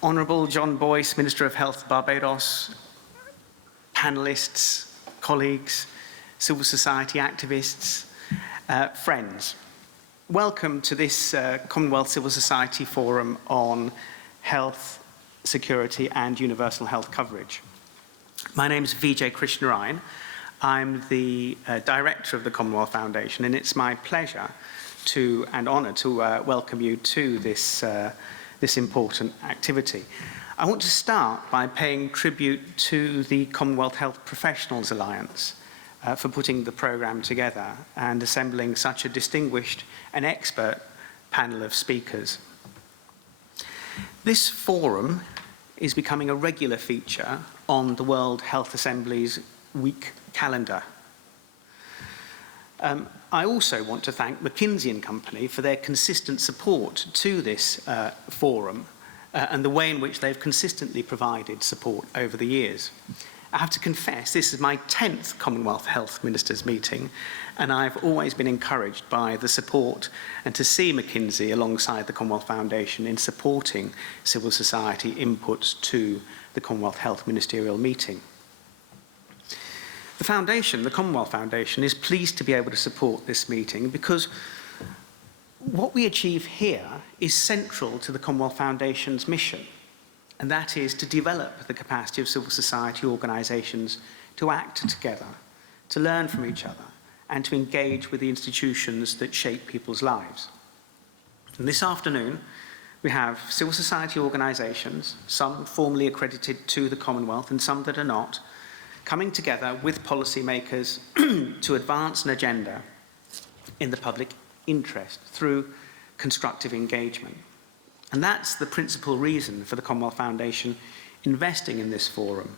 Honourable John Boyce, Minister of Health, Barbados, panellists, colleagues, civil society activists, friends. Welcome to this Commonwealth Civil Society Forum on health, security and universal health coverage. My name is Vijay Krishnarayan. I'm the Director of the Commonwealth Foundation, and it's my pleasure and honour to welcome you to this important activity. I want to start by paying tribute to the Commonwealth Health Professionals Alliance for putting the programme together and assembling such a distinguished and expert panel of speakers. This forum is becoming a regular feature on the World Health Assembly's week calendar. I also want to thank McKinsey & Company for their consistent support to this forum and the way in which they've consistently provided support over the years. I have to confess, this is my 10th Commonwealth Health Ministers meeting, and I've always been encouraged by the support and to see McKinsey alongside the Commonwealth Foundation in supporting civil society inputs to the Commonwealth Health Ministerial meeting. The Foundation, the Commonwealth Foundation, is pleased to be able to support this meeting because what we achieve here is central to the Commonwealth Foundation's mission, and that is to develop the capacity of civil society organisations to act together, to learn from each other, and to engage with the institutions that shape people's lives. And this afternoon, we have civil society organisations, some formally accredited to the Commonwealth and some that are not, coming together with policymakers to advance an agenda in the public interest through constructive engagement. And that's the principal reason for the Commonwealth Foundation investing in this forum.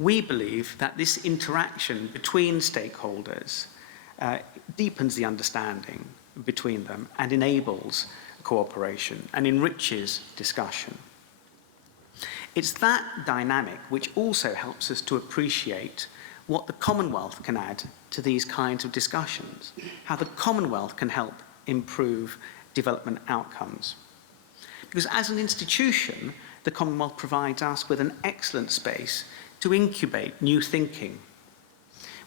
We believe that this interaction between stakeholders deepens the understanding between them and enables cooperation and enriches discussion. It's that dynamic which also helps us to appreciate what the Commonwealth can add to these kinds of discussions, how the Commonwealth can help improve development outcomes. Because as an institution, the Commonwealth provides us with an excellent space to incubate new thinking,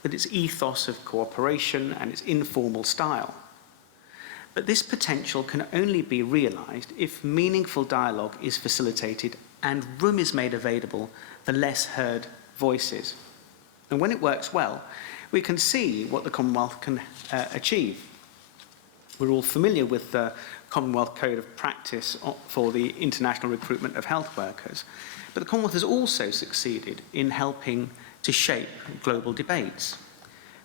with its ethos of cooperation and its informal style. But this potential can only be realised if meaningful dialogue is facilitated and room is made available for less heard voices. And when it works well, we can see what the Commonwealth can achieve. We're all familiar with the Commonwealth Code of Practice for the international recruitment of health workers, but the Commonwealth has also succeeded in helping to shape global debates.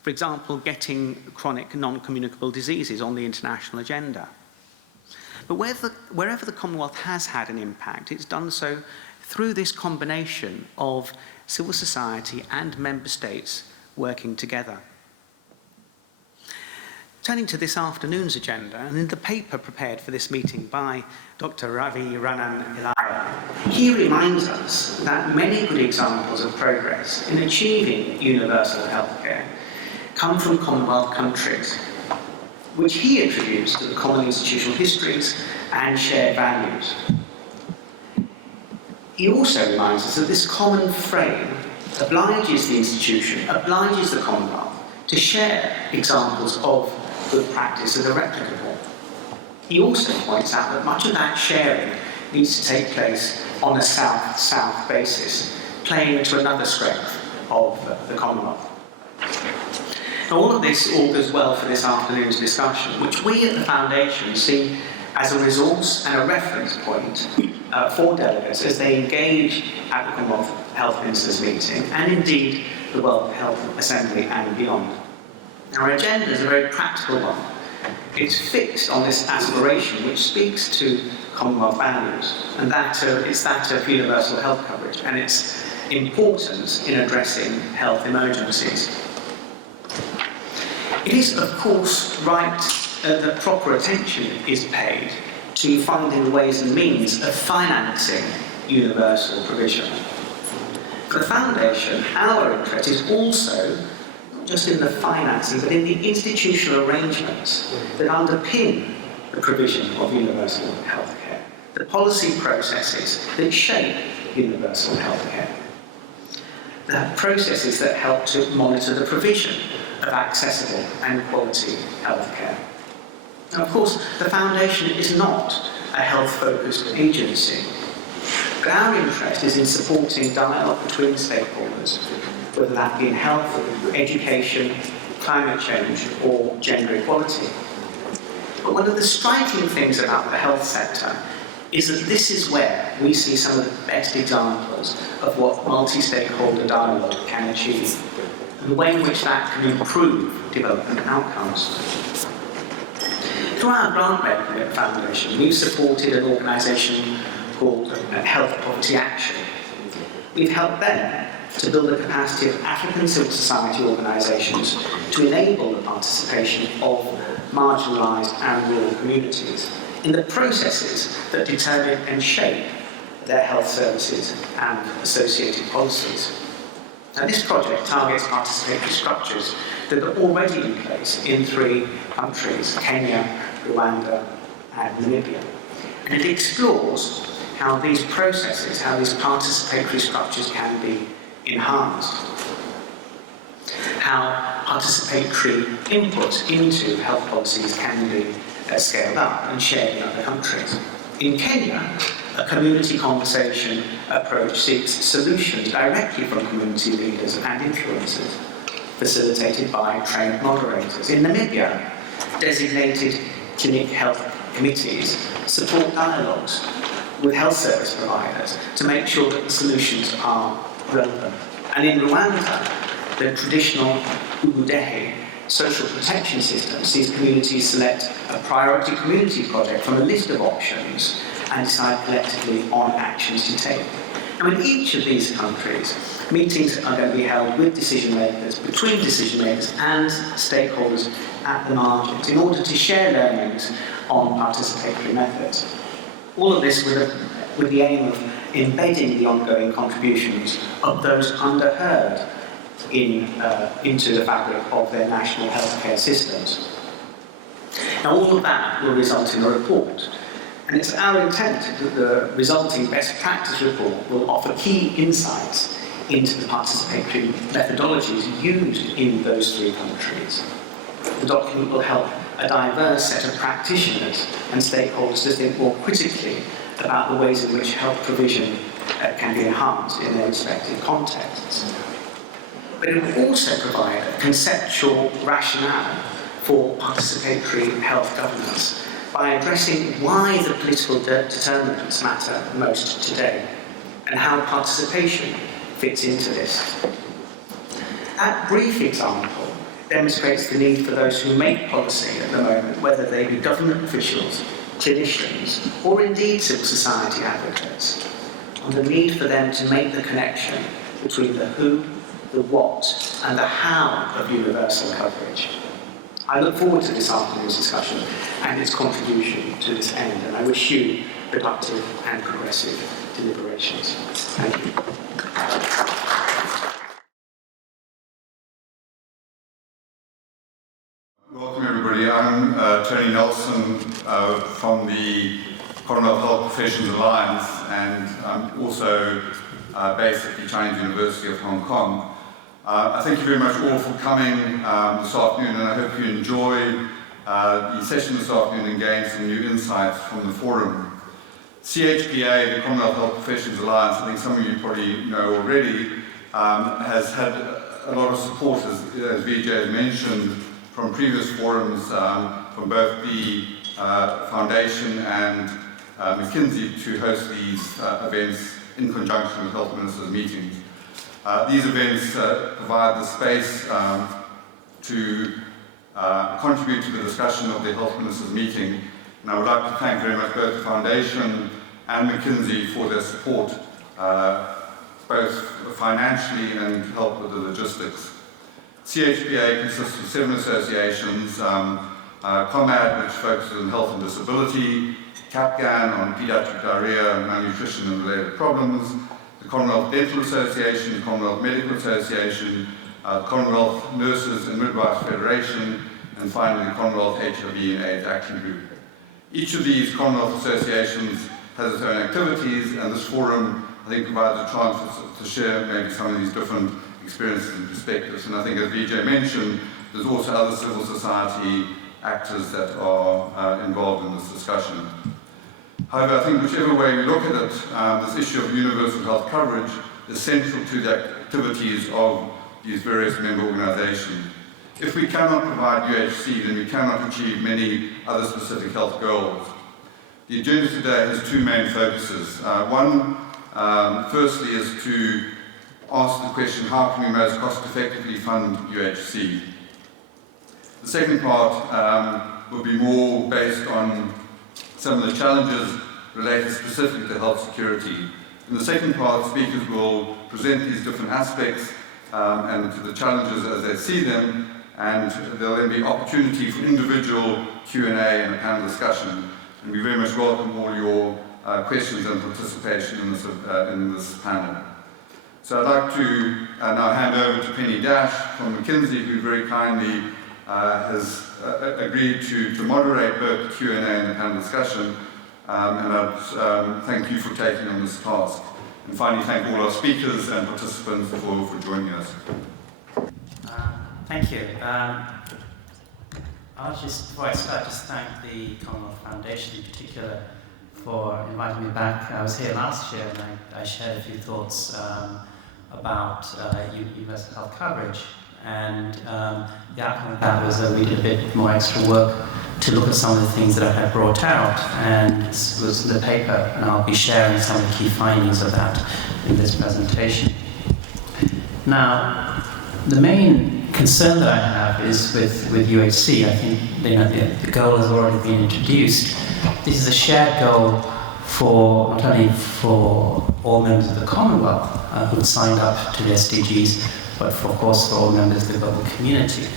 For example, getting chronic non-communicable diseases on the international agenda. But wherever the Commonwealth has had an impact, it's done so through this combination of civil society and member states working together. Turning to this afternoon's agenda, and in the paper prepared for this meeting by Dr. Ravi Rannan-Ilaya, he reminds us that many good examples of progress in achieving universal healthcare come from Commonwealth countries, which he attributes to the common institutional histories and shared values. He also reminds us that this common frame obliges the institution, obliges the Commonwealth to share examples of good practice that are replicable. He also points out that much of that sharing needs to take place on a south-south basis, playing to another strength of the Commonwealth. All of this augurs well for this afternoon's discussion, which we at the Foundation see as a resource and a reference point for delegates as they engage at the Commonwealth Health Ministers meeting and indeed the World Health Assembly and beyond. Our agenda is a very practical one. It's fixed on this aspiration which speaks to Commonwealth values, and it's that of universal health coverage and its importance in addressing health emergencies. It is, of course, right that proper attention is paid to finding ways and means of financing universal provision. For the Foundation, our interest is also not just in the financing, but in the institutional arrangements that underpin the provision of universal healthcare. the policy processes that shape universal healthcare, the processes that help to monitor the provision of accessible and quality healthcare. And of course, the Foundation is not a health-focused agency, but our interest is in supporting dialogue between stakeholders, whether that be in health, education, climate change, or gender equality. But one of the striking things about the health sector is that this is where we see some of the best examples of what multi-stakeholder dialogue can achieve, and the way in which that can improve development outcomes. Through our grant-making foundation, we've supported an organisation called Health Poverty Action. We've helped them to build the capacity of African civil society organisations to enable the participation of marginalised and rural communities in the processes that determine and shape their health services and associated policies. Now, this project targets participatory structures that are already in place in 3 countries, Kenya, Rwanda and Namibia. And it explores how these processes, how these participatory structures can be enhanced, how participatory input into health policies can be scaled up and shared in other countries. In Kenya, a community conversation approach seeks solutions directly from community leaders and influencers, facilitated by trained moderators. In Namibia, designated clinic health committees support dialogues with health service providers to make sure that the solutions are relevant. And in Rwanda, the traditional Ubudehe social protection system sees communities select a priority community project from a list of options and decide collectively on actions to take. Now, in each of these countries, meetings are going to be held with decision makers, between decision makers and stakeholders at the margins in order to share learnings on participatory methods. All of this with the aim of embedding the ongoing contributions of those underheard into the fabric of their national healthcare systems. Now, all of that will result in a report, and it's our intent that the resulting best practice report will offer key insights into the participatory methodologies used in those 3 countries. The document will help a diverse set of practitioners and stakeholders to think more critically about the ways in which health provision can be enhanced in their respective contexts. But it will also provide a conceptual rationale for participatory health governance by addressing why the political determinants matter most today and how participation fits into this. That brief example demonstrates the need for those who make policy at the moment, whether they be government officials, clinicians, or indeed civil society advocates, on the need for them to make the connection between the who, the what, and the how of universal coverage. I look forward to this afternoon's discussion and its contribution to this end, and I wish you productive and progressive deliberations. Thank you. Welcome everybody. I'm Tony Nelson from the Commonwealth Health Professions Alliance, and I'm also based at the Chinese University of Hong Kong. I thank you very much all for coming this afternoon, and I hope you enjoy the session this afternoon and gain some new insights from the forum. CHPA, the Commonwealth Health Professions Alliance, I think some of you probably know already, has had a lot of support, as Vijay has mentioned, from previous forums, from both the Foundation and McKinsey to host these events in conjunction with Health Ministers' meetings. These events provide the space to contribute to the discussion of the Health Ministers' meeting, and I would like to thank very much both the Foundation and McKinsey for their support, both financially and help with the logistics. CHPA consists of 7 associations, COMAD, which focuses on health and disability, CAPGAN on pediatric diarrhea, malnutrition and related problems, the Commonwealth Dental Association, the Commonwealth Medical Association, the Commonwealth Nurses and Midwives Federation, and finally the Commonwealth HIV and AIDS Action Group. Each of these Commonwealth associations has its own activities, and this forum, I think, provides a chance to share maybe some of these different experiences and perspectives. And I think, as Vijay mentioned, there's also other civil society actors that are involved in this discussion. However, I think whichever way we look at it, this issue of universal health coverage is central to the activities of these various member organisations. If we cannot provide UHC, then we cannot achieve many other specific health goals. The agenda today has two main focuses. One, firstly, is to ask the question, how can we most cost-effectively fund UHC? The second part will be more based on some of the challenges related specifically to health security. In the second part, speakers will present these different aspects and the challenges as they see them, and there'll then be opportunity for individual Q&A and a panel discussion. And we very much welcome all your questions and participation in this panel. So I'd like to now hand over to Penny Dash from McKinsey, who very kindly has agreed to moderate both the Q&A and the panel discussion. And I'd thank you for taking on this task. And finally, thank all our speakers and participants for joining us. Thank you. I'll just, before I start, just thank the Commonwealth Foundation in particular for inviting me back. I was here last year and I shared a few thoughts about universal health coverage. And the outcome of that was that we did a bit more extra work to look at some of the things that I had brought out, and this was the paper, and I'll be sharing some of the key findings of that in this presentation. Now, the main concern that I have is with UHC. I think the goal has already been introduced. This is a shared goal for not only for all members of the Commonwealth who have signed up to the SDGs, but of course for all members of the global community.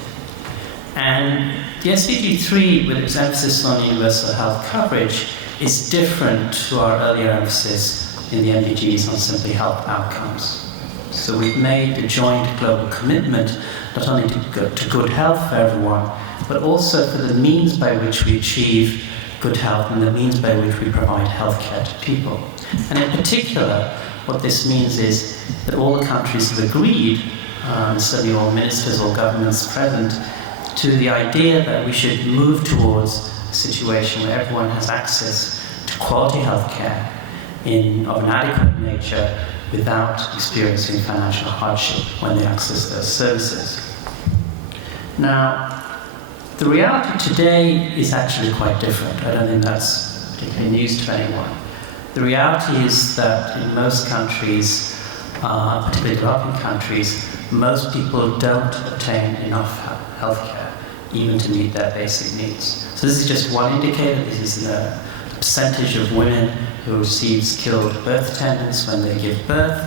And the SDG 3, with its emphasis on universal health coverage, is different to our earlier emphasis in the MDGs on simply health outcomes. So we've made a joint global commitment not only to good health for everyone, but also for the means by which we achieve good health and the means by which we provide healthcare to people. And in particular, what this means is that all the countries have agreed, certainly all ministers or governments present, to the idea that we should move towards a situation where everyone has access to quality healthcare of an adequate nature without experiencing financial hardship when they access those services. Now, the reality today is actually quite different. I don't think that's particularly news to anyone. The reality is that in most countries, particularly developing countries, most people don't obtain enough healthcare even to meet their basic needs. So this is just one indicator. This is the percentage of women who receive skilled birth attendants when they give birth.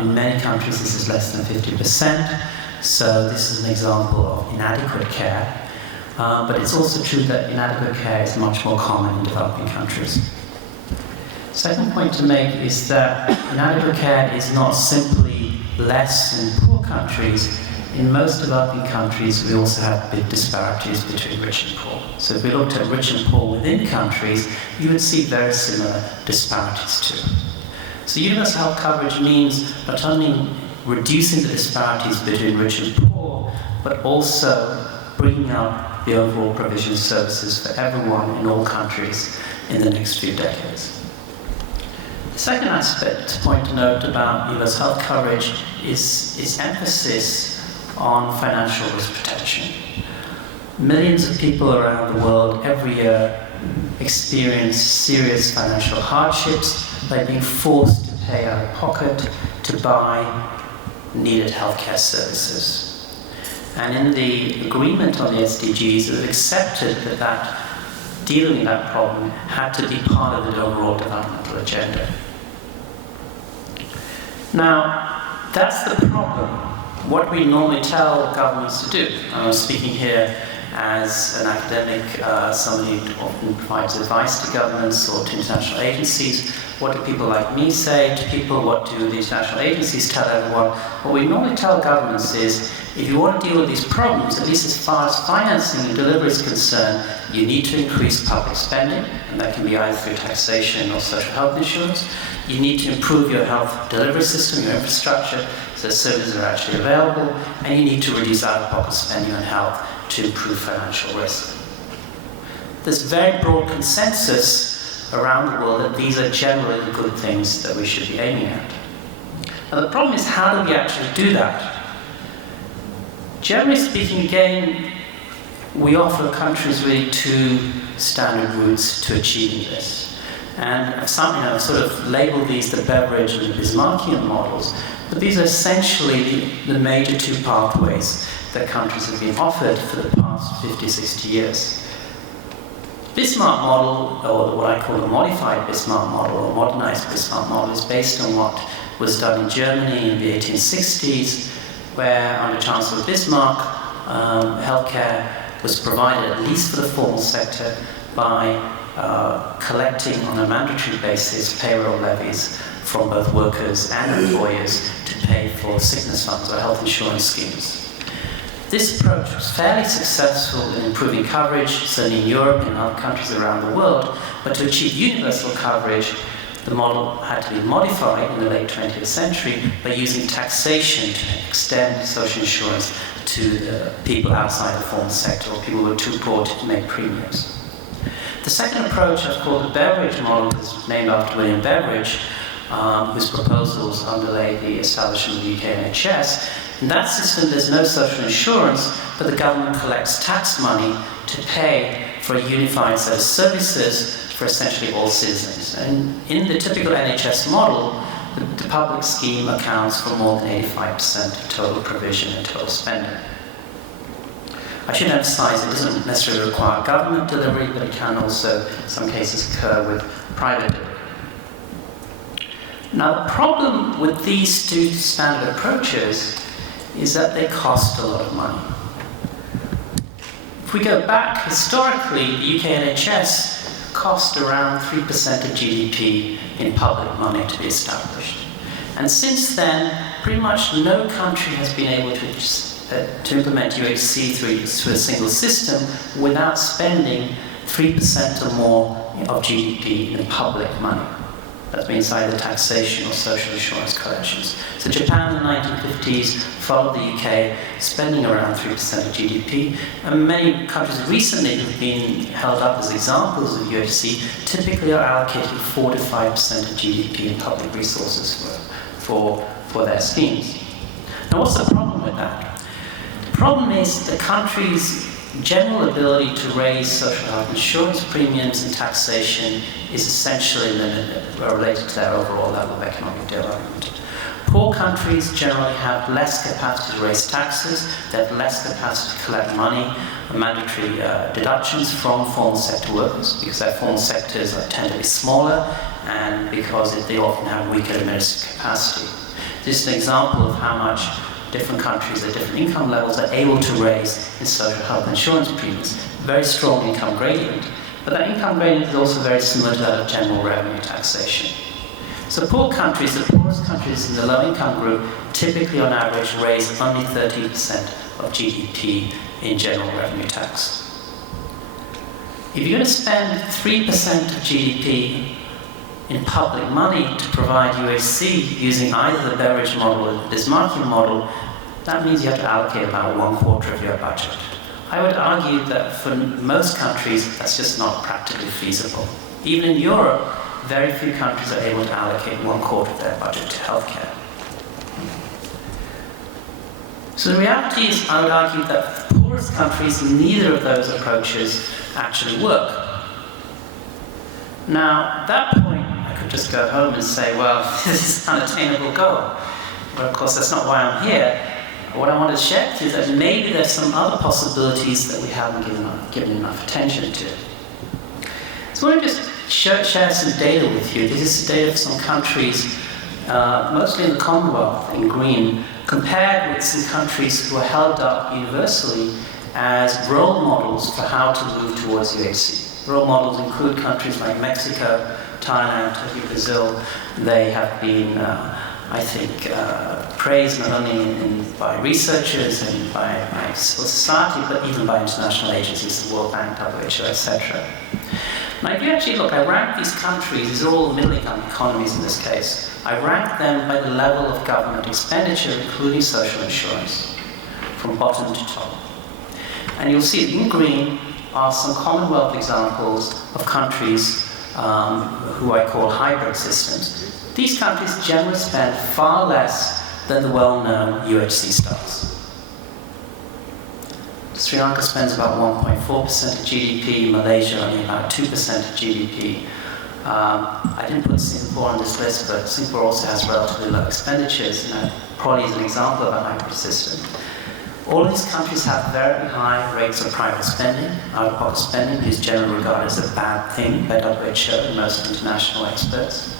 In many countries, this is less than 50%. So this is an example of inadequate care. But it's also true that inadequate care is much more common in developing countries. Second point to make is that inadequate care is not simply less in poor countries. In most developing countries, we also have big disparities between rich and poor. So if we looked at rich and poor within countries, you would see very similar disparities too. So universal health coverage means not only reducing the disparities between rich and poor, but also bringing up the overall provision of services for everyone in all countries in the next few decades. The second aspect, point to note about universal health coverage is its emphasis on financial risk protection. Millions of people around the world every year experience serious financial hardships by being forced to pay out of pocket to buy needed healthcare services. And in the agreement on the SDGs, it was accepted that dealing with that problem had to be part of the overall developmental agenda. Now, that's the problem. What we normally tell governments to do. I'm speaking here as an academic, somebody who often provides advice to governments or to international agencies. What do people like me say to people? What do the international agencies tell everyone? What we normally tell governments is, if you want to deal with these problems, at least as far as financing and delivery is concerned, you need to increase public spending, and that can be either through taxation or social health insurance. You need to improve your health delivery system, your infrastructure, so services are actually available, and you need to reduce out-of-pocket spending on health to improve financial risk. There's very broad consensus around the world that these are generally the good things that we should be aiming at. Now the problem is, how do we actually do that? Generally speaking, again, we offer countries really two standard routes to achieving this. And I've sort of labeled these the Beveridge and the Bismarckian models, but these are essentially the major two pathways that countries have been offered for the past 50, 60 years. Bismarck model, or what I call the modified Bismarck model, or modernized Bismarck model, is based on what was done in Germany in the 1860s, where under Chancellor Bismarck, healthcare was provided, at least for the formal sector, by collecting on a mandatory basis payroll levies from both workers and employers to pay for sickness funds or health insurance schemes. This approach was fairly successful in improving coverage, certainly in Europe and other countries around the world, but to achieve universal coverage, the model had to be modified in the late 20th century by using taxation to extend social insurance to the people outside the formal sector, or people who were too poor to make premiums. The second approach I've called the Beveridge model, is named after William Beveridge, whose proposals underlay the establishment of the UK NHS. In that system, there's no social insurance, but the government collects tax money to pay for a unified set of services for essentially all citizens. And in the typical NHS model, the public scheme accounts for more than 85% of total provision and total spending. I should emphasize it doesn't necessarily require government delivery, but it can also, in some cases, occur with private delivery. Now, the problem with these two standard approaches is that they cost a lot of money. If we go back historically, the UK NHS cost around 3% of GDP in public money to be established. And since then, pretty much no country has been able to implement UHC through a single system without spending 3% or more of GDP in public money. That means either taxation or social insurance collections. So Japan in the 1950s followed the UK, spending around 3% of GDP, and many countries recently have been held up as examples of UHC, typically are allocated 4 to 5% of GDP in public resources for their schemes. Now, what's the problem with that? The problem is the country's general ability to raise social health insurance premiums and taxation is essentially limited, related to their overall level of economic development. Poor countries generally have less capacity to raise taxes, they have less capacity to collect money, mandatory deductions from formal sector workers, because their formal sectors tend to be smaller and because they often have weaker administrative capacity. This is an example of how much different countries at different income levels are able to raise in social health insurance premiums. Very strong income gradient, but that income gradient is also very similar to that of general revenue taxation. So poor countries, the poorest countries in the low income group, typically on average raise only 13% of GDP in general revenue tax. If you're going to spend 3% of GDP in public money to provide UHC using either the Beveridge model or the Bismarckian model, that means you have to allocate about 1/4 of your budget. I would argue that for most countries, that's just not practically feasible. Even in Europe, very few countries are able to allocate 1/4 of their budget to healthcare. So the reality is, I would argue that for the poorest countries, neither of those approaches actually work. Now, at that point, I could just go home and say, well, this is an unattainable goal. But of course, that's not why I'm here. What I want to share with you is that maybe there's some other possibilities that we haven't given enough attention to. So I want to just share some data with you. This is data for some countries, mostly in the Commonwealth, in green, compared with some countries who are held up universally as role models for how to move towards UHC. Role models include countries like Mexico, Thailand, Turkey, Brazil. They have been, I think, praised not only by researchers and by civil society, but even by international agencies, the World Bank, WHO, etc. Now, if you actually look, I rank these countries, these are all middle-income economies in this case, I rank them by the level of government expenditure, including social insurance, from bottom to top. And you'll see in green are some Commonwealth examples of countries who I call hybrid systems. These countries generally spend far less than the well-known UHC stars. Sri Lanka spends about 1.4% of GDP, Malaysia only about 2% of GDP. I didn't put Singapore on this list, but Singapore also has relatively low expenditures, and that probably is an example of a hybrid system. All of these countries have very high rates of private spending, out-of-pocket spending, which is generally regarded as a bad thing by WHO and most international experts.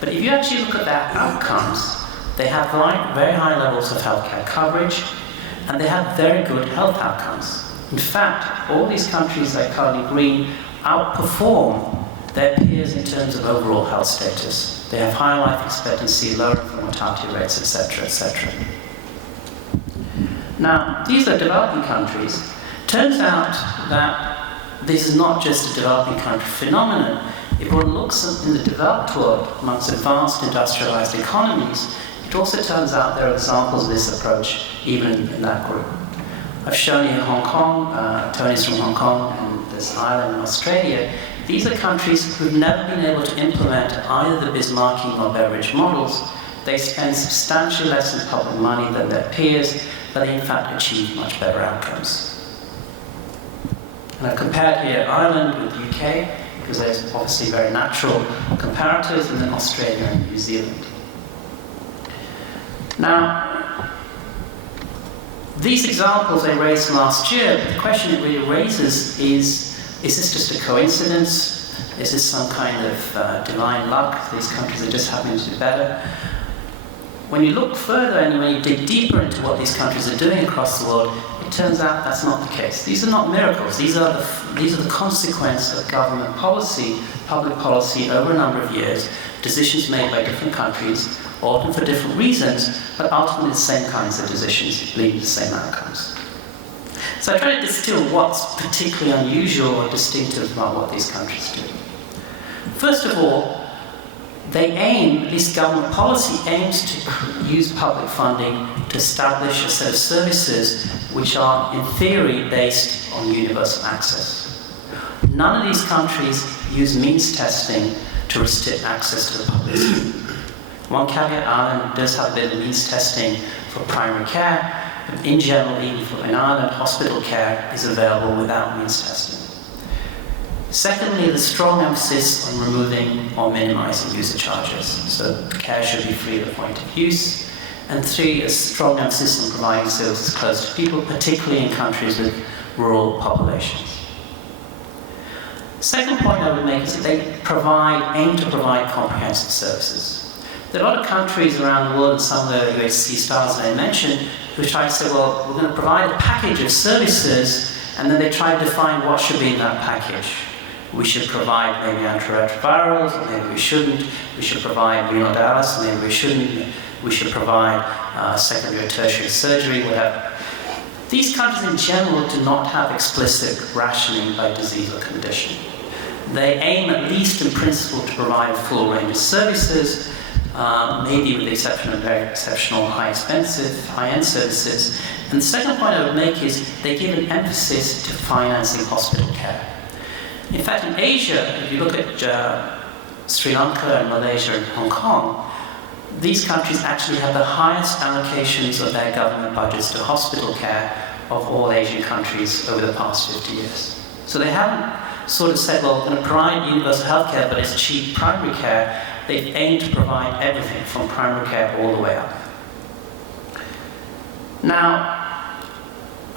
But if you actually look at their outcomes, they have very high levels of healthcare coverage, and they have very good health outcomes. In fact, all these countries like colored green outperform their peers in terms of overall health status. They have high life expectancy, lower mortality rates, etc., etc. Now, these are developing countries. Turns out that this is not just a developing country phenomenon. If one looks in the developed world amongst advanced industrialized economies, it also turns out there are examples of this approach even in that group. I've shown you Hong Kong, Tony's from Hong Kong, and this island in Australia. These are countries who've never been able to implement either the Bismarckian or Beveridge models. They spend substantially less in public money than their peers, but they in fact achieve much better outcomes. And I've compared here Ireland with the UK, because there's obviously very natural comparators, and then Australia and New Zealand. Now, these examples I raised last year, but the question it really raises is this just a coincidence? Is this some kind of divine luck? These countries are just happening to do better? When you look further and when you dig deeper into what these countries are doing across the world, it turns out that's not the case. These are not miracles. These are the consequence of government policy, public policy over a number of years, decisions made by different countries, often for different reasons, but ultimately the same kinds of decisions leading to the same outcomes. So I try to distill what's particularly unusual or distinctive about what these countries do. First of all, at least government policy aims to use public funding to establish a set of services which are, in theory, based on universal access. None of these countries use means testing to restrict access to the public. One caveat, Ireland does have a bit of means testing for primary care, but in general, even in Ireland, hospital care is available without means testing. Secondly, the strong emphasis on removing or minimizing user charges. So care should be free at the point of use. And three, a strong emphasis on providing services close to people, particularly in countries with rural populations. Second point I would make is that they aim to provide comprehensive services. There are a lot of countries around the world, and some of the UHC stars that I mentioned, who try to say, well, we're going to provide a package of services, and then they try to define what should be in that package. We should provide maybe antiretrovirals, or maybe we shouldn't. We should provide renal dialysis, maybe we shouldn't. We should provide secondary or tertiary surgery, whatever. These countries in general do not have explicit rationing by disease or condition. They aim, at least in principle, to provide a full range of services, maybe with the exception of very exceptional, high-end services. And the second point I would make is they give an emphasis to financing hospital care. In fact, in Asia, if you look at Sri Lanka and Malaysia and Hong Kong, these countries actually have the highest allocations of their government budgets to hospital care of all Asian countries over the past 50 years. So they haven't sort of said, well, we're going to provide universal health care, but it's cheap primary care. They aim to provide everything from primary care all the way up. Now,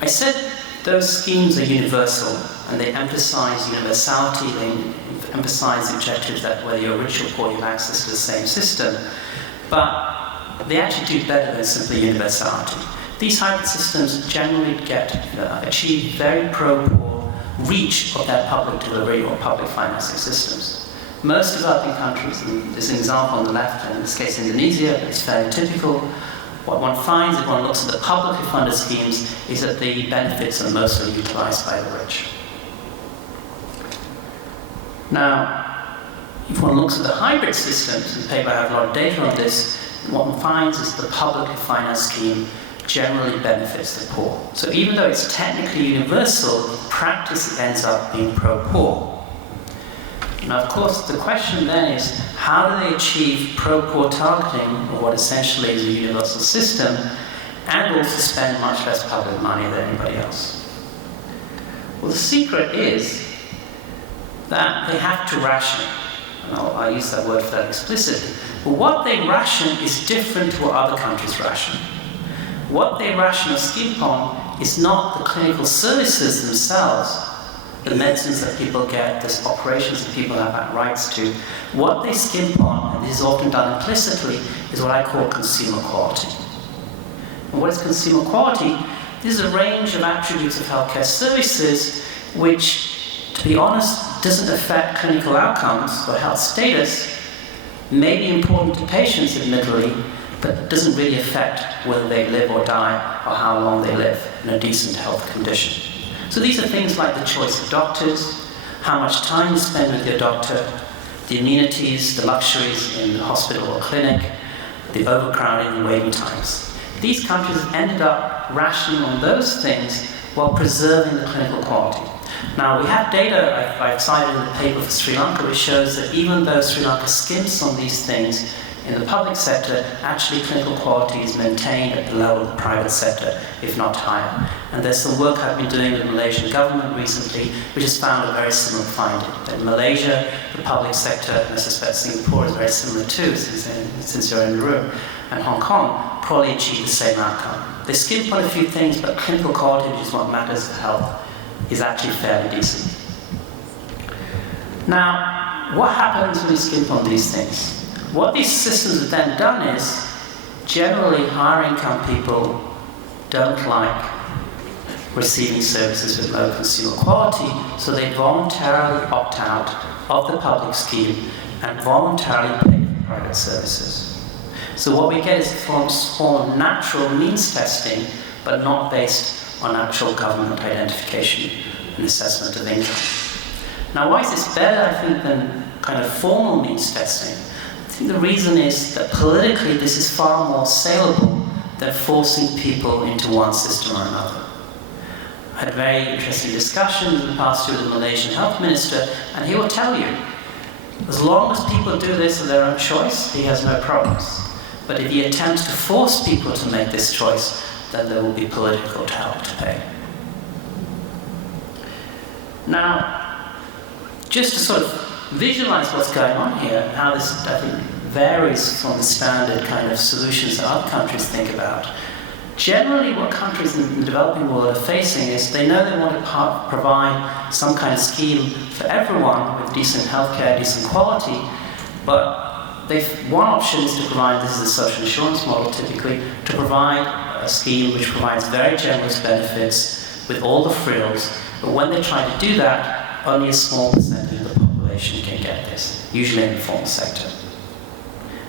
I said those schemes are universal, and they emphasize universality, they emphasize the objective that whether you're rich or poor, you have access to the same system. But they actually do better than simply universality. these hybrid systems generally achieve very pro-poor reach of their public delivery or public financing systems. Most developing countries, and there's an example on the left, in this case Indonesia, but it's fairly typical, what one finds if one looks at the publicly funded schemes is that the benefits are mostly utilized by the rich. Now, if one looks at the hybrid systems, in the paper I have a lot of data on this, what one finds is the publicly financed scheme generally benefits the poor. So even though it's technically universal, in practice it ends up being pro-poor. Now, of course, the question then is, how do they achieve pro-poor targeting of what essentially is a universal system and also spend much less public money than anybody else? Well, the secret is that they have to ration. And I'll use that word for that explicitly. But what they ration is different to what other countries ration. What they ration or skimp on is not the clinical services themselves, the medicines that people get, the operations that people have rights to. What they skimp on, and this is often done implicitly, is what I call consumer quality. And what is consumer quality? This is a range of attributes of healthcare services which, to be honest, doesn't affect clinical outcomes or health status, may be important to patients admittedly, but doesn't really affect whether they live or die or how long they live in a decent health condition. So these are things like the choice of doctors, how much time you spend with your doctor, the amenities, the luxuries in the hospital or clinic, the overcrowding and waiting times. These countries ended up rationing on those things while preserving the clinical quality. Now, we have data I've cited in the paper for Sri Lanka which shows that even though Sri Lanka skimps on these things, in the public sector, actually clinical quality is maintained at the level of the private sector, if not higher. And there's some work I've been doing with the Malaysian government recently, which has found a very similar finding. In Malaysia, the public sector, and I suspect Singapore is very similar too, since you're in the room, and Hong Kong probably achieve the same outcome. They skimp on a few things, but clinical quality, which is what matters for health, is actually fairly decent. Now, what happens when you skimp on these things? What these systems have then done is, generally higher income people don't like receiving services with low consumer quality, so they voluntarily opt out of the public scheme and voluntarily pay for private services. So what we get is a form of natural means testing, but not based on actual government identification and assessment of income. Now, why is this better, I think, than kind of formal means testing? I think the reason is that politically this is far more saleable than forcing people into one system or another. I had very interesting discussions in the past year with the Malaysian health minister, and he will tell you, as long as people do this of their own choice, he has no problems. But if he attempts to force people to make this choice, then there will be political help to pay. Now, just to sort of visualize what's going on here, and how this, I think, varies from the standard kind of solutions that other countries think about. Generally, what countries in the developing world are facing is they know they want to provide some kind of scheme for everyone with decent healthcare, decent quality, but one option is to provide, this is a social insurance model typically, to provide a scheme which provides very generous benefits with all the frills, but when they try to do that, only a small percentage of the population can get this, usually in the formal sector.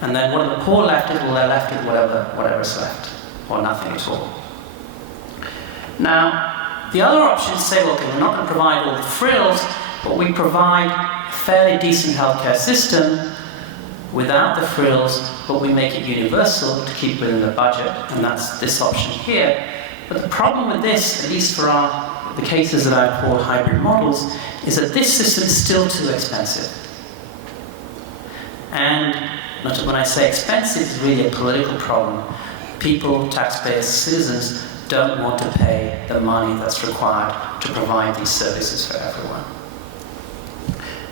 And then what are the poor left with? Well, they're left with whatever's left, or nothing at all. Now, the other option is to say, well, okay, we're not going to provide all the frills, but we provide a fairly decent healthcare system without the frills, but we make it universal to keep within the budget, and that's this option here. But the problem with this, at least for the cases that I call hybrid models, is that this system is still too expensive. And when I say expensive, it's really a political problem. People, taxpayers, citizens don't want to pay the money that's required to provide these services for everyone.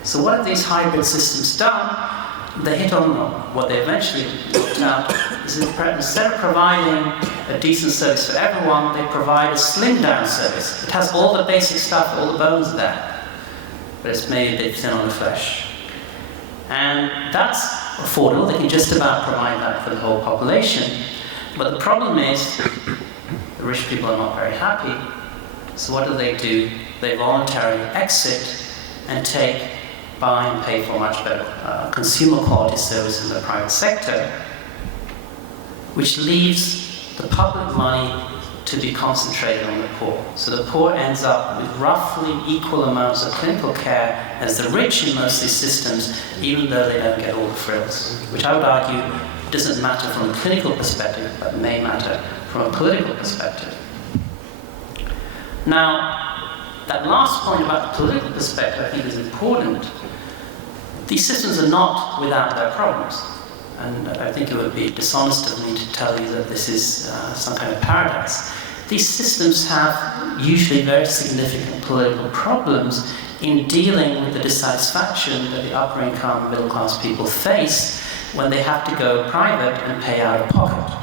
So what have these hybrid systems done? They hit on what they eventually worked out is instead of providing a decent service for everyone, they provide a slimmed down service. It has all the basic stuff, all the bones there, but it's maybe a bit thin on the flesh. And that's affordable. They can just about provide that for the whole population. But the problem is, rich people are not very happy. So what do? They voluntarily exit and buy and pay for much better consumer quality services in the private sector, which leaves the public money to be concentrated on the poor. So the poor ends up with roughly equal amounts of clinical care as the rich in most of these systems, even though they don't get all the frills, which I would argue doesn't matter from a clinical perspective, but may matter from a political perspective. Now, that last point about the political perspective I think is important. These systems are not without their problems. And I think it would be dishonest of me to tell you that this is some kind of paradise. These systems have usually very significant political problems in dealing with the dissatisfaction that the upper income, middle class people face when they have to go private and pay out of pocket.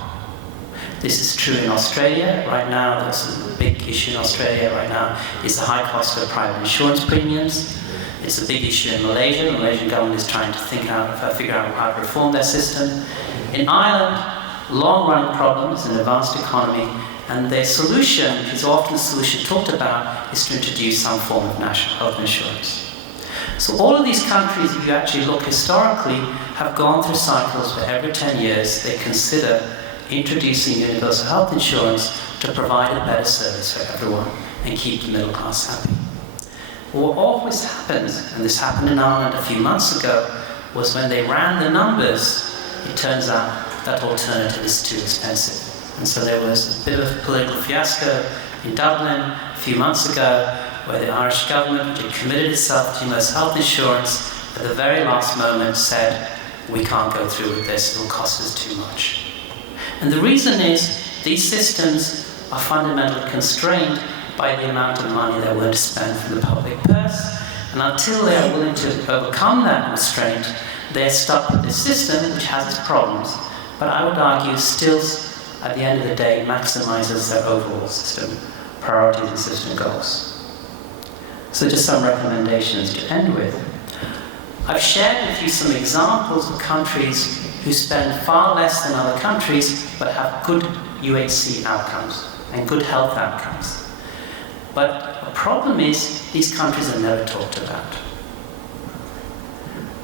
This is true in Australia right now. There's a big issue in Australia right now is the high cost of private insurance premiums. It's a big issue in Malaysia. The Malaysian government is trying to figure out how to reform their system. In Ireland, long-running problems, an advanced economy, and their solution, which is often the solution talked about, is to introduce some form of national health insurance. So all of these countries, if you actually look historically, have gone through cycles where every 10 years they consider introducing universal health insurance to provide a better service for everyone and keep the middle class happy. What always happens, and this happened in Ireland a few months ago, was when they ran the numbers, it turns out that alternative is too expensive. And so there was a bit of a political fiasco in Dublin a few months ago, where the Irish government, which had committed itself to universal health insurance, at the very last moment said, we can't go through with this, it will cost us too much. And the reason is, these systems are fundamentally constrained by the amount of money they're willing to spend from the public purse. And until they are willing to overcome that constraint, they're stuck with this system, which has its problems, but I would argue still, at the end of the day, maximizes their overall system priorities and system goals. So just some recommendations to end with. I've shared with you some examples of countries who spend far less than other countries, but have good UHC outcomes and good health outcomes. But the problem is, these countries are never talked about.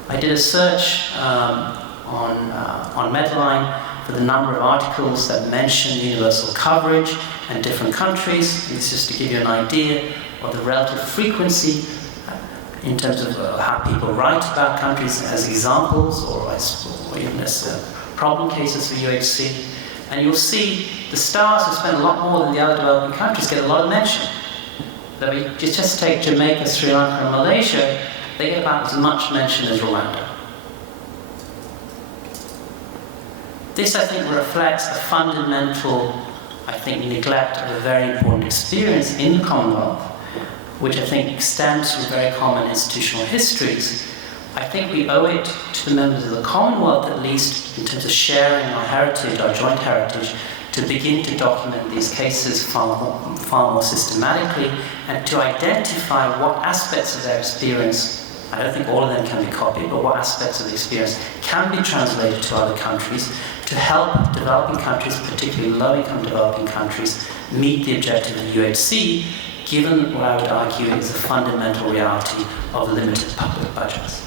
I did a search on Medline for the number of articles that mention universal coverage and different countries. And this is just to give you an idea of the relative frequency in terms of how people write about countries as examples or even as problem cases for UHC. And you'll see the stars who spend a lot more than the other developing countries get a lot of mention. That we just take Jamaica, Sri Lanka, and Malaysia, they get about as much mention as Rwanda. This, I think, reflects a fundamental, neglect of a very important experience in the Commonwealth, which I think stems from very common institutional histories. I think we owe it to the members of the Commonwealth, at least in terms of sharing our heritage, our joint heritage, to begin to document these cases far more systematically and to identify what aspects of their experience, I don't think all of them can be copied, but what aspects of the experience can be translated to other countries to help developing countries, particularly low-income developing countries, meet the objective of UHC, given what I would argue is a fundamental reality of limited public budgets.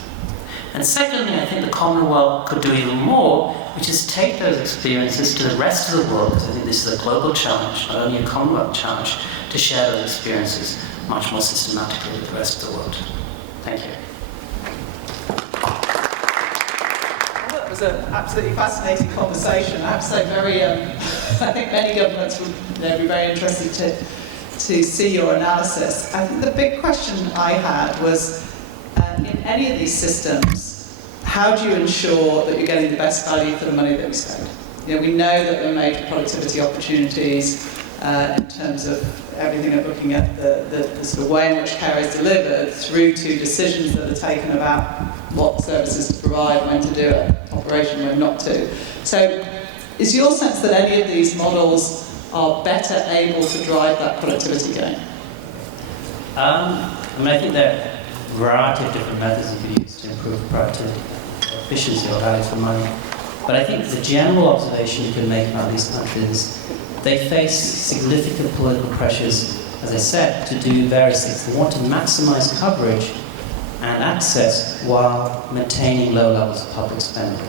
And secondly, I think the Commonwealth could do even more, which is take those experiences to the rest of the world, because I think this is a global challenge, not only a Commonwealth challenge, to share those experiences much more systematically with the rest of the world. Thank you. Well, that was an absolutely fascinating conversation. I have to say, I think many governments would be very interested to see your analysis. I think the big question I had was, in any of these systems, how do you ensure that you're getting the best value for the money that we spend? We know that there are major productivity opportunities in terms of everything of looking at the sort of way in which care is delivered through to decisions that are taken about what services to provide, when to do it, operation, when not to. So is your sense that any of these models are better able to drive that productivity gain? I think there are a variety of different methods you could use to improve productivity, efficiency, or value for money. But I think the general observation you can make about these countries they face significant political pressures, as I said, to do various things. They want to maximize coverage and access while maintaining low levels of public spending.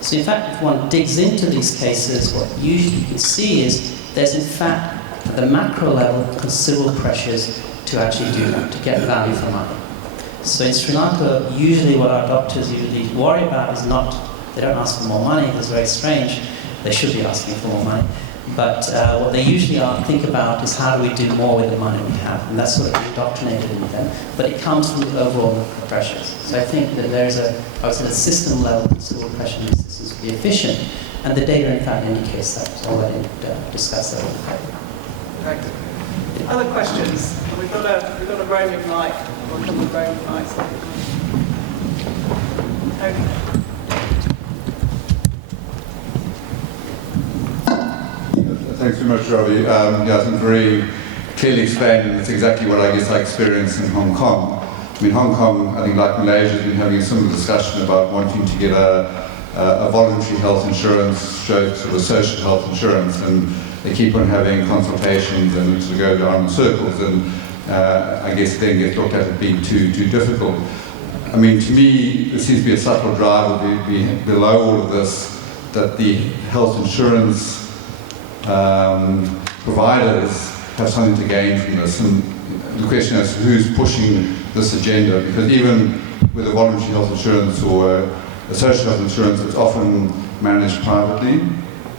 So in fact, if one digs into these cases, what usually you can see is there's in fact, at the macro level, considerable pressures to actually do that, to get value for money. So in Sri Lanka, usually what our doctors usually worry about is not, they don't ask for more money, that's very strange. They should be asking for more money. But what they usually think about is how do we do more with the money we have, and that's sort of indoctrinated in them. But it comes from the overall pressures. So I think that there's I would say, the system level considerable pressure in these systems to be efficient, and the data in fact indicates that. So I'll let you discuss that a little bit. Great. Other questions? We've got a roaming mic, or a couple of roaming mics. Okay. Thanks very much, Robbie. Yeah, I think very clearly explained, and it's exactly what I guess I experienced in Hong Kong. I mean, Hong Kong, I think like Malaysia, has been having a similar discussion about wanting to get a voluntary health insurance, sort of social health insurance, and they keep on having consultations and sort of go down in circles, and I guess then get looked at as being too difficult. I mean, to me, there seems to be a subtle drive below all of this, that the health insurance providers have something to gain from this, and the question is who's pushing this agenda, because even with a voluntary health insurance or a social health insurance, it's often managed privately,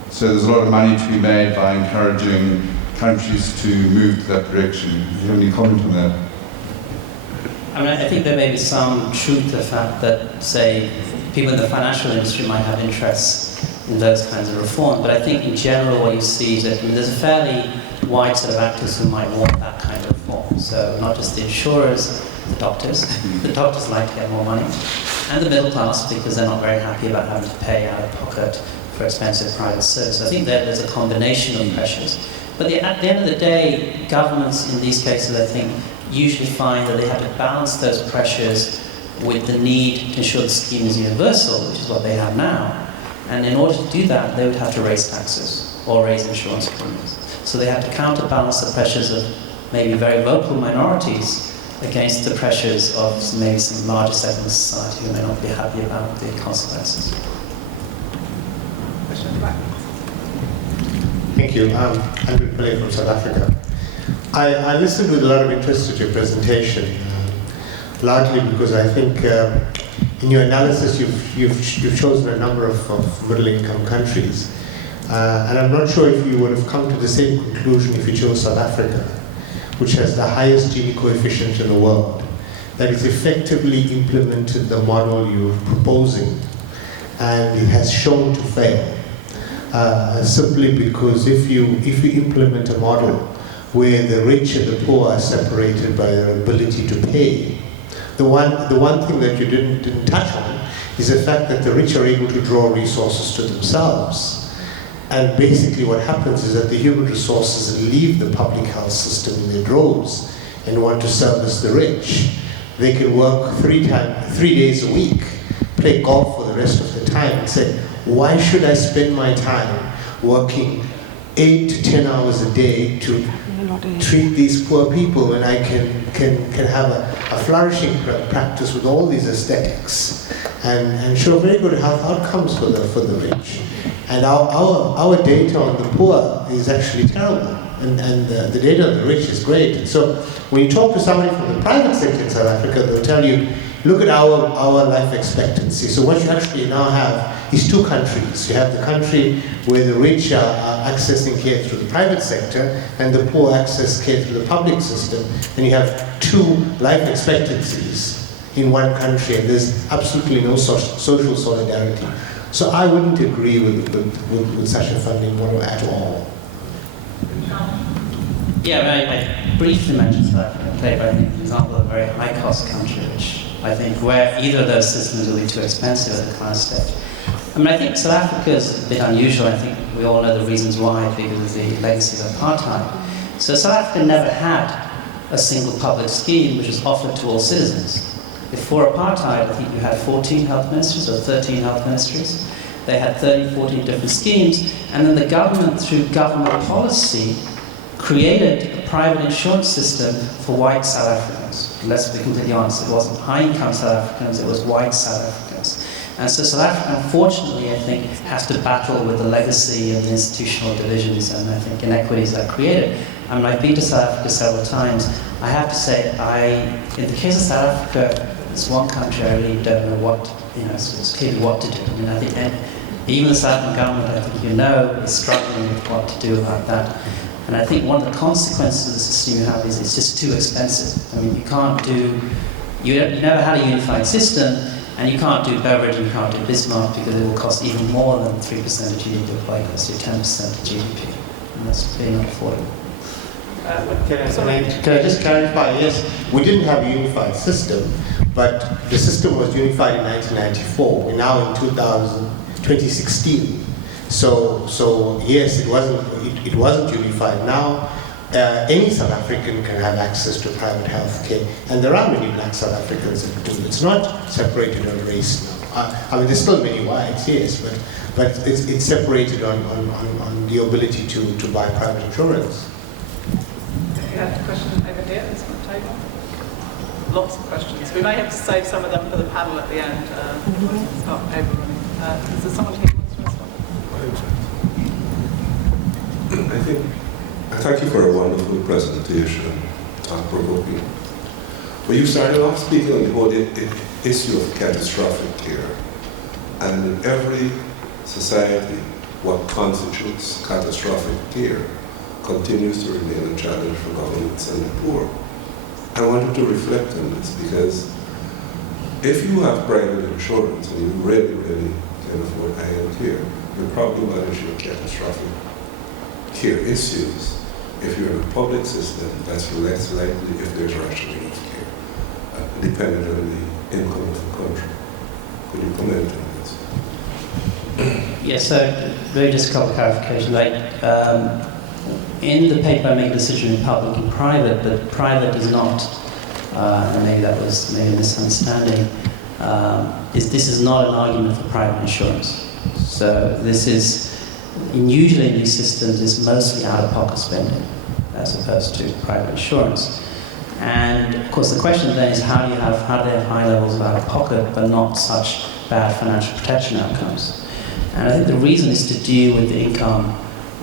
so there's a lot of money to be made by encouraging countries to move to that direction. Do you have any comment on that? I mean, I think there may be some truth to the fact that, say, people in the financial industry might have interests in those kinds of reform, but I think in general what you see is that there's a fairly wide set of actors who might want that kind of reform. So not just the insurers, the doctors like to get more money, and the middle class because they're not very happy about having to pay out of pocket for expensive private service. I think that there's a combination of pressures. But at the end of the day, governments in these cases, I think, usually find that they have to balance those pressures with the need to ensure the scheme is universal, which is what they have now. And in order to do that, they would have to raise taxes or raise insurance premiums. So they have to counterbalance the pressures of maybe very vocal minorities against the pressures of maybe some larger segments of society who may not be happy about the consequences. Question at the back. Thank you. I'm Andrew Pillay from South Africa. I listened with a lot of interest to your presentation, largely because I think in your analysis you've chosen a number of middle-income countries, and I'm not sure if you would have come to the same conclusion if you chose South Africa, which has the highest Gini coefficient in the world, that it's effectively implemented the model you're proposing, and it has shown to fail. Simply because if you implement a model where the rich and the poor are separated by their ability to pay, the one thing that you didn't touch on is the fact that the rich are able to draw resources to themselves. And basically what happens is that the human resources leave the public health system in their droves and want to service the rich. They can work 3 days a week, play golf for the rest of the time, and say, why should I spend my time working 8 to 10 hours a day to treat these poor people when I can have a flourishing practice with all these aesthetics and show very good health outcomes for the rich. And our data on the poor is actually terrible, and the data on the rich is great. And so when you talk to somebody from the private sector in South Africa, they'll tell you, look at our life expectancy. So what you actually now have is 2 countries. You have the country where the rich are accessing care through the private sector and the poor access care through the public system. And you have 2 life expectancies in one country, and there's absolutely no social solidarity. So I wouldn't agree with such a funding model at all. Yeah, I briefly mentioned South Africa, but I think, for example, a very high-cost country, which I think where either of those systems will be too expensive at the current stage. I mean, I think South Africa is a bit unusual. I think we all know the reasons why, because of the legacy of apartheid. So South Africa never had a single public scheme which was offered to all citizens. Before apartheid, I think you had 14 health ministries or 13 health ministries. They had 13, 14 different schemes, and then the government, through government policy, created a private insurance system for white South Africans. Let's be completely honest, it wasn't high-income South Africans, it was white South Africans. And so South Africa, unfortunately, I think, has to battle with the legacy of the institutional divisions and, I think, inequities that created. I mean, I've been to South Africa several times. I have to say, in the case of South Africa, it's one country I really don't know what, it's clearly what to do. I mean, I think even the South African government, I think is struggling with what to do about that. And I think one of the consequences of the system you have is it's just too expensive. I mean, you never had a unified system, and you can't do Beveridge and you can't do Bismarck because it will cost even more than 3% of GDP, it will cost you 10% of GDP. And that's really not affordable. Can I just clarify? Yes, we didn't have a unified system, but the system was unified in 1994. We're now in 2016. So yes, it wasn't unified. Now, any South African can have access to private health care, and there are many black South Africans that do. It's not separated on race now. I mean, there's still many whites, yes, but it's separated on the ability to buy private insurance. You had a question over here, this one table. Lots of questions. We may have to save some of them for the panel at the end. It's not overrunning. Is there someone here who wants to respond? Thank you for a wonderful presentation, thought-provoking. Well, you started off speaking on the whole issue of catastrophic care. And in every society, what constitutes catastrophic care continues to remain a challenge for governments and the poor. I wanted to reflect on this because if you have private insurance and you really, really can afford high-end care, you'll probably manage your catastrophic care issues. If you're in a public system, that's less likely if there's rationing of care, depending on the income of the country. Could you comment on this? Yes, so very just a couple of clarifications. In the paper I make a decision in public and private, but private is not, and maybe that was maybe a misunderstanding, this is not an argument for private insurance. So this is, usually in these systems, it's mostly out-of-pocket spending as opposed to private insurance. And of course the question then is how do they have high levels of out-of-pocket but not such bad financial protection outcomes? And I think the reason is to deal with the income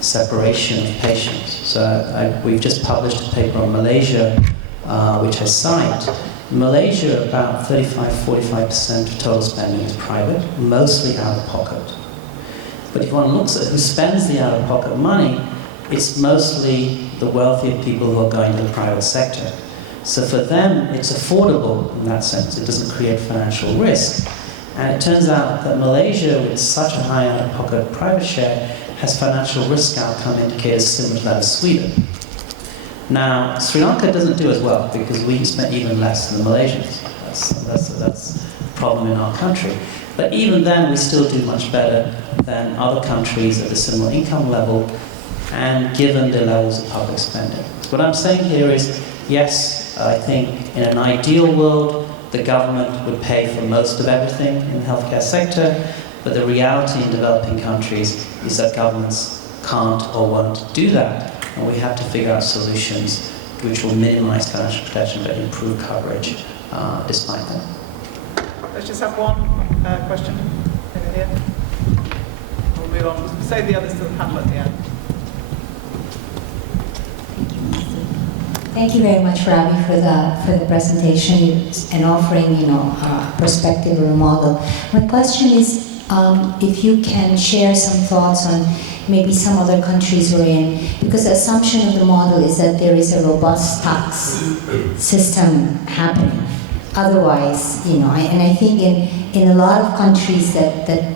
separation of patients. So we've just published a paper on Malaysia, which I cite. In Malaysia, about 35-45% of total spending is private, mostly out-of-pocket. But if one looks at who spends the out-of-pocket money, it's mostly the wealthier people who are going to the private sector. So for them, it's affordable in that sense. It doesn't create financial risk. And it turns out that Malaysia, with such a high out-of-pocket private share, has financial risk outcome indicators similar to that of Sweden. Now, Sri Lanka doesn't do as well because we spend even less than the Malaysians. That's a problem in our country. But even then, we still do much better than other countries at a similar income level and given the levels of public spending. What I'm saying here is, yes, I think in an ideal world, the government would pay for most of everything in the healthcare sector, but the reality in developing countries is that governments can't or won't do that, and we have to figure out solutions which will minimize financial protection but improve coverage despite that. Let's just have one question over here. We'll move on. We'll save the others to the panel at the end. Thank you very much, Ravi, for the presentation and offering, a perspective or a model. My question is, if you can share some thoughts on maybe some other countries we're in, because the assumption of the model is that there is a robust tax system happening. Otherwise, and I think in a lot of countries that the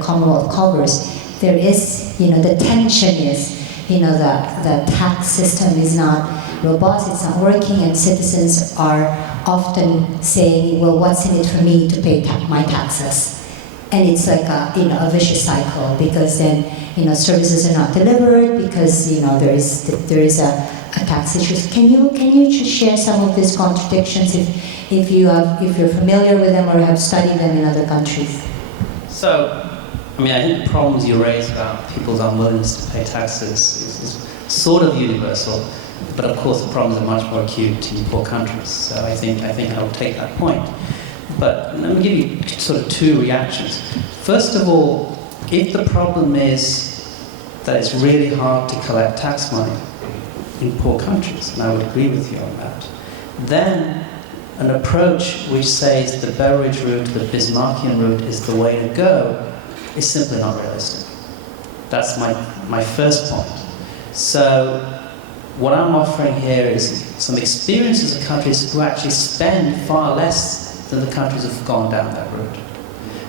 Commonwealth covers, there is, the tension is, the tax system is not robust, it's not working, and citizens are often saying, well, what's in it for me to pay my taxes? And it's like a vicious cycle, because then services are not delivered because there is a tax issue. Can you just share some of these contradictions if you're familiar with them or have studied them in other countries? So I mean, I think the problems you raise about people's unwillingness to pay taxes is sort of universal, but of course the problems are much more acute in poor countries. So I think I'll take that point. But let me give you sort of two reactions. First of all, if the problem is that it's really hard to collect tax money in poor countries, and I would agree with you on that, then an approach which says the Beveridge route, the Bismarckian route is the way to go is simply not realistic. That's my first point. So what I'm offering here is some experiences of countries who actually spend far less than the countries who've gone down that route.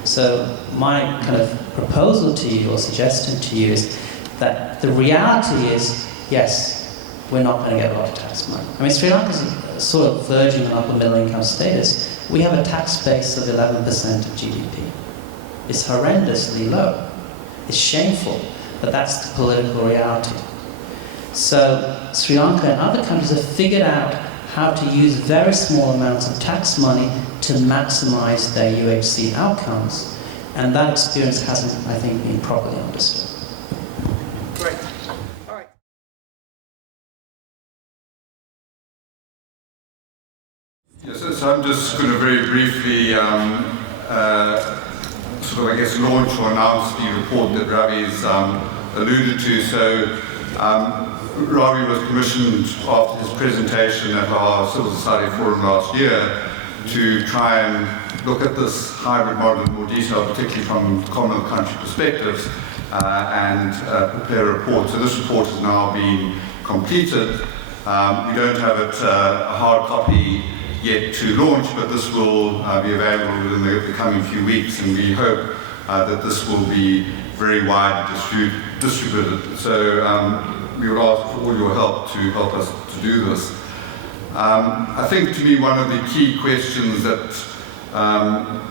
So my kind of proposal to you or suggestion to you is that the reality is, yes, we're not going to get a lot of tax money. I mean, Sri Lanka's sort of verging on upper middle income status. We have a tax base of 11% of GDP. It's horrendously low. It's shameful, but that's the political reality. So Sri Lanka and other countries have figured out how to use very small amounts of tax money to maximize their UHC outcomes. And that experience hasn't, I think, been properly understood. Great. All right. Yes, so I'm just going to very briefly sort of, I guess, launch or announce the report that Ravi's alluded to. So Ravi was commissioned after his presentation at our Civil Society Forum last year to try and look at this hybrid model in more detail, particularly from Commonwealth country perspectives, and prepare a report. So this report has now been completed. We don't have it a hard copy yet to launch, but this will be available within the coming few weeks, and we hope that this will be very widely distributed. So we would ask for all your help to help us to do this. I think, to me, one of the key questions that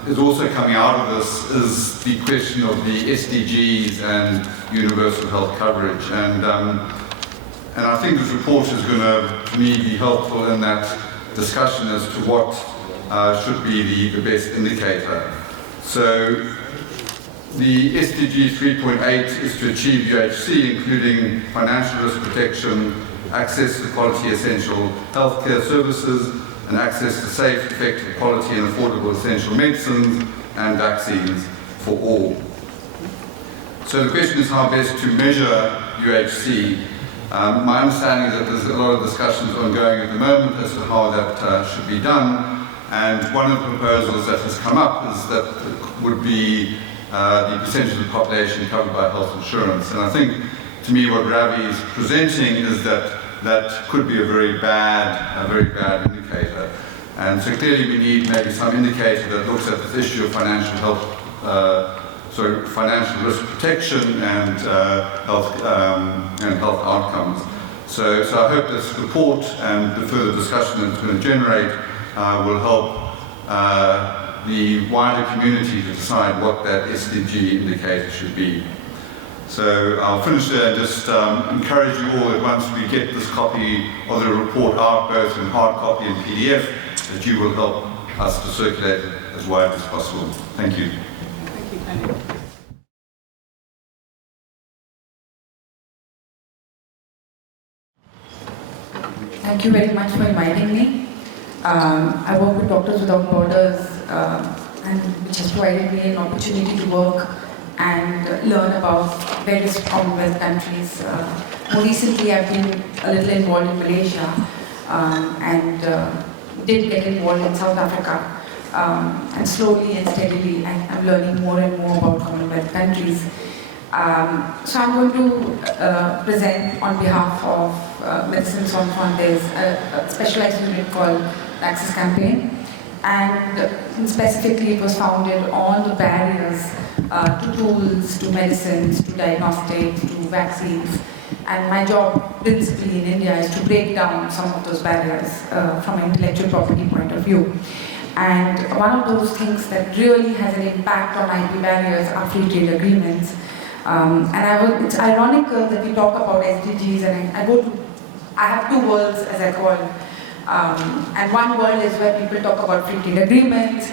is also coming out of this is the question of the SDGs and universal health coverage. And I think this report is going to, to me, be helpful in that discussion as to what should be the best indicator. So the SDG 3.8 is to achieve UHC, including financial risk protection, access to quality essential healthcare services, and access to safe, effective, quality and affordable essential medicines and vaccines for all. So the question is how best to measure UHC. My understanding is that there's a lot of discussions ongoing at the moment as to how that should be done, and one of the proposals that has come up is that it would be the percentage of the population covered by health insurance. And I think, to me, what Ravi is presenting is that that could be a very bad indicator. And so clearly we need maybe some indicator that looks at this issue of financial risk protection and health outcomes. So I hope this report and the further discussion that it's going to generate will help the wider community to decide what that SDG indicator should be. So I'll finish there and just encourage you all that once we get this copy of the report out, both in hard copy and PDF, that you will help us to circulate it as widely as possible. Thank you. Thank you, Penny. Thank you very much for inviting me. I work with Doctors Without Borders, and which has provided me an opportunity to work and learn about various Commonwealth countries. More recently, I've been a little involved in Malaysia and did get involved in South Africa. And slowly and steadily, I'm learning more and more about Commonwealth countries. So I'm going to present on behalf of Medicine Sans Frontières, a specialized unit called the Access Campaign. And specifically, it was founded on the barriers to tools, to medicines, to diagnostics, to vaccines. And my job, principally in India, is to break down some of those barriers from an intellectual property point of view. And one of those things that really has an impact on IP barriers are free trade agreements. It's ironical that we talk about SDGs, and I have two worlds, as I call it. And one world is where people talk about free trade agreements,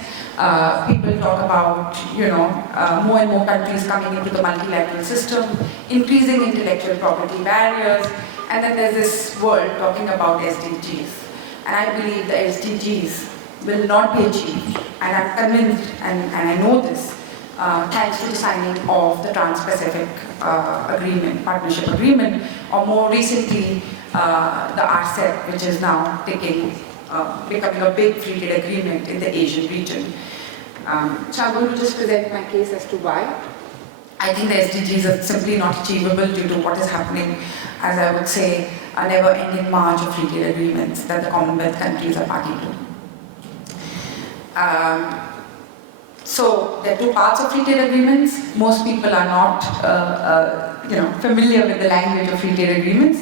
People talk about, more and more countries coming into the multilateral system, increasing intellectual property barriers, and then there's this world talking about SDGs. And I believe the SDGs will not be achieved, and I'm convinced, and I know this, thanks to the signing of the Trans-Pacific Partnership Agreement, or more recently, the RCEP, which is now becoming a big free trade agreement in the Asian region. So I'm going to just present my case as to why. I think the SDGs are simply not achievable due to what is happening, as I would say, a never-ending march of free trade agreements that the Commonwealth countries are party to. So there are two parts of free trade agreements. Most people are not familiar with the language of free trade agreements.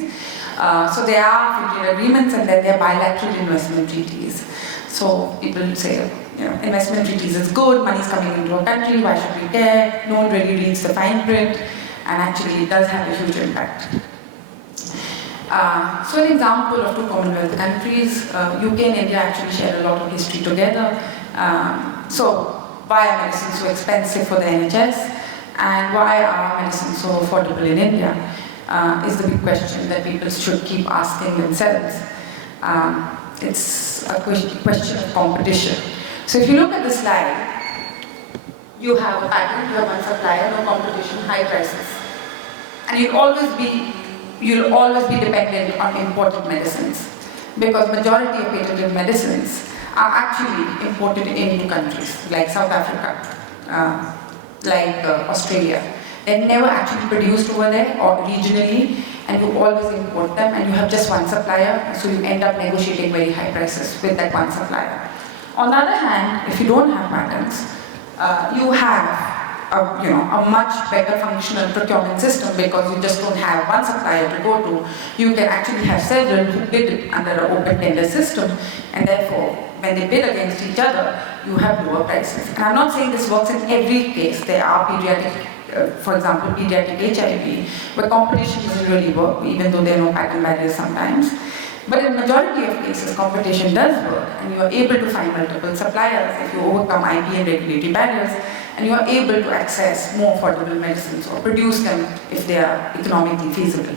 So there are free trade agreements, and then there are bilateral investment treaties. So people say, investment treaties is good, money's coming into a country, why should we care? No one really reads the fine print, and actually it does have a huge impact. So an example of two Commonwealth countries, UK and India actually share a lot of history together. So why are medicines so expensive for the NHS, and why are medicines so affordable in India, is the big question that people should keep asking themselves. It's a question of competition. So if you look at the slide, you have a patent, you have one supplier, no competition, high prices. And you'll always be dependent on imported medicines, because majority of patented medicines are actually imported into countries like South Africa, like Australia. They're never actually produced over there or regionally, and you always import them, and you have just one supplier, so you end up negotiating very high prices with that one supplier. On the other hand, if you don't have patents, you have a much better functional procurement system, because you just don't have one supplier to go to. You can actually have several who bid under an open tender system, and therefore, when they bid against each other, you have lower prices. And I'm not saying this works in every case. There are for example, pediatric HIV, where competition doesn't really work, even though there are no patent barriers sometimes. But in majority of cases, competition does work, and you are able to find multiple suppliers if you overcome IP and regulatory barriers, and you are able to access more affordable medicines or produce them if they are economically feasible.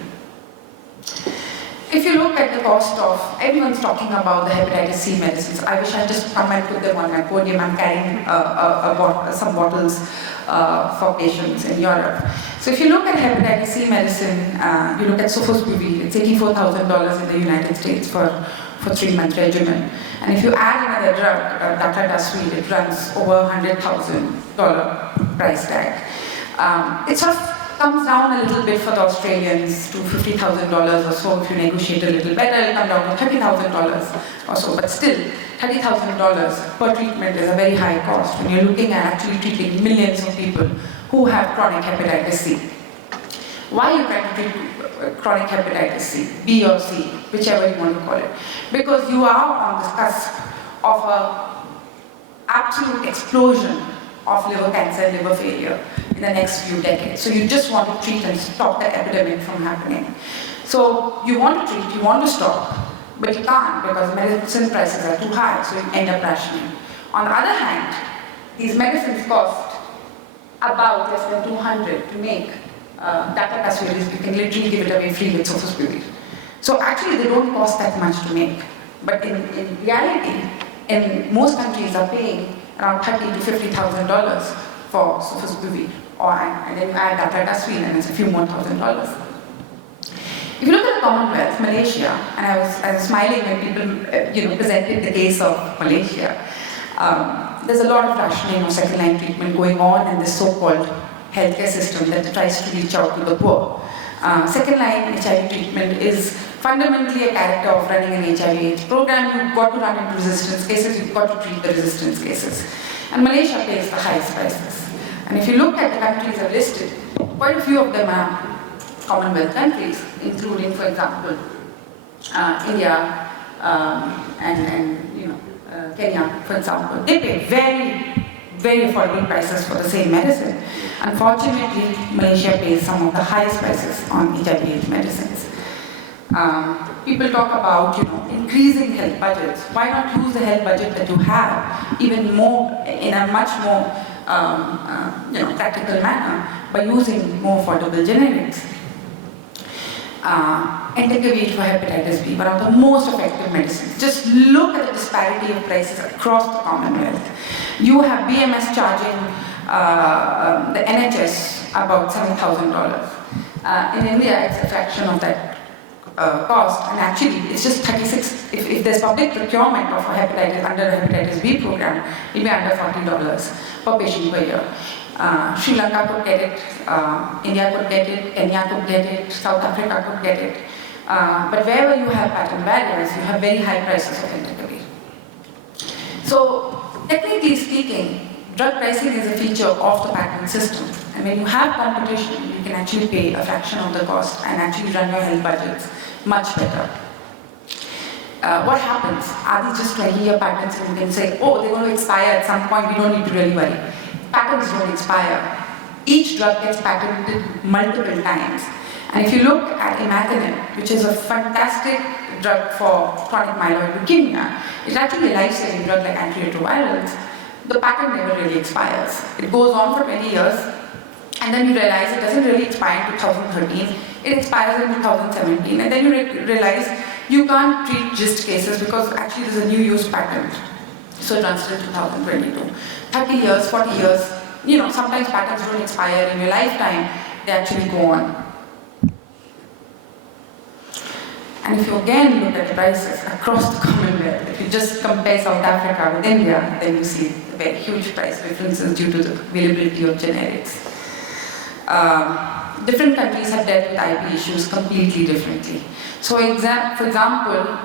If you look at the cost of, everyone's talking about the hepatitis C medicines. I wish I'd just come and put them on my podium. I'm carrying some bottles for patients in Europe. So if you look at hepatitis C medicine, you look at sofosbuvir, it's $84,000 in the United States for 3-month regimen. And if you add another drug, daclofenac, it runs over $100,000 price tag. It sort of comes down a little bit for the Australians to $50,000 or so. If you negotiate a little better, it'll come down to $30,000 or so. But still, $30,000 per treatment is a very high cost when you're looking at actually treating millions of people who have chronic hepatitis C. Why are you trying to treat chronic hepatitis C, B or C, whichever you want to call it? Because you are on the cusp of an absolute explosion of liver cancer, liver failure in the next few decades. So you just want to treat and stop the epidemic from happening. So you want to treat, you want to stop, but you can't because medicine prices are too high, so you end up rationing. On the other hand, these medicines cost about less than 200 to make. Daclofenac, you can literally give it away free with sofosbuvir. So actually they don't cost that much to make. But in reality, in most countries are paying around $30,000 to $50,000 for sofosbuvir, and then you add daclofenac and it's a few more $1,000s. If you look at the Commonwealth, Malaysia, and I was smiling when people presented the case of Malaysia, there's a lot of rationing of second-line treatment going on in this so-called healthcare system that tries to reach out to the poor. Second-line HIV treatment is fundamentally a character of running an HIV/AIDS program. You've got to run into resistance cases, you've got to treat the resistance cases. And Malaysia pays the highest prices. And if you look at the countries I've listed, quite a few of them are Commonwealth countries, including, for example, India and Kenya, for example. They pay very, very affordable prices for the same medicine. Unfortunately, Malaysia pays some of the highest prices on HIV/AIDS medicines. people talk about, increasing health budgets. Why not use the health budget that you have even more, in a much more, practical manner by using more affordable generics? Entecavir for hepatitis B, one of the most effective medicines. Just look at the disparity of prices across the Commonwealth. You have BMS charging the NHS about $7,000. In India, it's a fraction of that cost, and actually, it's just 36. If there's public procurement of under a hepatitis B program, it'll be under $40 per patient per year. Sri Lanka could get it, India could get it, Kenya could get it, South Africa could get it. But wherever you have patent barriers, you have very high prices of entecavir. So, technically speaking, drug pricing is a feature of the patent system. And when you have competition, you can actually pay a fraction of the cost and actually run your health budgets much better. What happens? Are these just 20-year patents and you can say, oh, they're going to expire at some point, we don't need to really worry. Patents don't expire. Each drug gets patented multiple times. And if you look at imatinib, which is a fantastic drug for chronic myeloid leukemia, it's actually a life-saving drug like antiretrovirals. The patent never really expires. It goes on for 20 years, and then you realize it doesn't really expire in 2013. It expires in 2017, and then you realize you can't treat GIST cases because actually there's a new use patent. So it runs till 2022. 30 years, 40 years, sometimes patents don't expire in your lifetime, they actually go on. And if you again look at the prices across the Commonwealth, if you just compare South Africa with India, then you see very huge price differences due to the availability of generics. Different countries have dealt with IP issues completely differently. So for example,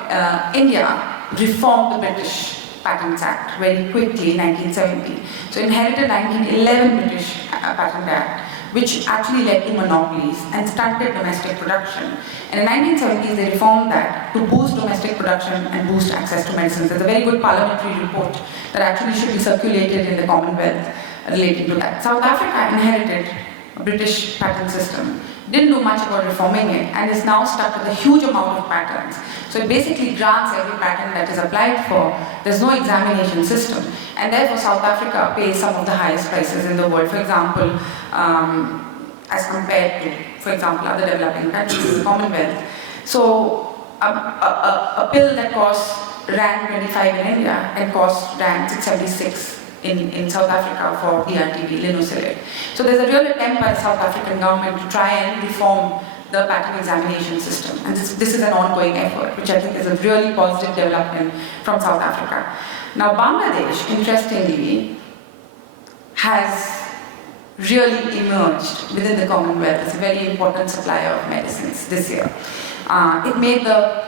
India reformed the British Patents Act very quickly in 1970. So inherited 1911 British Patent Act, which actually led to monopolies and stunted domestic production. And in the 1970s, they reformed that to boost domestic production and boost access to medicines. There's a very good parliamentary report that actually should be circulated in the Commonwealth relating to that. South Africa inherited a British patent system, didn't do much about reforming it, and is now stuck with a huge amount of patents. So it basically grants every patent that is applied for. There's no examination system. And therefore, South Africa pays some of the highest prices in the world. For example, as compared to, for example, other developing countries in the Commonwealth. So a pill that costs Rand 25 in India can cost Rand 676 in South Africa for DRTB, linocillate. So there's a real attempt by the South African government to try and reform the patent examination system. And this is an ongoing effort, which I think is a really positive development from South Africa. Now, Bangladesh, interestingly, has really emerged within the Commonwealth as a very important supplier of medicines this year. It made the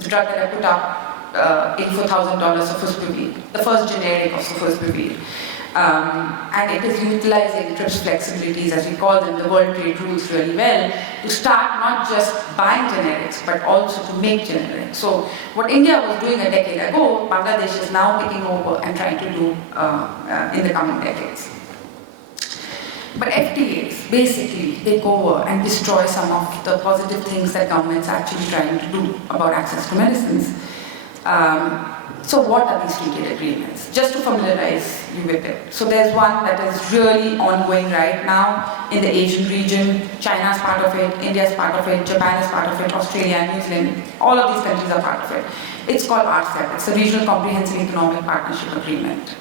drug that I put up $84,000 sofosbuvir, the first generic of sofosbuvir. And it is utilizing TRIPS flexibilities, as we call them, the World Trade Rules really well, to start not just buying generics, but also to make generics. So what India was doing a decade ago, Bangladesh is now taking over and trying to do in the coming decades. But FTAs basically take over and destroy some of the positive things that governments are actually trying to do about access to medicines. So what are these free trade agreements? Just to familiarize you with it. So there's one that is really ongoing right now in the Asian region. China's part of it, India's part of it, Japan is part of it, Australia and New Zealand, all of these countries are part of it. It's called RCEP, it's the Regional Comprehensive Economic Partnership Agreement.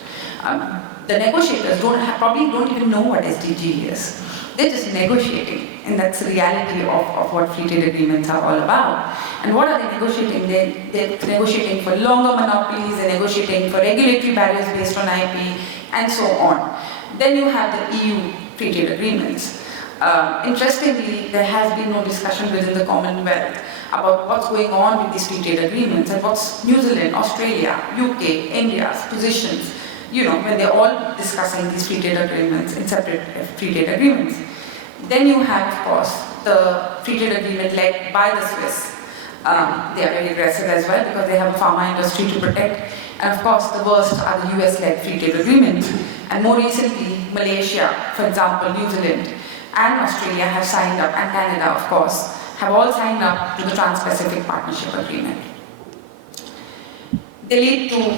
The negotiators probably don't even know what SDG is. They're just negotiating, and that's the reality of what free trade agreements are all about. And what are they negotiating? They're negotiating for longer monopolies, they're negotiating for regulatory barriers based on IP, and so on. Then you have the EU free trade agreements. Interestingly, there has been no discussion within the Commonwealth about what's going on with these free trade agreements and what's New Zealand, Australia, UK, India's positions, when they're all discussing these free trade agreements in separate free trade agreements. Then you have, of course, the free trade agreement led by the Swiss. They are very aggressive as well because they have a pharma industry to protect. And of course, the worst are the US-led free trade agreements. And more recently, Malaysia, for example, New Zealand, and Australia have signed up, and Canada, of course, have all signed up to the Trans-Pacific Partnership Agreement. They lead to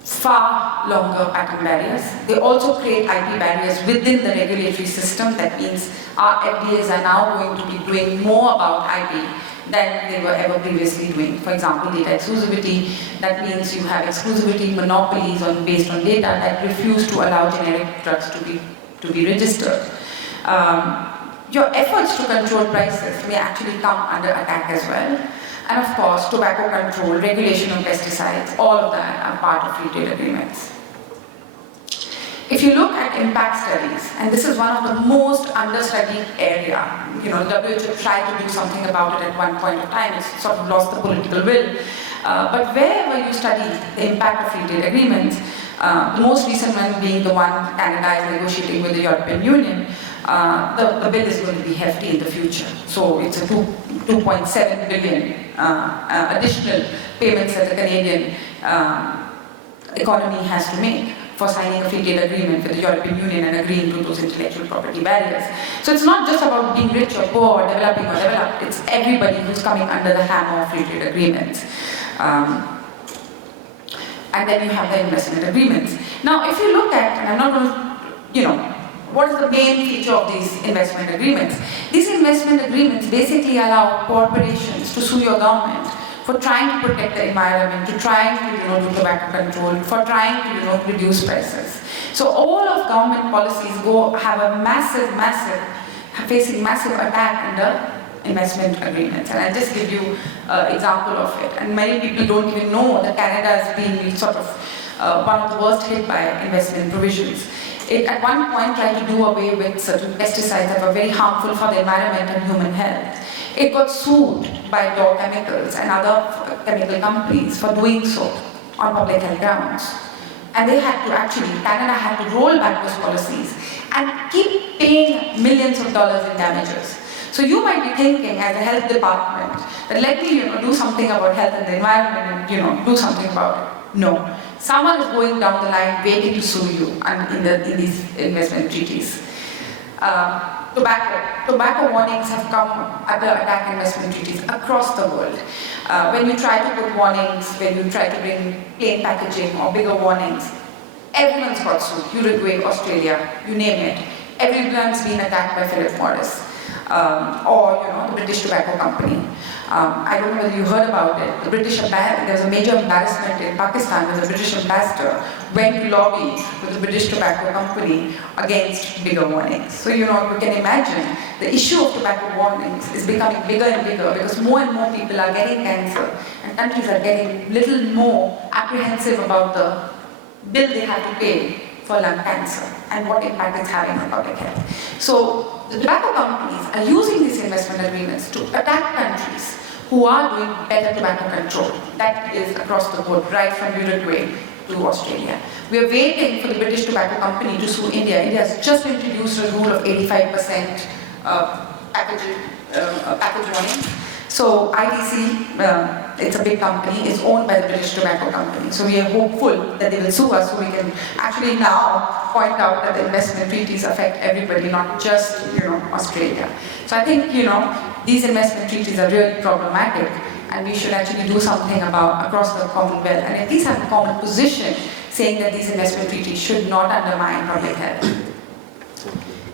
far longer patent barriers. They also create IP barriers within the regulatory system. That means our FDAs are now going to be doing more about IP than they were ever previously doing. For example, data exclusivity. That means you have exclusivity monopolies based on data that refuse to allow generic drugs to be registered. Your efforts to control prices may actually come under attack as well. And of course, tobacco control, regulation of pesticides, all of that are part of free trade agreements. If you look at impact studies, and this is one of the most understudied area, the WHO tried to do something about it at one point of time, it's sort of lost the political will. But wherever you study the impact of free trade agreements, the most recent one being the one Canada is negotiating with the European Union, the bill is going to be hefty in the future. So it's a 2.7 billion additional payments that the Canadian economy has to make for signing a free trade agreement with the European Union and agreeing to those intellectual property barriers. So it's not just about being rich or poor or developing or developed, it's everybody who's coming under the hammer of free trade agreements. And then you have the investment agreements. Now, if you look at, and I'm not going to, what is the main feature of these investment agreements? These investment agreements basically allow corporations to sue your government for trying to protect the environment, to trying to do tobacco control, for trying to reduce prices. So all of government policies have a facing massive attack under investment agreements. And I'll just give you an example of it. And many people don't even know that Canada has been sort of one of the worst hit by investment provisions. It at one point tried to do away with certain pesticides that were very harmful for the environment and human health. It got sued by Dow Chemicals and other chemical companies for doing so on public health grounds. And Canada had to roll back those policies and keep paying millions of dollars in damages. So you might be thinking as a health department that let me do something about health and the environment and do something about it. No. Someone is going down the line waiting to sue you in these investment treaties. Tobacco warnings have come under attack investment treaties across the world. When you try to put warnings, when you try to bring plain packaging or bigger warnings, everyone's got sued. Uruguay, Australia, you name it. Everyone's been attacked by Philip Morris or the British Tobacco Company. I don't know whether you heard about it. There was a major embarrassment in Pakistan when the British ambassador went to lobby with the British Tobacco Company against bigger warnings. So you can imagine the issue of tobacco warnings is becoming bigger and bigger because more and more people are getting cancer and countries are getting little more apprehensive about the bill they have to pay for lung cancer and what impact it's having on public health. So the tobacco companies are using these investment agreements to attack countries who are doing better tobacco control. That is across the board, right from Uruguay to Australia. We are waiting for the British Tobacco Company to sue India. India has just introduced a rule of 85% package warning. So ITC, it's a big company, is owned by the British Tobacco Company. So we are hopeful that they will sue us so we can actually now point out that the investment treaties affect everybody, not just Australia. So I think these investment treaties are really problematic and we should actually do something about across the Commonwealth and at least have a common position saying that these investment treaties should not undermine public health.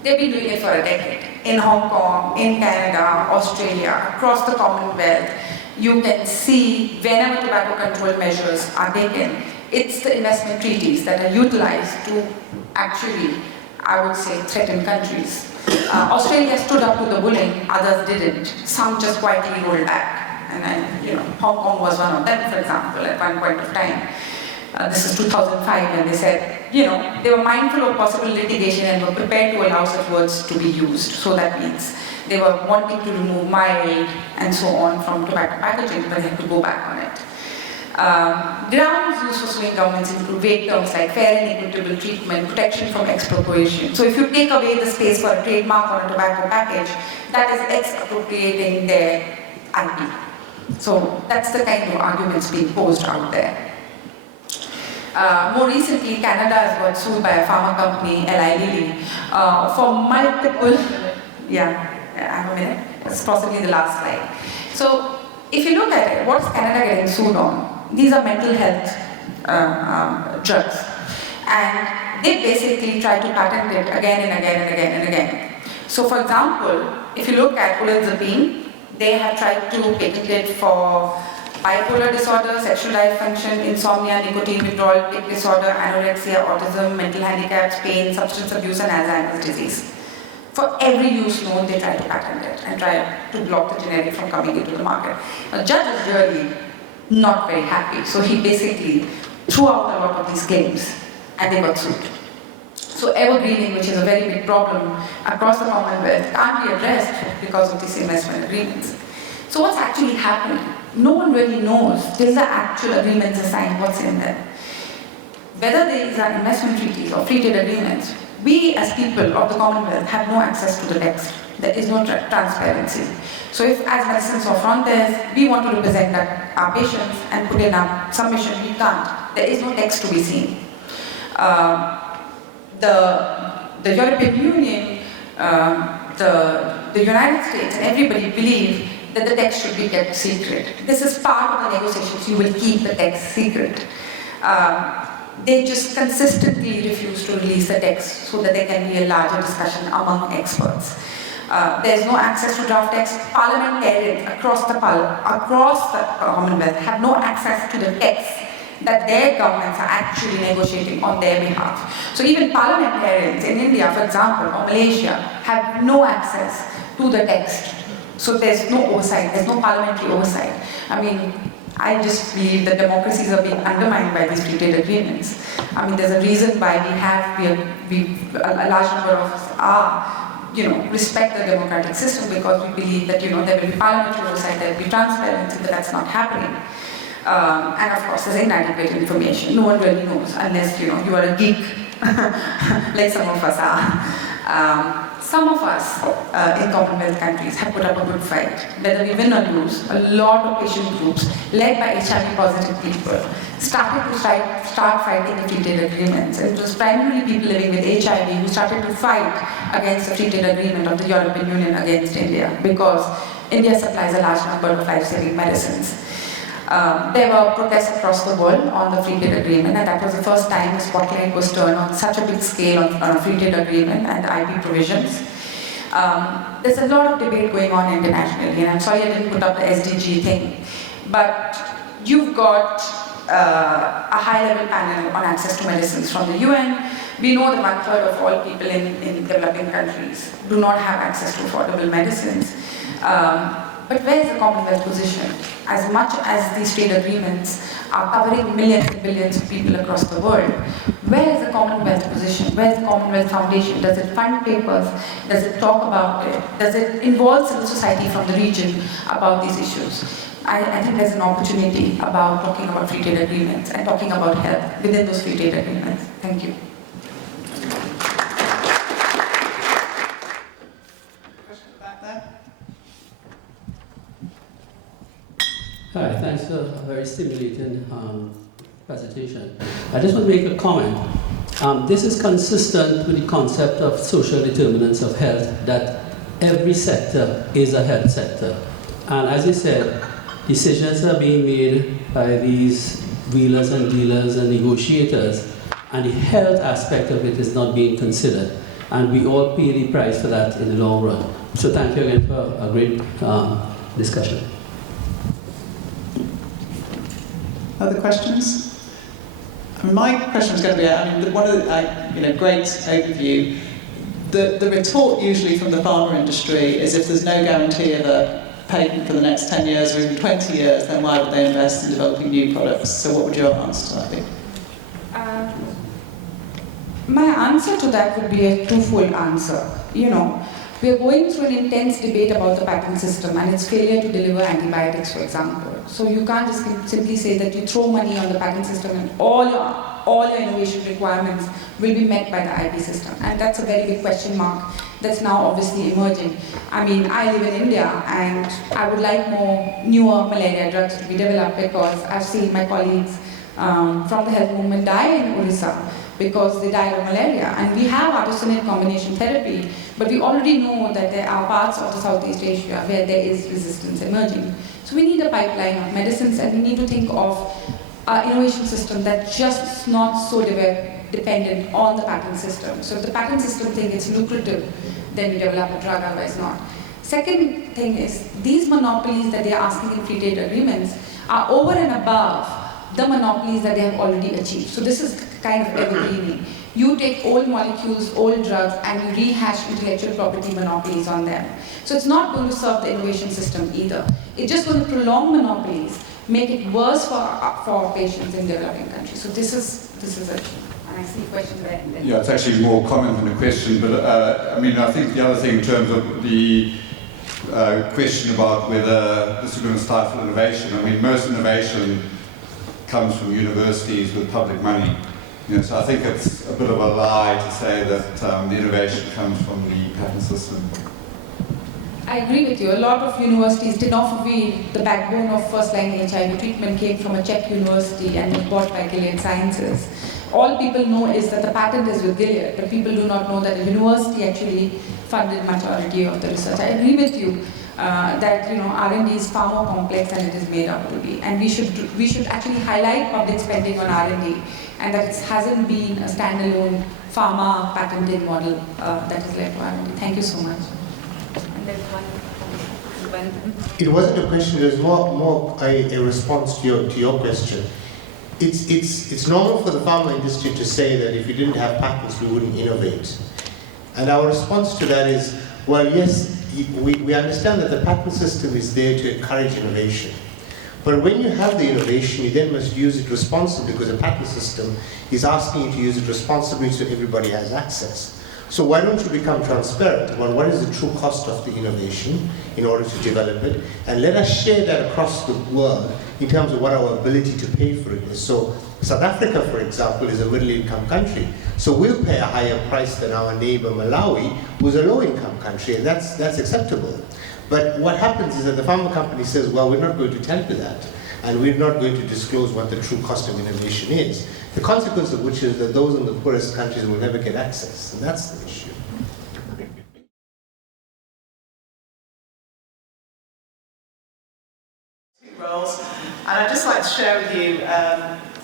They've been doing it for a decade. In Hong Kong, in Canada, Australia, across the Commonwealth, you can see whenever tobacco control measures are taken, it's the investment treaties that are utilized to actually, I would say, threaten countries. Australia stood up to the bullying, others didn't. Some just quietly rolled back. And Hong Kong was one of them, for example, at one point of time. This is 2005, and they said, they were mindful of possible litigation and were prepared to allow such words to be used. So that means they were wanting to remove mild and so on from tobacco packaging, but they had to go back on it. Grounds used for suing governments include vague terms like fair and equitable treatment, protection from expropriation. So if you take away the space for a trademark or a tobacco package, that is expropriating their IP. So that's the kind of arguments being posed out there. More recently, Canada has got sued by a pharma company, Eli Lilly, for multiple, I have a minute. That's possibly the last slide. So if you look at it, what's Canada getting sued on? These are mental health drugs. And they basically try to patent it again and again and again and again. So for example, if you look at olanzapine, they have tried to patent it for bipolar disorder, sexual dysfunction, insomnia, nicotine withdrawal, tic disorder, anorexia, autism, mental handicaps, pain, substance abuse, and Alzheimer's disease. For every use known, they try to patent it and try to block the generic from coming into the market. The judge is really not very happy, so he basically threw out a lot of these claims and they got sued. So evergreening, which is a very big problem across the Commonwealth, can't be addressed because of these investment agreements. So what's actually happening? No one really knows till the actual agreements are signed what's in them. Whether these are investment treaties or free trade agreements, we as people of the Commonwealth have no access to the text. There is no transparency. So if as Medicines Sans Frontières, we want to represent our patients and put in our submission, we can't. There is no text to be seen. The European Union, the United States, and everybody believe that the text should be kept secret. This is part of the negotiations. You will keep the text secret. They just consistently refuse to release the text so that there can be a larger discussion among experts. There's no access to draft text. Parliamentarians across the Commonwealth have no access to the text that their governments are actually negotiating on their behalf. So even parliamentarians in India, for example, or Malaysia, have no access to the text. So there's no oversight, there's no parliamentary oversight. I mean, I just believe that democracies are being undermined by these free trade agreements. I mean, there's a reason why a large number of us are, respect the democratic system, because we believe that, there will be parliamentary oversight, there will be transparency, but that's not happening. And of course, there's inadequate information. No one really knows unless, you are a geek, like some of us are. Some of us in Commonwealth countries have put up a good fight. Whether we win or lose, a lot of patient groups led by HIV-positive people started to start fighting the free trade agreements. It was primarily people living with HIV who started to fight against the free trade agreement of the European Union against India, because India supplies a large number of life-saving medicines. There were protests across the world on the free trade agreement, and that was the first time the spotlight was turned on such a big scale on a free trade agreement and IP provisions. There's a lot of debate going on internationally, and I'm sorry I didn't put up the SDG thing, but you've got a high-level panel on access to medicines from the UN. We know that 1/3 of all people in developing countries do not have access to affordable medicines. But where is the Commonwealth position? As much as these trade agreements are covering millions and billions of people across the world, where is the Commonwealth position? Where is the Commonwealth Foundation? Does it fund papers? Does it talk about it? Does it involve civil society from the region about these issues? I think there's an opportunity about talking about free trade agreements and talking about health within those free trade agreements. Thank you. Question back there. Hi, thanks for a very stimulating presentation. I just want to make a comment. This is consistent with the concept of social determinants of health, that every sector is a health sector. And as you said, decisions are being made by these wheelers and dealers and negotiators, and the health aspect of it is not being considered. And we all pay the price for that in the long run. So thank you again for a great discussion. Other questions? My question was going to be, one of the, great overview. The retort usually from the pharma industry is if there's no guarantee of a patent for the next 10 years or even 20 years, then why would they invest in developing new products? So what would your answer to that be? My answer to that would be a twofold answer. We are going through an intense debate about the patent system and its failure to deliver antibiotics, for example. So you can't just simply say that you throw money on the patent system and all your innovation requirements will be met by the IP system. And that's a very big question mark that's now obviously emerging. I live in India, and I would like more newer malaria drugs to be developed, because I've seen my colleagues from the health movement die in Orissa because they died of malaria. And we have artesunate combination therapy, but we already know that there are parts of the Southeast Asia where there is resistance emerging. So we need a pipeline of medicines, and we need to think of an innovation system that's just not so dependent on the patent system. So if the patent system thinks it's lucrative, then we develop a drug, otherwise not. Second thing is, these monopolies that they are asking in free trade agreements are over and above the monopolies that they have already achieved. So this is kind of evergreening. You take old molecules, old drugs, and you rehash intellectual property monopolies on them. So it's not going to serve the innovation system either. It's just going to prolong monopolies, make it worse for patients in developing countries. So this is it. And I see a question there. Yeah, it's actually more comment than a question, but I mean, I think the other thing in terms of the question about whether this is going to stifle innovation, I mean, most innovation comes from universities with public money. You know, so I think it's a bit of a lie to say that the innovation comes from the patent system. I agree with you. A lot of universities did not feel the backbone of first-line HIV treatment came from a Czech university and was bought by Gilead Sciences. All people know is that the patent is with Gilead, but people do not know that the university actually funded majority of the research. I agree with you that R&D is far more complex than it is made out to be, and we should actually highlight public spending on R&D, and that it hasn't been a standalone pharma patented model that has led to R&D. Thank you so much. And there's one. It wasn't a question. It was more a response to your question. It's normal for the pharma industry to say that if we didn't have patents, we wouldn't innovate. And our response to that is, well, yes, we understand that the patent system is there to encourage innovation. But when you have the innovation, you then must use it responsibly, because the patent system is asking you to use it responsibly so everybody has access. So why don't you become transparent about what is the true cost of the innovation in order to develop it, and let us share that across the world in terms of what our ability to pay for it is. So South Africa, for example, is a middle-income country. So we'll pay a higher price than our neighbor Malawi, who's a low-income country, and that's acceptable. But what happens is that the pharma company says, well, we're not going to tell you that, and we're not going to disclose what the true cost of innovation is. The consequence of which is that those in the poorest countries will never get access, and that's the issue. Roles, and I'd just like to share with you,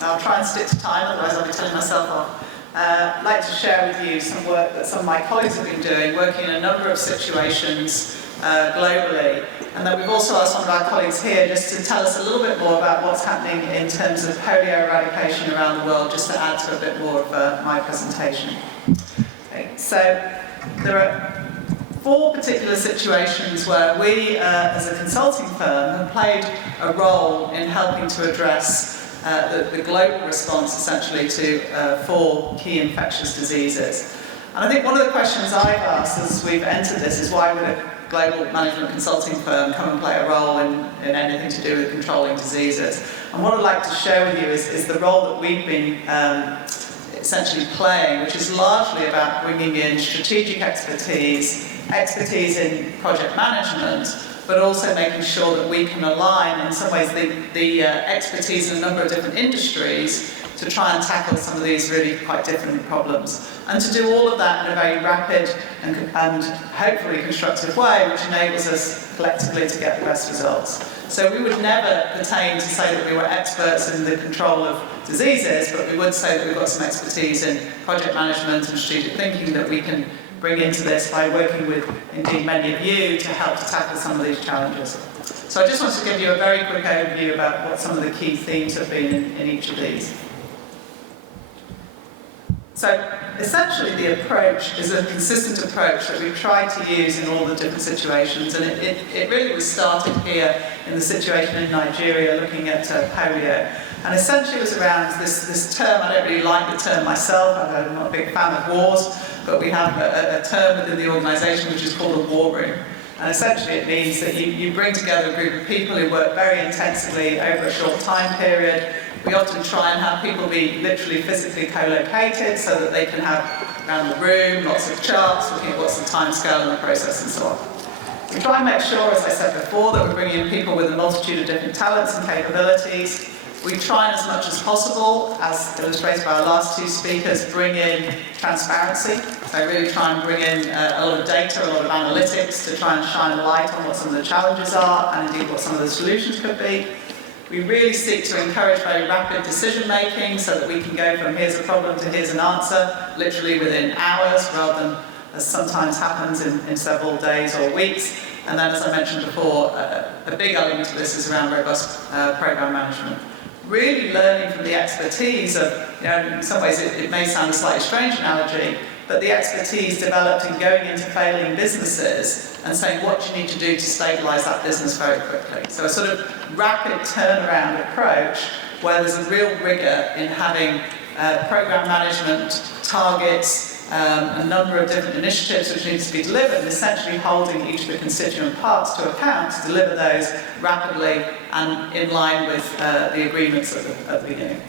I'll try and stick to time, otherwise I'll be telling myself off. I'd like to share with you some work that some of my colleagues have been doing, working in a number of situations globally, and that we've also asked one of our colleagues here just to tell us a little bit more about what's happening in terms of polio eradication around the world, just to add to a bit more of my presentation. Okay, so there are 4 particular situations where we, as a consulting firm, have played a role in helping to address the global response, essentially, to 4 key infectious diseases. And I think one of the questions I've asked as we've entered this is, why would a global management consulting firm come and play a role in anything to do with controlling diseases? And what I'd like to share with you is the role that we've been essentially playing, which is largely about bringing in strategic expertise in project management, but also making sure that we can align, in some ways, the expertise in a number of different industries to try and tackle some of these really quite different problems. And to do all of that in a very rapid and hopefully constructive way, which enables us collectively to get the best results. So we would never pertain to say that we were experts in the control of diseases, but we would say that we've got some expertise in project management and strategic thinking that we can bring into this by working with, indeed, many of you to help to tackle some of these challenges. So I just wanted to give you a very quick overview about what some of the key themes have been in each of these. So essentially the approach is a consistent approach that we've tried to use in all the different situations, and it really was started here in the situation in Nigeria looking at polio. And essentially it was around this term. I don't really like the term myself, I'm not a big fan of wars, but we have a term within the organisation which is called a war room. And essentially it means that you bring together a group of people who work very intensively over a short time period. We often try and have people be literally physically co-located so that they can have around the room lots of charts, looking at what's the time scale and the process and so on. We try and make sure, as I said before, that we're bringing in people with a multitude of different talents and capabilities. We try and, as much as possible, as illustrated by our last two speakers, bring in transparency. So really try and bring in a lot of data, a lot of analytics to try and shine a light on what some of the challenges are and indeed what some of the solutions could be. We really seek to encourage very rapid decision making so that we can go from here's a problem to here's an answer, literally within hours rather than, as sometimes happens, in several days or weeks. And then, as I mentioned before, a big element of this is around robust program management. Really learning from the expertise of, in some ways it may sound a slightly strange analogy, but the expertise developed in going into failing businesses and saying what do you need to do to stabilise that business very quickly. So a sort of rapid turnaround approach where there's a real rigour in having programme management, targets, a number of different initiatives which need to be delivered, and essentially holding each of the constituent parts to account to deliver those rapidly and in line with the agreements at the beginning.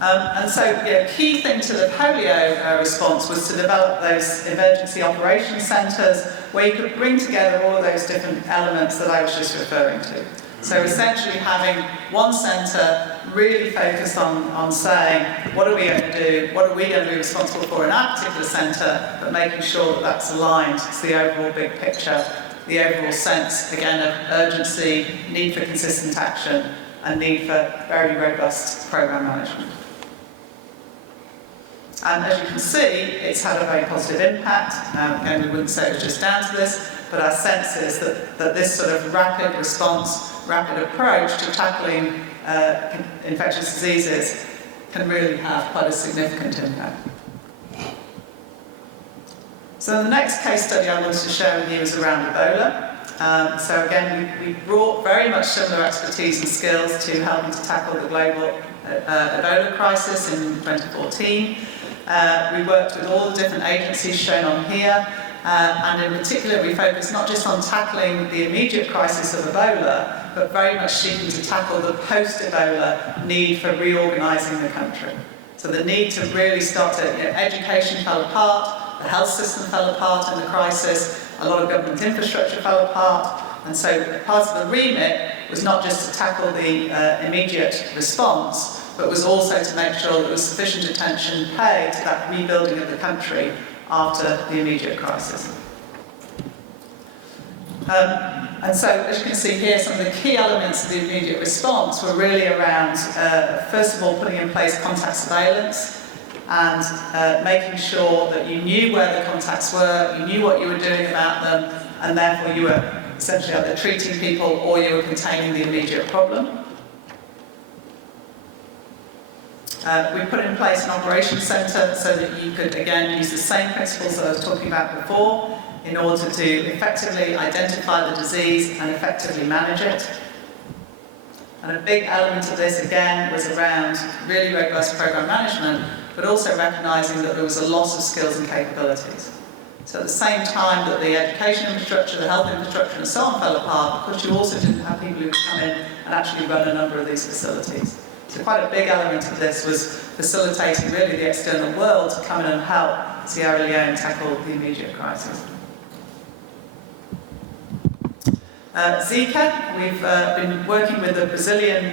And so a key thing to the polio response was to develop those emergency operations centres where you could bring together all of those different elements that I was just referring to. So essentially having one centre really focused on saying, what are we going to do, what are we going to be responsible for in our particular centre, but making sure that that's aligned to the overall big picture, the overall sense, again, of urgency, need for consistent action, and need for very robust programme management. And as you can see, it's had a very positive impact. Again, we wouldn't say it was just down to this, but our sense is that this sort of rapid response, rapid approach to tackling infectious diseases can really have quite a significant impact. So the next case study I wanted to share with you is around Ebola. So again, we brought very much similar expertise and skills to helping to tackle the global Ebola crisis in 2014. We worked with all the different agencies shown on here, and in particular we focused not just on tackling the immediate crisis of Ebola, but very much seeking to tackle the post-Ebola need for reorganising the country. So the need to really start to, education fell apart, the health system fell apart in the crisis, a lot of government infrastructure fell apart, and so part of the remit was not just to tackle the immediate response, but was also to make sure that there was sufficient attention paid to that rebuilding of the country after the immediate crisis. And so, as you can see here, some of the key elements of the immediate response were really around, first of all, putting in place contact surveillance and making sure that you knew where the contacts were, you knew what you were doing about them, and therefore you were essentially either treating people or you were containing the immediate problem. We put in place an operations centre so that you could, again, use the same principles that I was talking about before in order to effectively identify the disease and effectively manage it. And a big element of this, again, was around really robust programme management, but also recognising that there was a loss of skills and capabilities. So at the same time that the education infrastructure, the health infrastructure and so on fell apart, because you also didn't have people who could come in and actually run a number of these facilities. So quite a big element of this was facilitating really the external world to come in and help Sierra Leone tackle the immediate crisis. Zika, we've been working with the Brazilian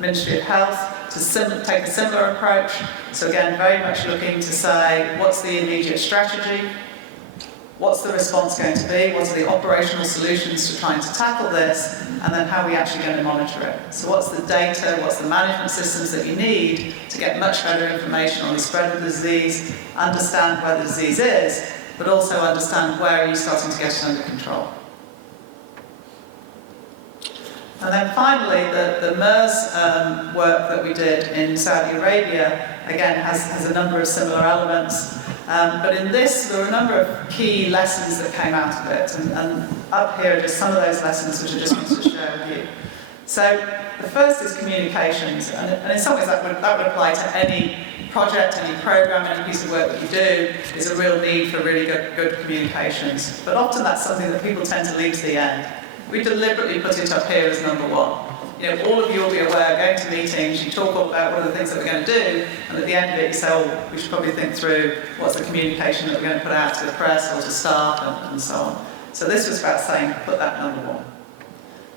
Ministry of Health to take a similar approach. So again, very much looking to say, what's the immediate strategy? What's the response going to be? What are the operational solutions to trying to tackle this? And then how are we actually going to monitor it? So what's the data, what's the management systems that you need to get much better information on the spread of the disease, understand where the disease is, but also understand where are you starting to get it under control. And then finally, the MERS work that we did in Saudi Arabia, again, has a number of similar elements. But in this, there were a number of key lessons that came out of it. And up here are just some of those lessons which I just wanted to share with you. So the first is communications. And in some ways, that would apply to any project, any program, any piece of work that you do, is a real need for really good communications. But often that's something that people tend to leave to the end. We deliberately put it up here as number one. you know, all of you will be aware, going to meetings, you talk all about what are the things that we're going to do, and at the end of it you say, oh, we should probably think through what's the communication that we're going to put out to the press or to staff and so on. So this was about saying, put that number one.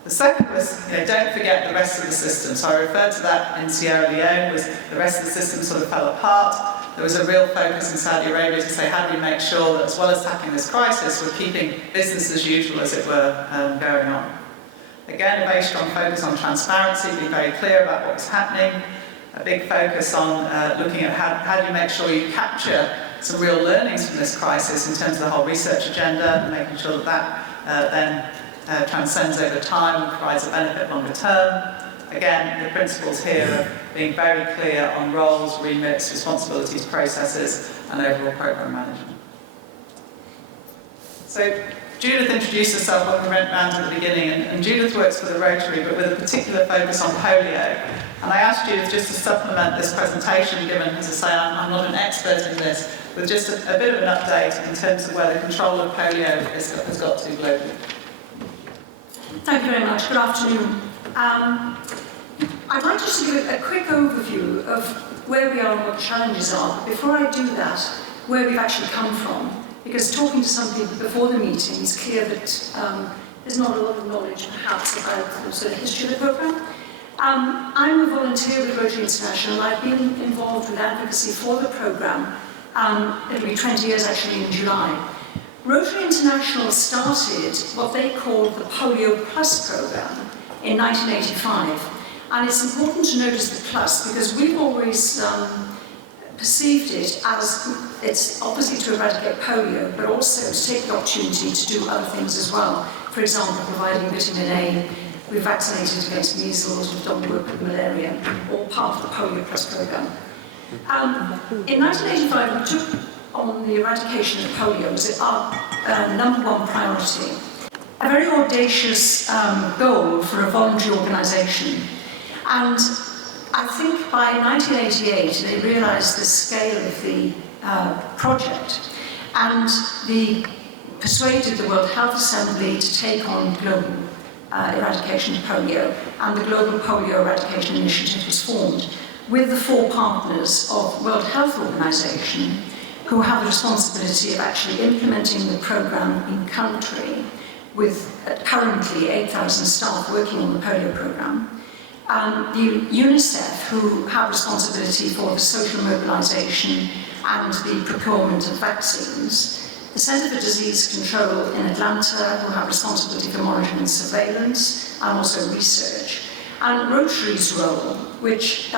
The second was, you know, don't forget the rest of the system. So I referred to that in Sierra Leone, was the rest of the system sort of fell apart. There was a real focus in Saudi Arabia to say, how do we make sure that as well as tackling this crisis, we're keeping business as usual, as it were, going on. Again, a very strong focus on transparency, being very clear about what was happening. A big focus on looking at how do you make sure you capture some real learnings from this crisis in terms of the whole research agenda, and making sure that then transcends over time and provides a benefit longer term. Again, the principles here of being very clear on roles, remits, responsibilities, processes, and overall programme management. So Judith introduced herself when we went round at the beginning, and Judith works for the Rotary, but with a particular focus on polio. And I asked Judith just to supplement this presentation, given, as I say, I'm not an expert in this, with just a bit of an update in terms of where the control of polio has got to globally. Thank you very much. Good afternoon. I'd like just to give a quick overview of where we are and what the challenges are. But before I do that, where we've actually come from, because talking to some people before the meeting, it's clear that there's not a lot of knowledge, perhaps, about the sort of history of the programme. I'm a volunteer with Rotary International. I've been involved with advocacy for the programme. It'll be 20 years, actually, in July. Rotary International started what they called the Polio Plus programme in 1985. And it's important to notice the plus because we've always perceived it as it's obviously to eradicate polio, but also to take the opportunity to do other things as well. For example, providing vitamin A. We've vaccinated against measles, we've done work with malaria, all part of the Polio Plus programme. In 1985, we took on the eradication of polio as our #1 priority. A very audacious goal for a voluntary organisation. And I think by 1988, they realised the scale of the project, and they persuaded the World Health Assembly to take on global eradication of polio, and the Global Polio Eradication Initiative was formed with the 4 partners of World Health Organization, who have the responsibility of actually implementing the programme in country, with currently 8,000 staff working on the polio programme. The UNICEF, who have responsibility for the social mobilisation and the procurement of vaccines. The Centre for Disease Control in Atlanta, who have responsibility for monitoring and surveillance, and also research. And Rotary's role, which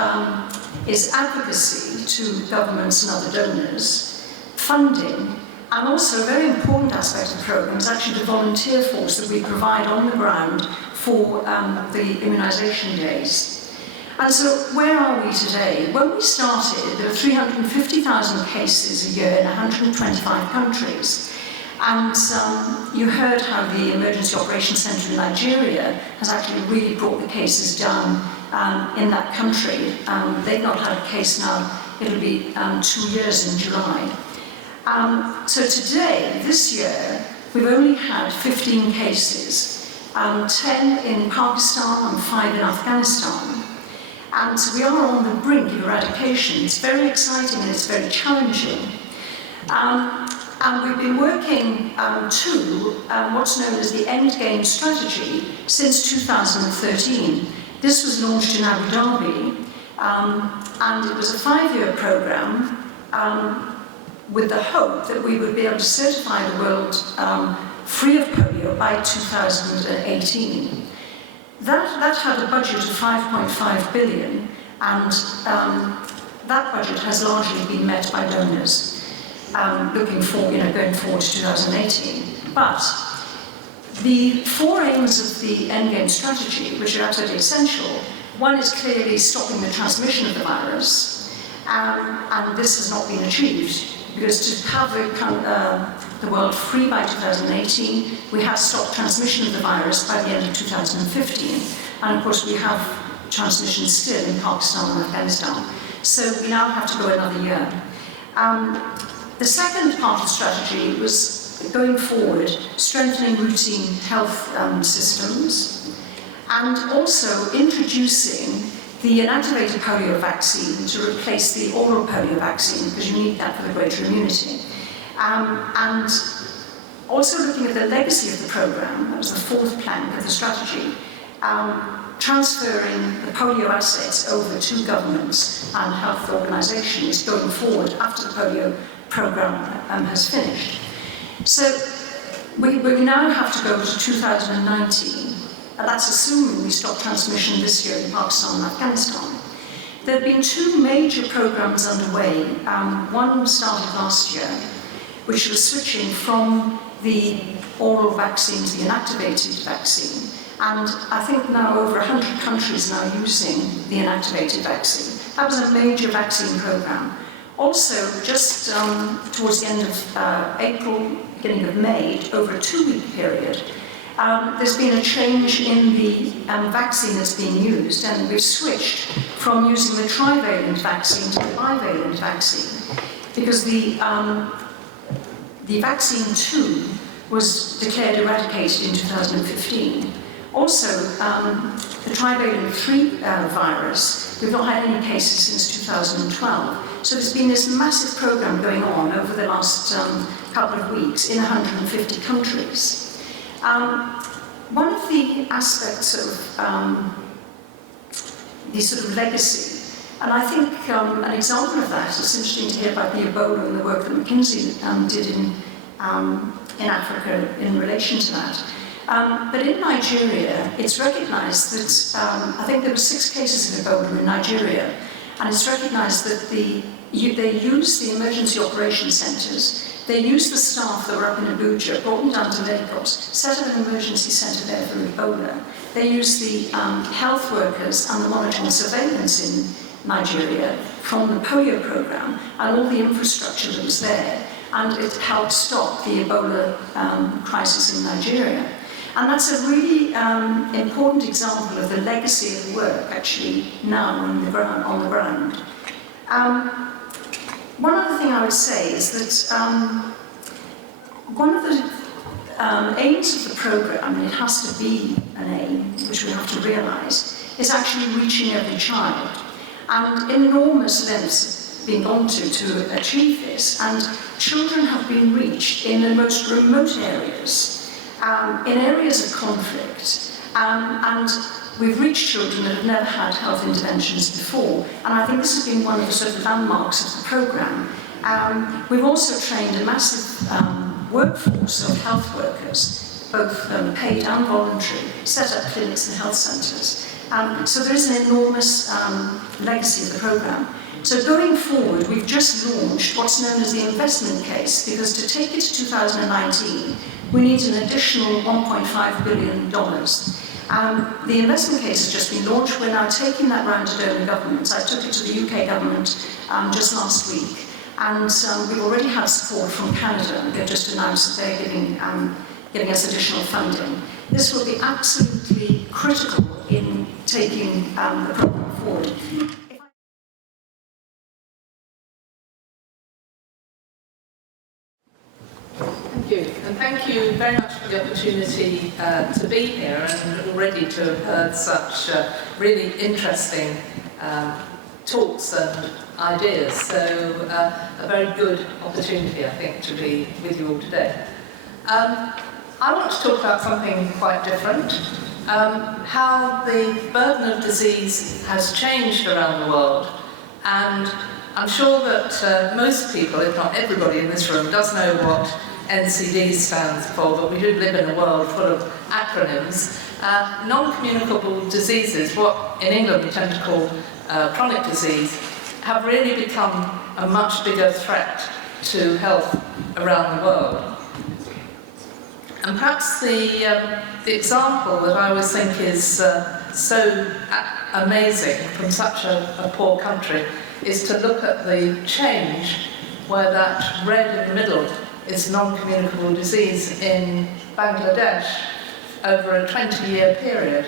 is advocacy to governments and other donors, funding, and also a very important aspect of the programme is actually the volunteer force that we provide on the ground for the immunisation days. And so where are we today? When we started, there were 350,000 cases a year in 125 countries. And you heard how the Emergency Operations Centre in Nigeria has actually really brought the cases down in that country. They've not had a case now, it'll be 2 years in July. So today, this year, we've only had 15 cases, 10 in Pakistan and 5 in Afghanistan. And so we are on the brink of eradication. It's very exciting and it's very challenging. And we've been working to what's known as the Endgame strategy since 2013. This was launched in Abu Dhabi, and it was a 5-year programme with the hope that we would be able to certify the world free of polio by 2018. That had a budget of 5.5 billion, and that budget has largely been met by donors, going forward to 2018. But the 4 aims of the Endgame strategy, which are absolutely essential, one is clearly stopping the transmission of the virus, and this has not been achieved, because to have the world free by 2018, we have stopped transmission of the virus by the end of 2015. And of course, we have transmission still in Pakistan and Afghanistan. So we now have to go another year. The second part of the strategy was, going forward, strengthening routine health systems. and also introducing the inactivated polio vaccine to replace the oral polio vaccine, because you need that for the greater immunity. And also looking at the legacy of the programme, that was the fourth plank of the strategy, transferring the polio assets over to governments and health organisations going forward after the polio programme has finished. So we now have to go to 2019, and that's assuming we stop transmission this year in Pakistan and Afghanistan. There have been two major programmes underway. One started last year, which was switching from the oral vaccine to the inactivated vaccine. And I think now over 100 countries now using the inactivated vaccine. That was a major vaccine programme. Also, just towards the end of April, beginning of May, over a 2-week period, there's been a change in the vaccine that's being used, and we've switched from using the trivalent vaccine to the bivalent vaccine, because the vaccine 2 was declared eradicated in 2015. Also, the trivalent 3 virus, we've not had any cases since 2012. So there's been this massive programme going on over the last couple of weeks in 150 countries. One of the aspects of the sort of legacy, and I think an example of that, it's interesting to hear about the Ebola and the work that McKinsey did in Africa in relation to that. But in Nigeria, it's recognised that, I think there were 6 cases of Ebola in Nigeria, and it's recognised that they used the emergency operation centres, they used the staff that were up in Abuja, brought them down to Lagos, set up an emergency centre there for Ebola. They used the health workers and the monitoring and surveillance in Nigeria from the polio programme and all the infrastructure that was there, and it helped stop the Ebola crisis in Nigeria. And that's a really important example of the legacy of work actually now on the ground. One other thing I would say is that one of the aims of the programme, and it has to be an aim, which we have to realise, is actually reaching every child. And enormous lengths have been gone to achieve this, and children have been reached in the most remote areas, in areas of conflict, and we've reached children that have never had health interventions before, and I think this has been one of the sort of landmarks of the programme. We've also trained a massive workforce of health workers, both paid and voluntary, set up clinics and health centres. So there is an enormous legacy of the programme. So going forward, we've just launched what's known as the investment case, because to take it to 2019, we need an additional $1.5 billion. The investment case has just been launched. We're now taking that round to donor governments. I took it to the UK government just last week, and we've already had support from Canada. They've just announced that they're giving us additional funding. This will be absolutely critical in taking the programme forward. Thank you, and thank you very much for the opportunity to be here and already to have heard such really interesting talks and ideas. So a very good opportunity, I think, to be with you all today. I want to talk about something quite different, how the burden of disease has changed around the world, and I'm sure that most people, if not everybody in this room, does know what NCD stands for, but we do live in a world full of acronyms. Non-communicable diseases, what in England we tend to call chronic disease, have really become a much bigger threat to health around the world. And perhaps the example that I always think is so amazing from such a poor country is to look at the change where that red in the middle is non-communicable disease in Bangladesh over a 20-year period,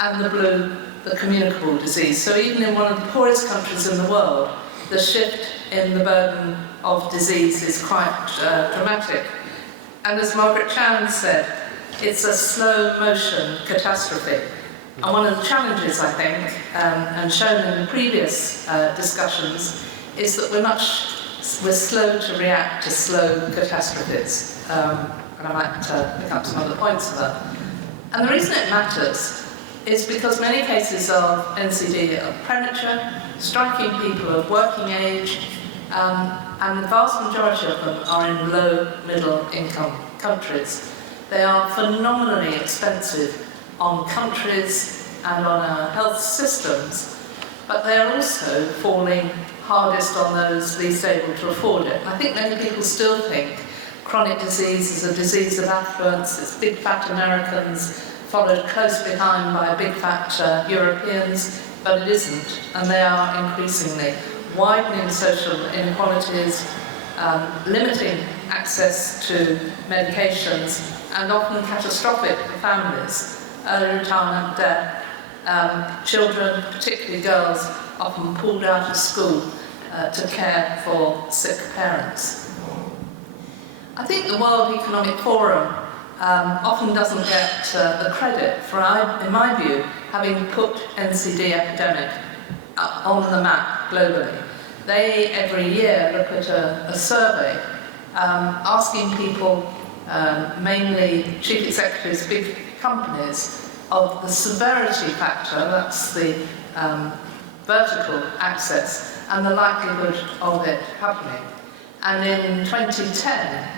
and the blue, the communicable disease. So even in one of the poorest countries in the world, the shift in the burden of disease is quite dramatic. And as Margaret Chan said, it's a slow motion catastrophe. And one of the challenges, I think, and shown in the previous discussions, is that we're slow to react to slow catastrophes. And I might pick up some other points of that. And the reason it matters is because many cases of NCD are premature, striking people of working age, and the vast majority of them are in low, middle income countries. They are phenomenally expensive on countries and on our health systems, but they are also falling hardest on those least able to afford it. And I think many people still think chronic disease is a disease of affluence, it's big fat Americans, followed close behind by big fat Europeans, but it isn't, and they are increasingly widening social inequalities, limiting access to medications, and often catastrophic for families. Early retirement, death, children, particularly girls, often pulled out of school to care for sick parents. I think the World Economic Forum often doesn't get the credit for, in my view, having put NCD epidemic on the map globally. They, every year, look at a survey asking people, mainly chief executives, big companies, of the severity factor, that's the vertical access, and the likelihood of it happening. And in 2010,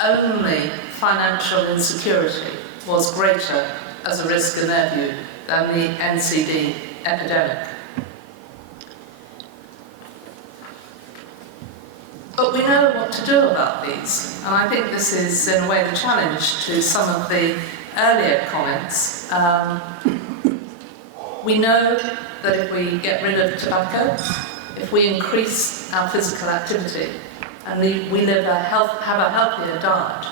only financial insecurity was greater as a risk in their view than the NCD epidemic. But we know what to do about these, and I think this is in a way the challenge to some of the earlier comments. We know that if we get rid of tobacco, if we increase our physical activity, and we have a healthier diet,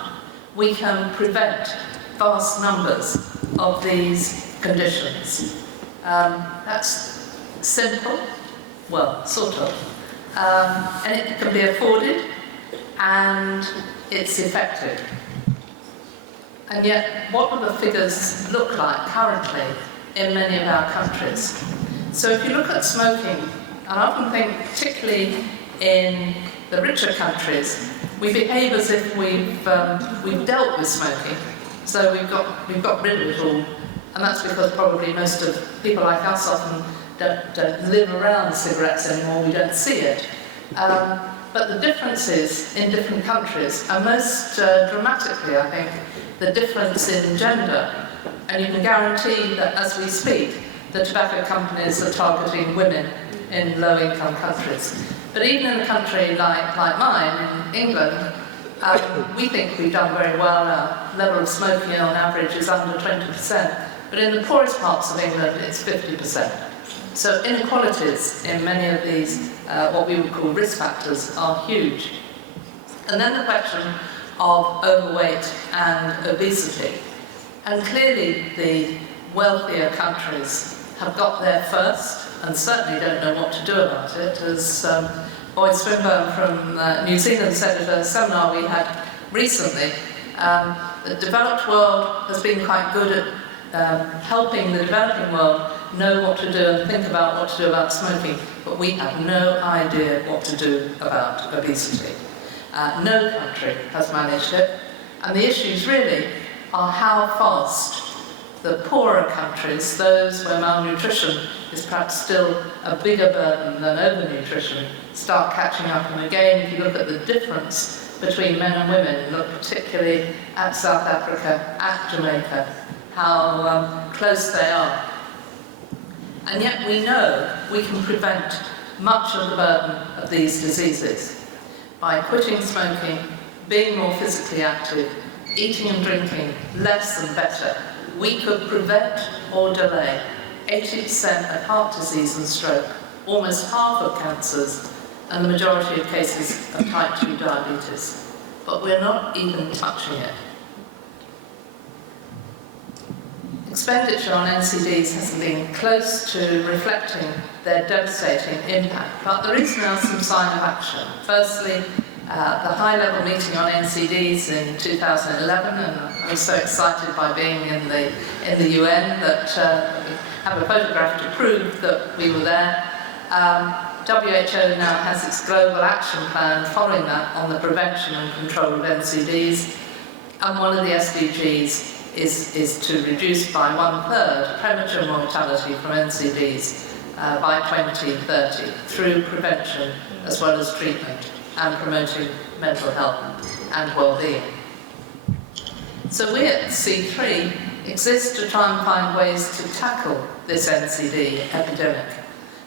we can prevent vast numbers of these conditions. That's simple, well, sort of, and it can be afforded, and it's effective. And yet, what do the figures look like currently in many of our countries? So if you look at smoking, and I often think particularly in the richer countries, we behave as if we've dealt with smoking, so we've got rid of it all, and that's because probably most of people like us often don't live around cigarettes anymore, we don't see it. But the differences in different countries, and most dramatically, I think, the difference in gender, and you can guarantee that as we speak, the tobacco companies are targeting women in low-income countries. But even in a country like mine, in England, we think we've done very well. Our level of smoking on average is under 20%, but in the poorest parts of England, it's 50%. So inequalities in many of these, what we would call risk factors, are huge. And then the question of overweight and obesity. And clearly the wealthier countries have got there first, and certainly don't know what to do about it. As Boyd Swinburne from New Zealand said at a seminar we had recently, the developed world has been quite good at helping the developing world know what to do and think about what to do about smoking, but we have no idea what to do about obesity. No country has managed it, and the issues really are how fast the poorer countries, those where malnutrition is perhaps still a bigger burden than overnutrition, start catching up. And again, if you look at the difference between men and women, look particularly at South Africa, at Jamaica, how close they are. And yet we know we can prevent much of the burden of these diseases by quitting smoking, being more physically active, eating and drinking less and better. We could prevent or delay 80% of heart disease and stroke, almost half of cancers, and the majority of cases of type 2 diabetes. But we're not even touching it. Expenditure on NCDs has been close to reflecting their devastating impact, but there is now some sign of action. Firstly, the high-level meeting on NCDs in 2011, and I was so excited by being in the UN that we have a photograph to prove that we were there. WHO now has its global action plan following that on the prevention and control of NCDs, and one of the SDGs is to reduce by 1/3 premature mortality from NCDs by 2030 through prevention as well as treatment and promoting mental health and well-being. So we at C3 exist to try and find ways to tackle this NCD epidemic.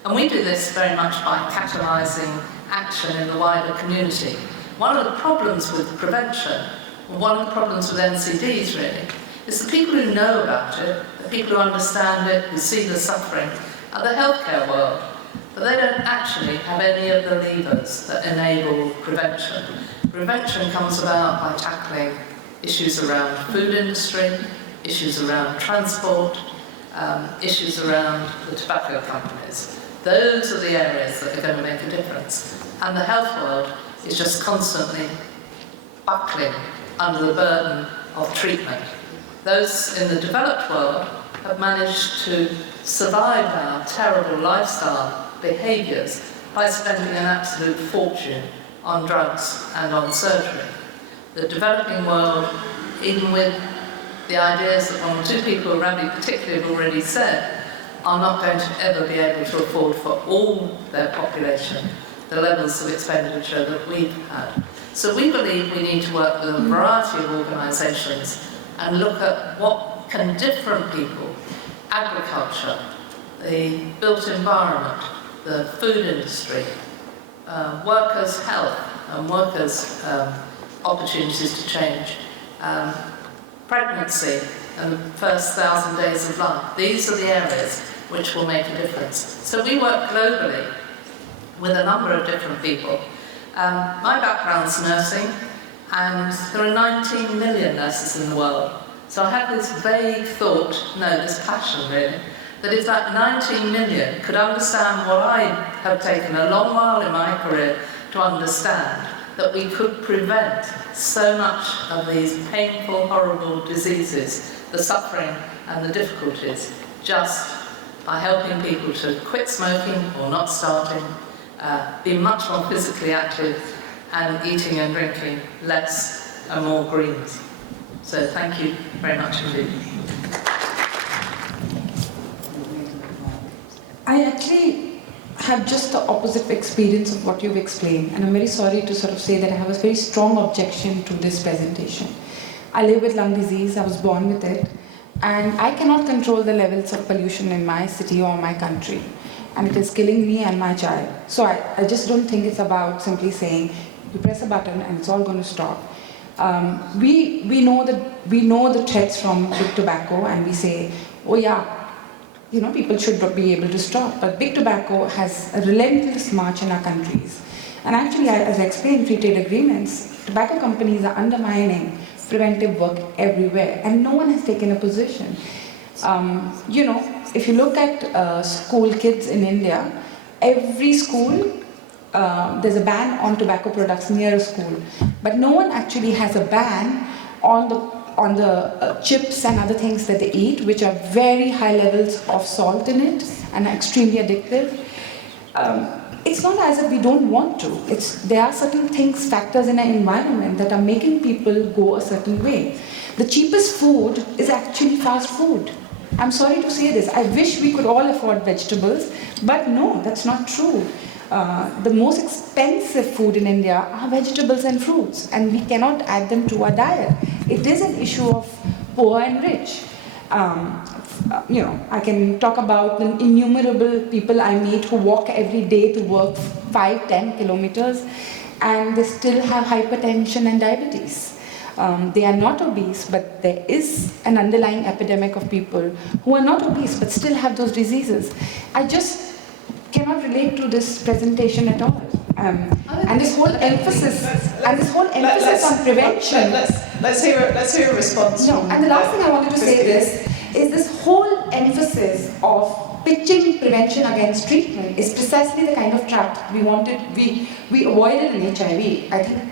And we do this very much by catalysing action in the wider community. One of the problems with prevention, or one of the problems with NCDs really, is the people who know about it, the people who understand it, who see the suffering, are the healthcare world. But they don't actually have any of the levers that enable prevention. Prevention comes about by tackling issues around food industry, issues around transport, issues around the tobacco companies. Those are the areas that are going to make a difference. And the health world is just constantly buckling under the burden of treatment. Those in the developed world have managed to survive our terrible lifestyle behaviours by spending an absolute fortune on drugs and on surgery. The developing world, even with the ideas that one or two people around me particularly have already said, are not going to ever be able to afford for all their population the levels of expenditure that we've had. So we believe we need to work with a variety of organisations and look at what can different people, agriculture, the built environment, the food industry, workers' health and workers' opportunities to change, pregnancy and the first 1,000 days of life. These are the areas which will make a difference. So we work globally with a number of different people. My background's nursing, and there are 19 million nurses in the world. So I have this vague thought, this passion really, that if that 19 million could understand what I have taken a long while in my career to understand, that we could prevent so much of these painful, horrible diseases, the suffering and the difficulties, just by helping people to quit smoking or not starting, be much more physically active and eating and drinking less and more greens. So thank you very much indeed. I actually have just the opposite experience of what you've explained, and I'm very sorry to sort of say that I have a very strong objection to this presentation. I live with lung disease, I was born with it, and I cannot control the levels of pollution in my city or my country, and it is killing me and my child. So I just don't think it's about simply saying, you press a button and it's all going to stop. We know the threats from big tobacco, and we say, oh yeah, people should be able to stop. But big tobacco has a relentless march in our countries. And actually, as I explained, free trade agreements, tobacco companies are undermining preventive work everywhere, and no one has taken a position. If you look at school kids in India, every school, there's a ban on tobacco products near a school, but no one actually has a ban on the chips and other things that they eat, which are very high levels of salt in it and are extremely addictive. It's not as if we don't want to. There are certain things, factors in our environment that are making people go a certain way. The cheapest food is actually fast food. I'm sorry to say this. I wish we could all afford vegetables, but no, that's not true. The most expensive food in India are vegetables and fruits, and we cannot add them to our diet. It is an issue of poor and rich. I can talk about the innumerable people I meet who walk every day to work 5-10 kilometers, and they still have hypertension and diabetes. They are not obese, but there is an underlying epidemic of people who are not obese but still have those diseases. I just cannot relate to this presentation at all. And this whole emphasis on prevention. Let's hear a response. No, and the last thing I wanted to say is this whole emphasis of pitching prevention against treatment is precisely the kind of trap we avoided in HIV. I think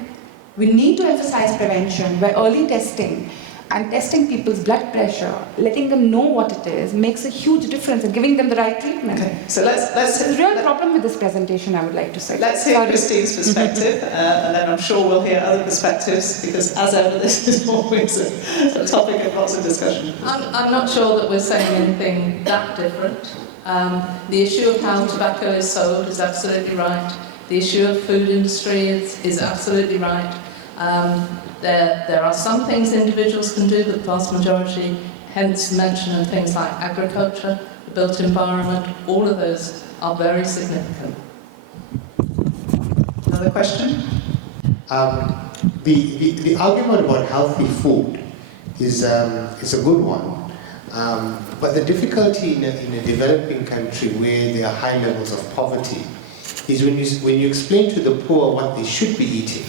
we need to emphasize prevention where early testing And testing people's blood pressure, letting them know what it is, makes a huge difference in giving them the right treatment. Okay, so let's There's a real problem with this presentation, I would like to say. Let's hear Christine's perspective, and then I'm sure we'll hear other perspectives, because as ever, this is always a topic of lots of discussion. I'm not sure that we're saying anything that different. The issue of how tobacco is sold is absolutely right. The issue of food industry is absolutely right. There are some things individuals can do, but the vast majority, hence mention of things like agriculture, the built environment, all of those are very significant. Another question? The argument about healthy food is a good one, but the difficulty in a developing country where there are high levels of poverty is when you explain to the poor what they should be eating,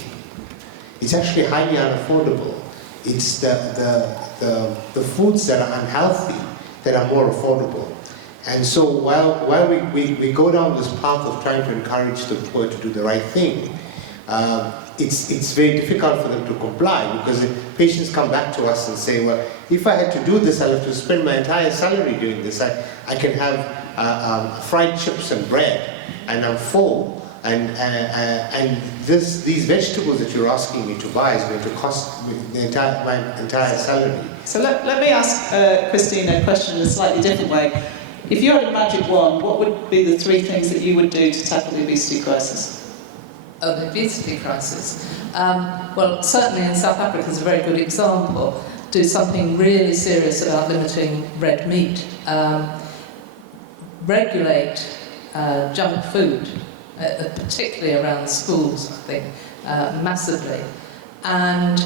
it's actually highly unaffordable. It's the foods that are unhealthy that are more affordable. And so while we go down this path of trying to encourage the poor to do the right thing, it's very difficult for them to comply, because the patients come back to us and say, well, if I had to do this, I'll have to spend my entire salary doing this. I can have fried chips and bread, and I'm full. And these vegetables that you're asking me to buy is going to cost me my entire salary. So let me ask Christine a question in a slightly different way. If you had a magic wand, what would be the 3 things that you would do to tackle the obesity crisis? Oh, the obesity crisis. Well, certainly in South Africa is a very good example. Do something really serious about limiting red meat. Regulate junk food, particularly around schools, I think, massively. And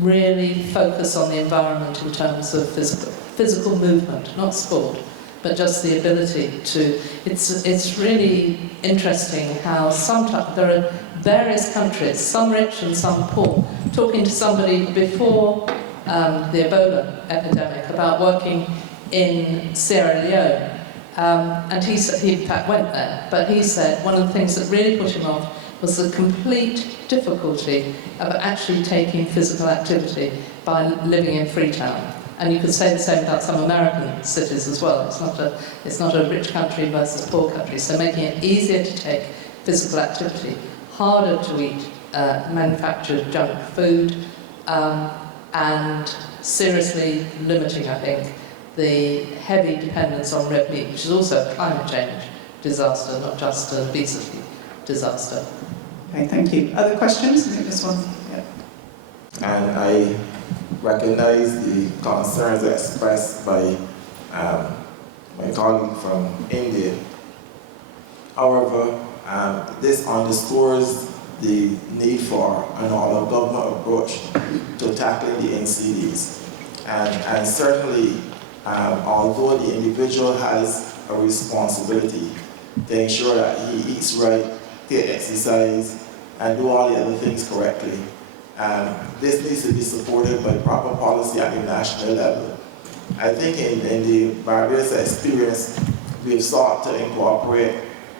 really focus on the environment in terms of physical movement, not sport, but just the ability to... It's really interesting how sometimes there are various countries, some rich and some poor. Talking to somebody before the Ebola epidemic about working in Sierra Leone, and he said, he in fact went there, but he said one of the things that really put him off was the complete difficulty of actually taking physical activity by living in Freetown. And you could say the same about some American cities as well. It's not a rich country versus a poor country, so making it easier to take physical activity, harder to eat manufactured junk food, and seriously limiting, I think, the heavy dependence on red meat, which is also a climate change disaster, not just an obesity disaster. Okay, thank you. Other questions? I think this one. Yeah. And I recognize the concerns expressed by my colleague from India. However, this underscores the need for an all-of-government approach to tackling the NCDs. And certainly, although the individual has a responsibility to ensure that he eats right, get exercise, and do all the other things correctly, this needs to be supported by proper policy at the national level. I think in the Barbados experience, we've sought to incorporate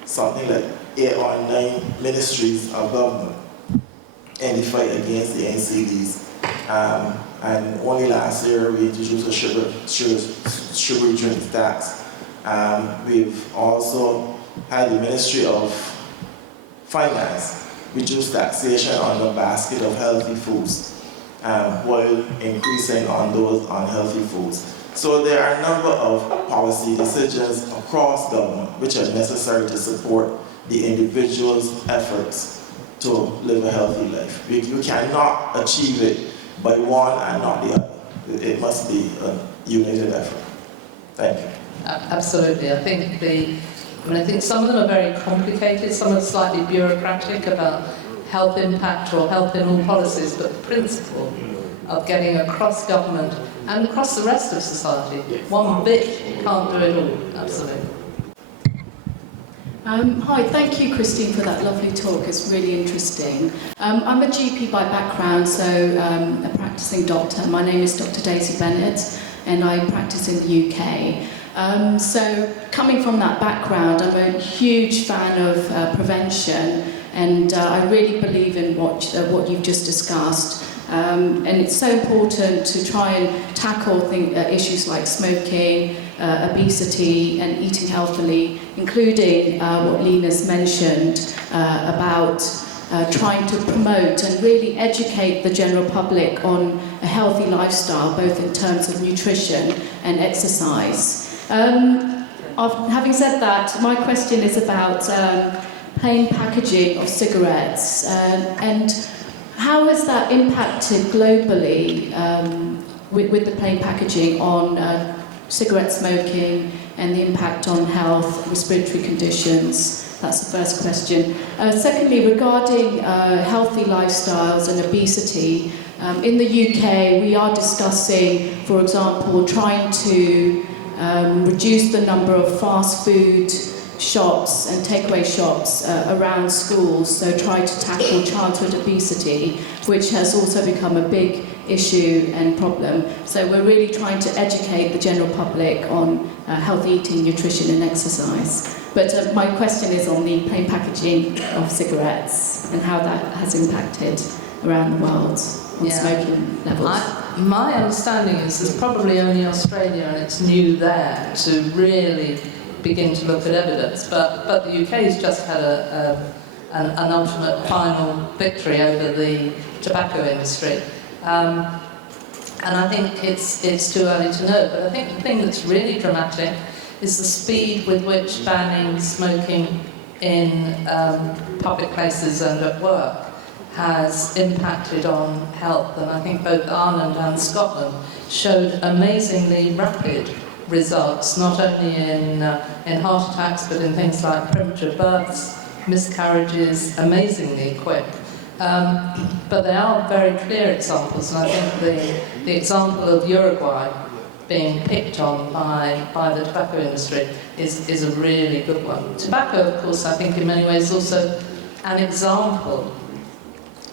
something like 8 or 9 ministries of government in the fight against the NCDs. And only last year we introduced a sugary drink tax. We've also had the Ministry of Finance reduce taxation on the basket of healthy foods while increasing on those unhealthy foods. So there are a number of policy decisions across government which are necessary to support the individual's efforts to live a healthy life. You cannot achieve it by one and not the other. It must be a united effort. Thank you. Absolutely. I think some of them are very complicated, some are slightly bureaucratic about health impact or health in all policies, but the principle of getting across government and across the rest of society, one bit can't do it all. Absolutely. Hi, thank you, Christine, for that lovely talk. It's really interesting. I'm a GP by background, so a practicing doctor. My name is Dr. Daisy Bennett, and I practice in the UK. So coming from that background, I'm a huge fan of prevention, and I really believe in what you've just discussed. And it's so important to try and tackle issues like smoking, obesity and eating healthily, including what Lena's mentioned about trying to promote and really educate the general public on a healthy lifestyle, both in terms of nutrition and exercise. Having said that, my question is about plain packaging of cigarettes and how has that impacted globally with the plain packaging on cigarette smoking and the impact on health, respiratory conditions? That's the first question. Secondly, regarding healthy lifestyles and obesity, in the UK we are discussing, for example, trying to reduce the number of fast food shops and takeaway shops around schools, so try to tackle childhood obesity, which has also become a big issue and problem. So we're really trying to educate the general public on healthy eating, nutrition and exercise. But my question is on the plain packaging of cigarettes and how that has impacted around the world on smoking levels. My understanding is there's probably only Australia, and it's new there to really begin to look at evidence. But the UK's just had an ultimate final victory over the tobacco industry. And I think it's too early to know. But I think the thing that's really dramatic is the speed with which banning smoking in public places and at work has impacted on health. And I think both Ireland and Scotland showed amazingly rapid results, not only in heart attacks, but in things like premature births, miscarriages, amazingly quick. But they are very clear examples, and I think the example of Uruguay being picked on by the tobacco industry is a really good one. Tobacco, of course, I think in many ways is also an example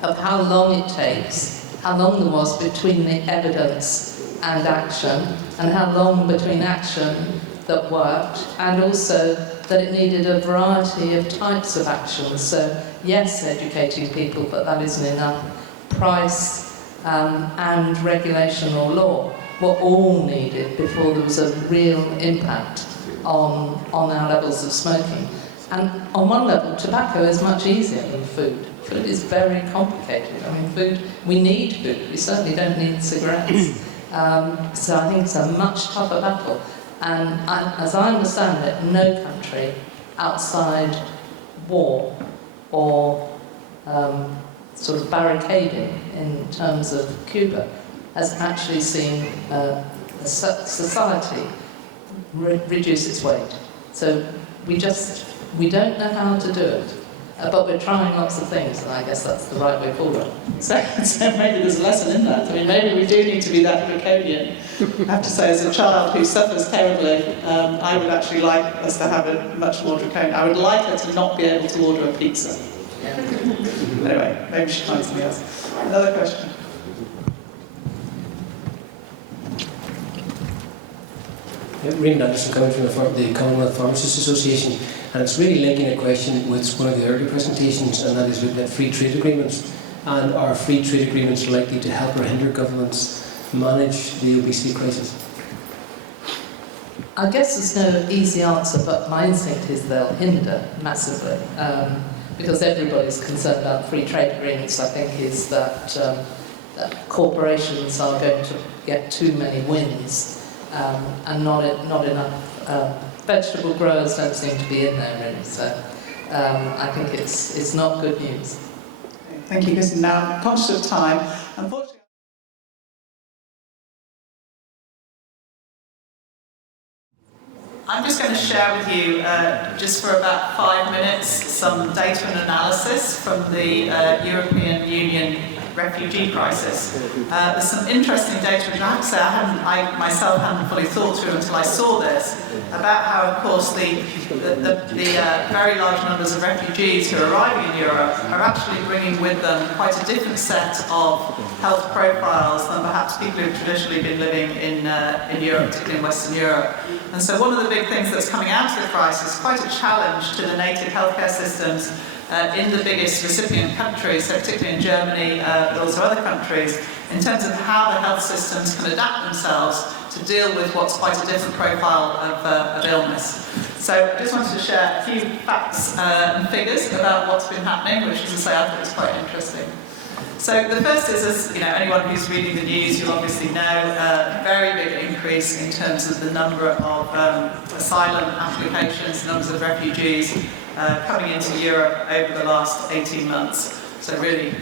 of how long it takes, how long there was between the evidence and action, and how long between action that worked, and also that it needed a variety of types of actions. So yes, educating people, but that isn't enough. Price and regulation or law were all needed before there was a real impact on our levels of smoking. And on one level, tobacco is much easier than food. Food is very complicated. I mean, food, we need food. We certainly don't need cigarettes. So I think it's a much tougher battle. And as I understand it, no country outside war or sort of barricading in terms of Cuba has actually seen a society reduce its weight. So we don't know how to do it, but we're trying lots of things, and I guess that's the right way forward. So maybe there's a lesson in that. I mean, maybe we do need to be that draconian. I have to say, as a child who suffers terribly, I would actually like us to have it much more draconian. I would like her to not be able to order a pizza. Anyway, maybe she finds something else. Another question. Raymond Anderson, coming from the Commonwealth Pharmacists Association, and it's really linking a question with one of the earlier presentations, and that is looking at free trade agreements. And are free trade agreements likely to help or hinder governments manage the obesity crisis? I guess there's no easy answer, but my instinct is they'll hinder massively, because everybody's concerned about free trade agreements. I think is that corporations are going to get too many wins. And not enough vegetable growers don't seem to be in there really. So I think it's not good news. Thank you, Kristen. Now, I'm conscious of time. Unfortunately, I'm just going to share with you, just for about 5 minutes, some data and analysis from the European Union refugee crisis. There's some interesting data which I have to say I myself hadn't fully thought through until I saw this, about how, of course, the very large numbers of refugees who are arriving in Europe are actually bringing with them quite a different set of health profiles than perhaps people who've traditionally been living in Europe, particularly in Western Europe. And so one of the big things that's coming out of the crisis is quite a challenge to the native healthcare systems in the biggest recipient countries, so particularly in Germany, but also other countries, in terms of how the health systems can adapt themselves to deal with what's quite a different profile of illness. So I just wanted to share a few facts and figures about what's been happening, which, as I say, I thought was quite interesting. So the first is, as anyone who's reading the news, you'll obviously know, a very big increase in terms of the number of asylum applications, numbers of refugees coming into Europe over the last 18 months. So really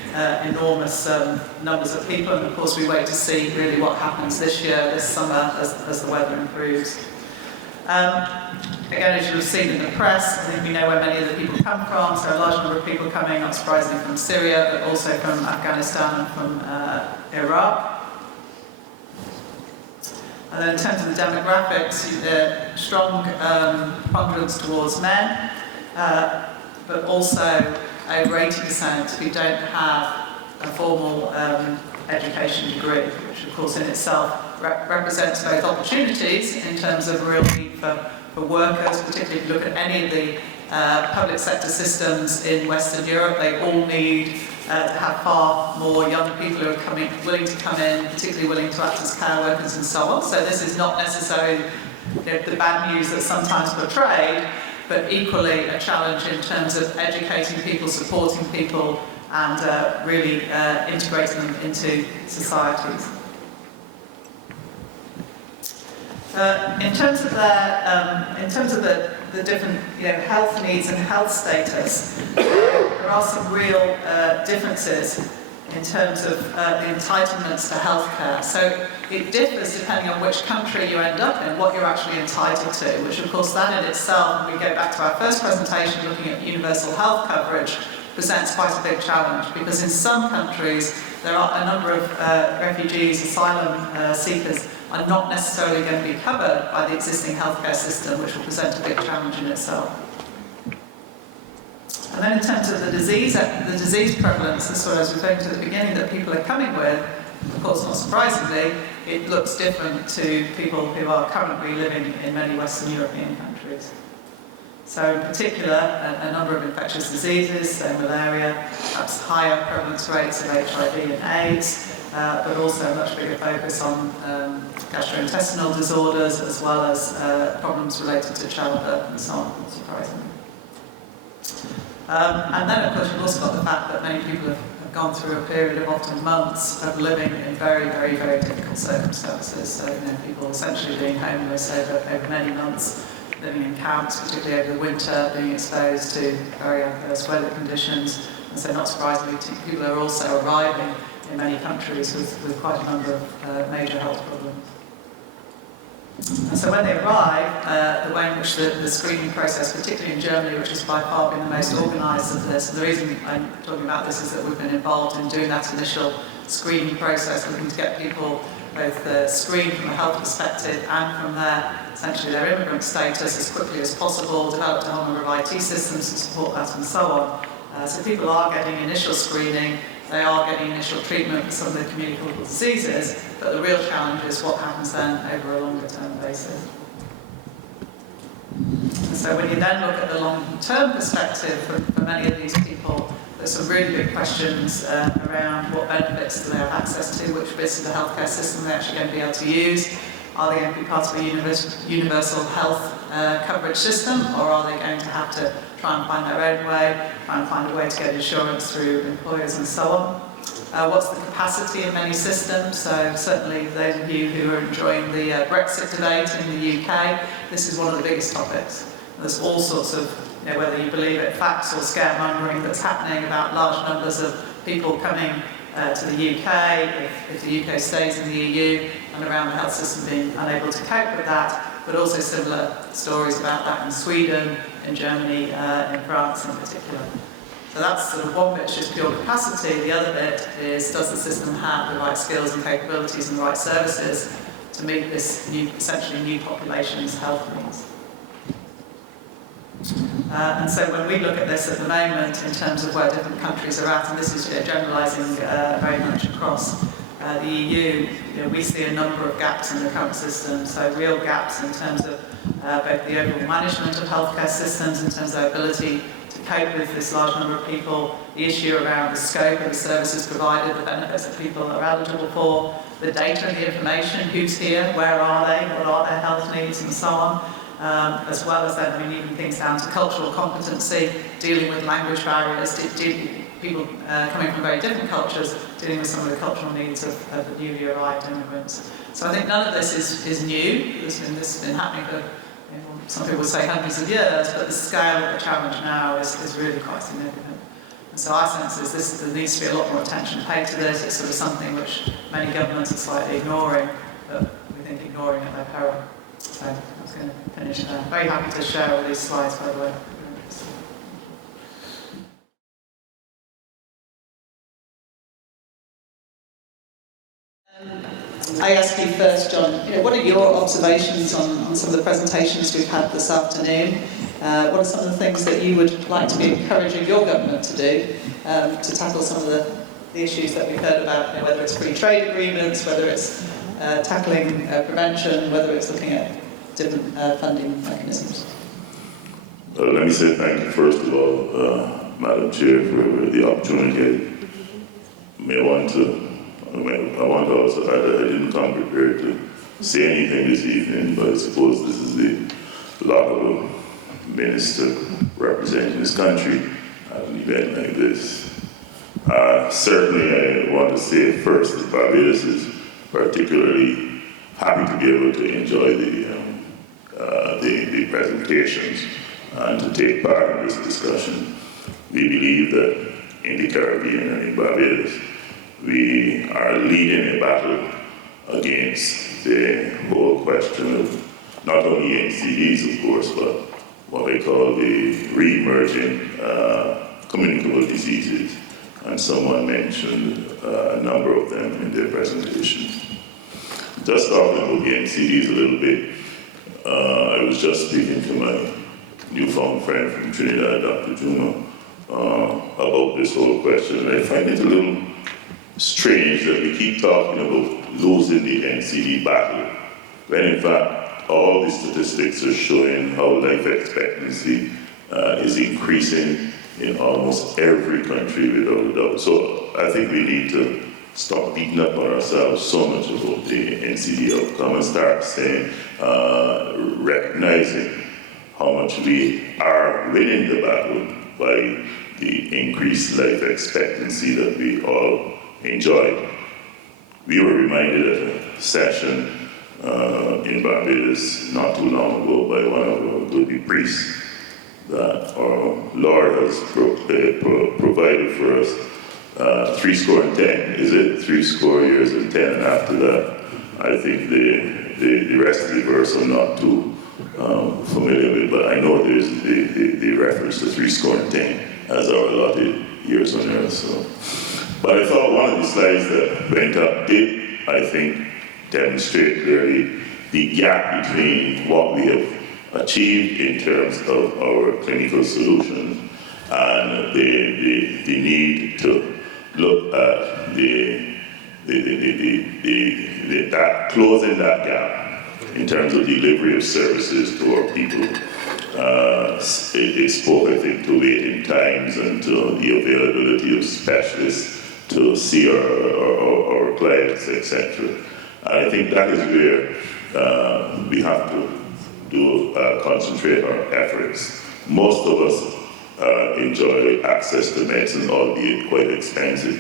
enormous numbers of people, and of course we wait to see really what happens this year, this summer, as the weather improves. Again, as you'll have seen in the press, I think we know where many of the people come from, so a large number of people coming, not surprisingly, from Syria, but also from Afghanistan and from Iraq. And then in terms of the demographics, strong preponderance towards men, but also over 80% who don't have a formal education degree, which of course in itself represents both opportunities in terms of real need for workers, particularly if you look at any of the public sector systems in Western Europe. They all need to have far more young people who are willing to come in, particularly willing to act as care workers and so on. So this is not necessarily the bad news that's sometimes portrayed, but equally a challenge in terms of educating people, supporting people, and really integrating them into societies. In terms of the different health needs and health status, there are some real differences in terms of the entitlements to healthcare. So it differs depending on which country you end up in, what you're actually entitled to, which of course that in itself, when we go back to our first presentation looking at universal health coverage, presents quite a big challenge, because in some countries there are a number of refugees, asylum seekers are not necessarily going to be covered by the existing healthcare system, which will present a big challenge in itself. And then in terms of the disease prevalence, that's what I was referring to at the beginning, that people are coming with, of course not surprisingly, it looks different to people who are currently living in many Western European countries. So in particular, a number of infectious diseases, so malaria, perhaps higher prevalence rates of HIV and AIDS, but also a much bigger focus on gastrointestinal disorders, as well as problems related to childbirth and so on, not surprisingly. And then, of course, you've also got the fact that many people have gone through a period of often months of living in very, very, very difficult circumstances. So, people essentially being homeless over many months, living in camps, particularly over the winter, being exposed to very adverse weather conditions. And so, not surprisingly, people are also arriving in many countries with quite a number of major health problems. And so when they arrive, the way in which the screening process, particularly in Germany, which has by far been the most organised of this, the reason I'm talking about this is that we've been involved in doing that initial screening process, looking to get people both screened from a health perspective and from essentially their immigrant status as quickly as possible, developed a whole number of IT systems to support that and so on. So people are getting initial screening, they are getting initial treatment for some of the communicable diseases, but the real challenge is what happens then over a longer term basis. And so when you then look at the long-term perspective for many of these people, there's some really big questions around what benefits do they have access to, which bits of the healthcare system they're actually going to be able to use. Are they going to be part of a universal health coverage system, or are they going to have to try and find their own way, try and find a way to get insurance through employers and so on? What's the capacity of many systems? So certainly those of you who are enjoying the Brexit debate in the UK, this is one of the biggest topics. There's all sorts of, whether you believe it, facts or scaremongering that's happening about large numbers of people coming to the UK, if the UK stays in the EU, and around the health system being unable to cope with that, but also similar stories about that in Sweden, in Germany, in France in particular. So that's sort of one bit, just pure capacity. The other bit is, does the system have the right skills and capabilities and the right services to meet this essentially new population's health needs? And so when we look at this at the moment in terms of where different countries are at, and this is generalising very much across the EU, we see a number of gaps in the current system, so real gaps in terms of both the overall management of healthcare systems, in terms of their ability to cope with this large number of people, the issue around the scope of the services provided, the benefits that people are eligible for, the data and the information, who's here, where are they, what are their health needs, and so on, as well as then, even things down to cultural competency, dealing with language barriers, people coming from very different cultures, dealing with some of the cultural needs of the newly arrived immigrants. So I think none of this is new. This has been happening for, some people would say, hundreds of years, but the scale of the challenge now is really quite significant. And so our sense is there needs to be a lot more attention paid to this. It's sort of something which many governments are slightly ignoring, but we think ignoring at their peril. So I was going to finish there. Very happy to share all these slides, by the way. I ask you first, John, what are your observations on some of the presentations we've had this afternoon? What are some of the things that you would like to be encouraging your government to do to tackle some of the issues that we've heard about, whether it's free trade agreements, whether it's tackling prevention, whether it's looking at different funding mechanisms? Let me say thank you, first of all, Madam Chair, for the opportunity. I want to also add that I didn't come prepared to say anything this evening, but I suppose this is the lot of a minister representing this country at an event like this. Certainly, I want to say first that Barbados is particularly happy to be able to enjoy the presentations and to take part in this discussion. We believe that in the Caribbean and in Barbados, we are leading a battle against the whole question of not only NCDs, of course, but what they call the re-emerging communicable diseases. And someone mentioned a number of them in their presentation. Just talking about the NCDs a little bit, I was just speaking to my newfound friend from Trinidad, Dr. Juma, about this whole question. And I find it a little strange that we keep talking about losing the NCD battle, when in fact all the statistics are showing how life expectancy is increasing in almost every country without a doubt. So I think we need to stop beating up on ourselves so much about the NCD outcome and start saying, recognizing how much we are winning the battle by the increased life expectancy that we all enjoyed. We were reminded at a session in Barbados not too long ago by one of our good priests that our Lord has provided for us 70 and 10. Is it 70 years and 10? And after that, I think the rest of the verse I'm not too familiar with, but I know there's the reference to 70 and 10 as our allotted years on earth. So. But I thought one of the slides that went up did, I think, demonstrate clearly the gap between what we have achieved in terms of our clinical solutions and the need to look at closing that gap in terms of delivery of services to our people. It spoke, I think, to waiting times and to the availability of specialists to see our clients, etc. I think that is where we have to concentrate our efforts. Most of us enjoy access to medicine, albeit quite expensive.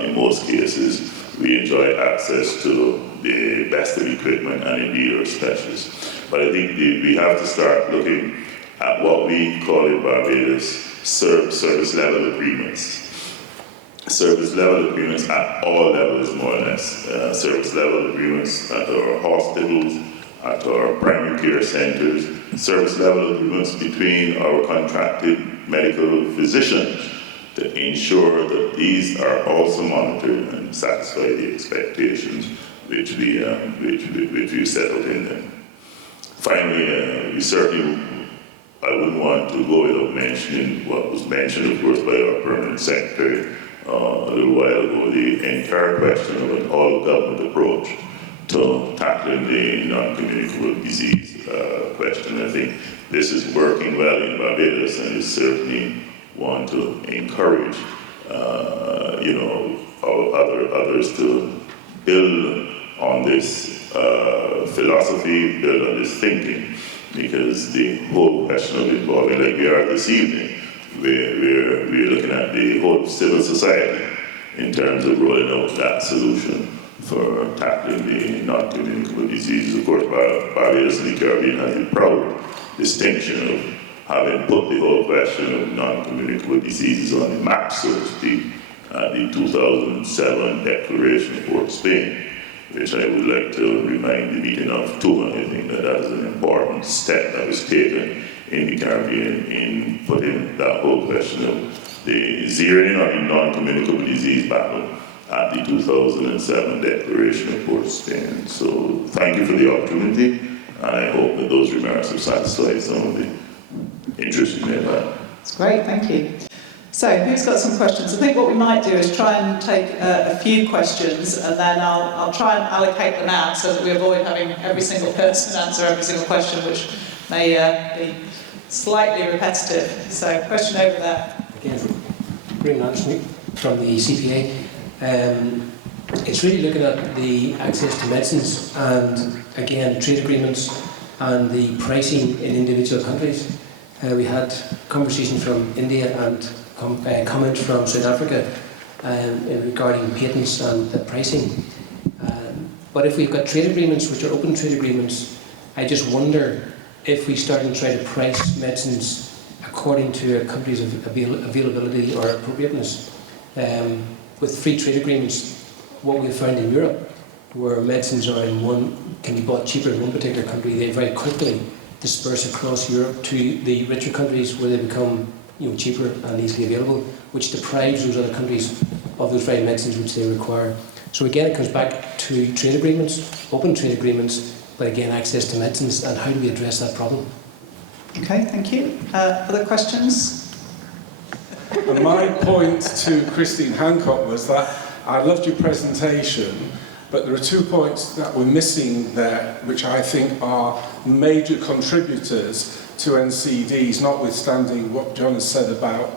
In most cases, we enjoy access to the best of equipment and indeed our specialists. But I think we have to start looking at what we call in Barbados service level agreements. Service level agreements at all levels, more or less. Service level agreements at our hospitals, at our primary care centers, service level agreements between our contracted medical physicians to ensure that these are also monitored and satisfy the expectations which we set out in them. Finally, we certainly, I wouldn't want to go without mentioning what was mentioned, of course, by our permanent secretary a little while ago, the entire question of an all-government approach to tackling the non-communicable disease question. I think this is working well in Barbados, and is certainly one to encourage, others to build on this philosophy, build on this thinking, because the whole question of involving, like we are this evening, we're looking at the whole civil society in terms of rolling out that solution for tackling the non-communicable diseases. Of course, Barbados and the Caribbean has the proud distinction of having put the whole question of non-communicable diseases on the map, so to speak, at the 2007 Declaration of Port Spain, which I would like to remind the meeting of too. I think that is an important step that was taken in the Caribbean in putting that whole question of the zeroing on the non-communicable disease battle at the 2007 Declaration of Port Spain. So thank you for the opportunity, and I hope that those remarks have satisfied some of the interest you may have had. That's great, thank you. So, who's got some questions? I think what we might do is try and take a few questions, and then I'll try and allocate them out so that we avoid having every single person answer every single question, which may be slightly repetitive. So, question over there. Again, Graham Anderson from the CPA. It's really looking at the access to medicines and, again, trade agreements and the pricing in individual countries. We had conversation from India and comment from South Africa regarding patents and the pricing. But if we've got trade agreements, which are open trade agreements, I just wonder if we start and try to price medicines according to a country's availability or appropriateness. With free trade agreements, what we've found in Europe, where medicines can be bought cheaper in one particular country, they very quickly disperse across Europe to the richer countries where they become cheaper and easily available, which deprives those other countries of those very medicines which they require. So again, it comes back to trade agreements, open trade agreements, but again, access to medicines, and how do we address that problem? Okay, thank you. Other questions? And my point to Christine Hancock was that I loved your presentation, but there are 2 points that we're missing there, which I think are major contributors to NCDs, notwithstanding what John has said about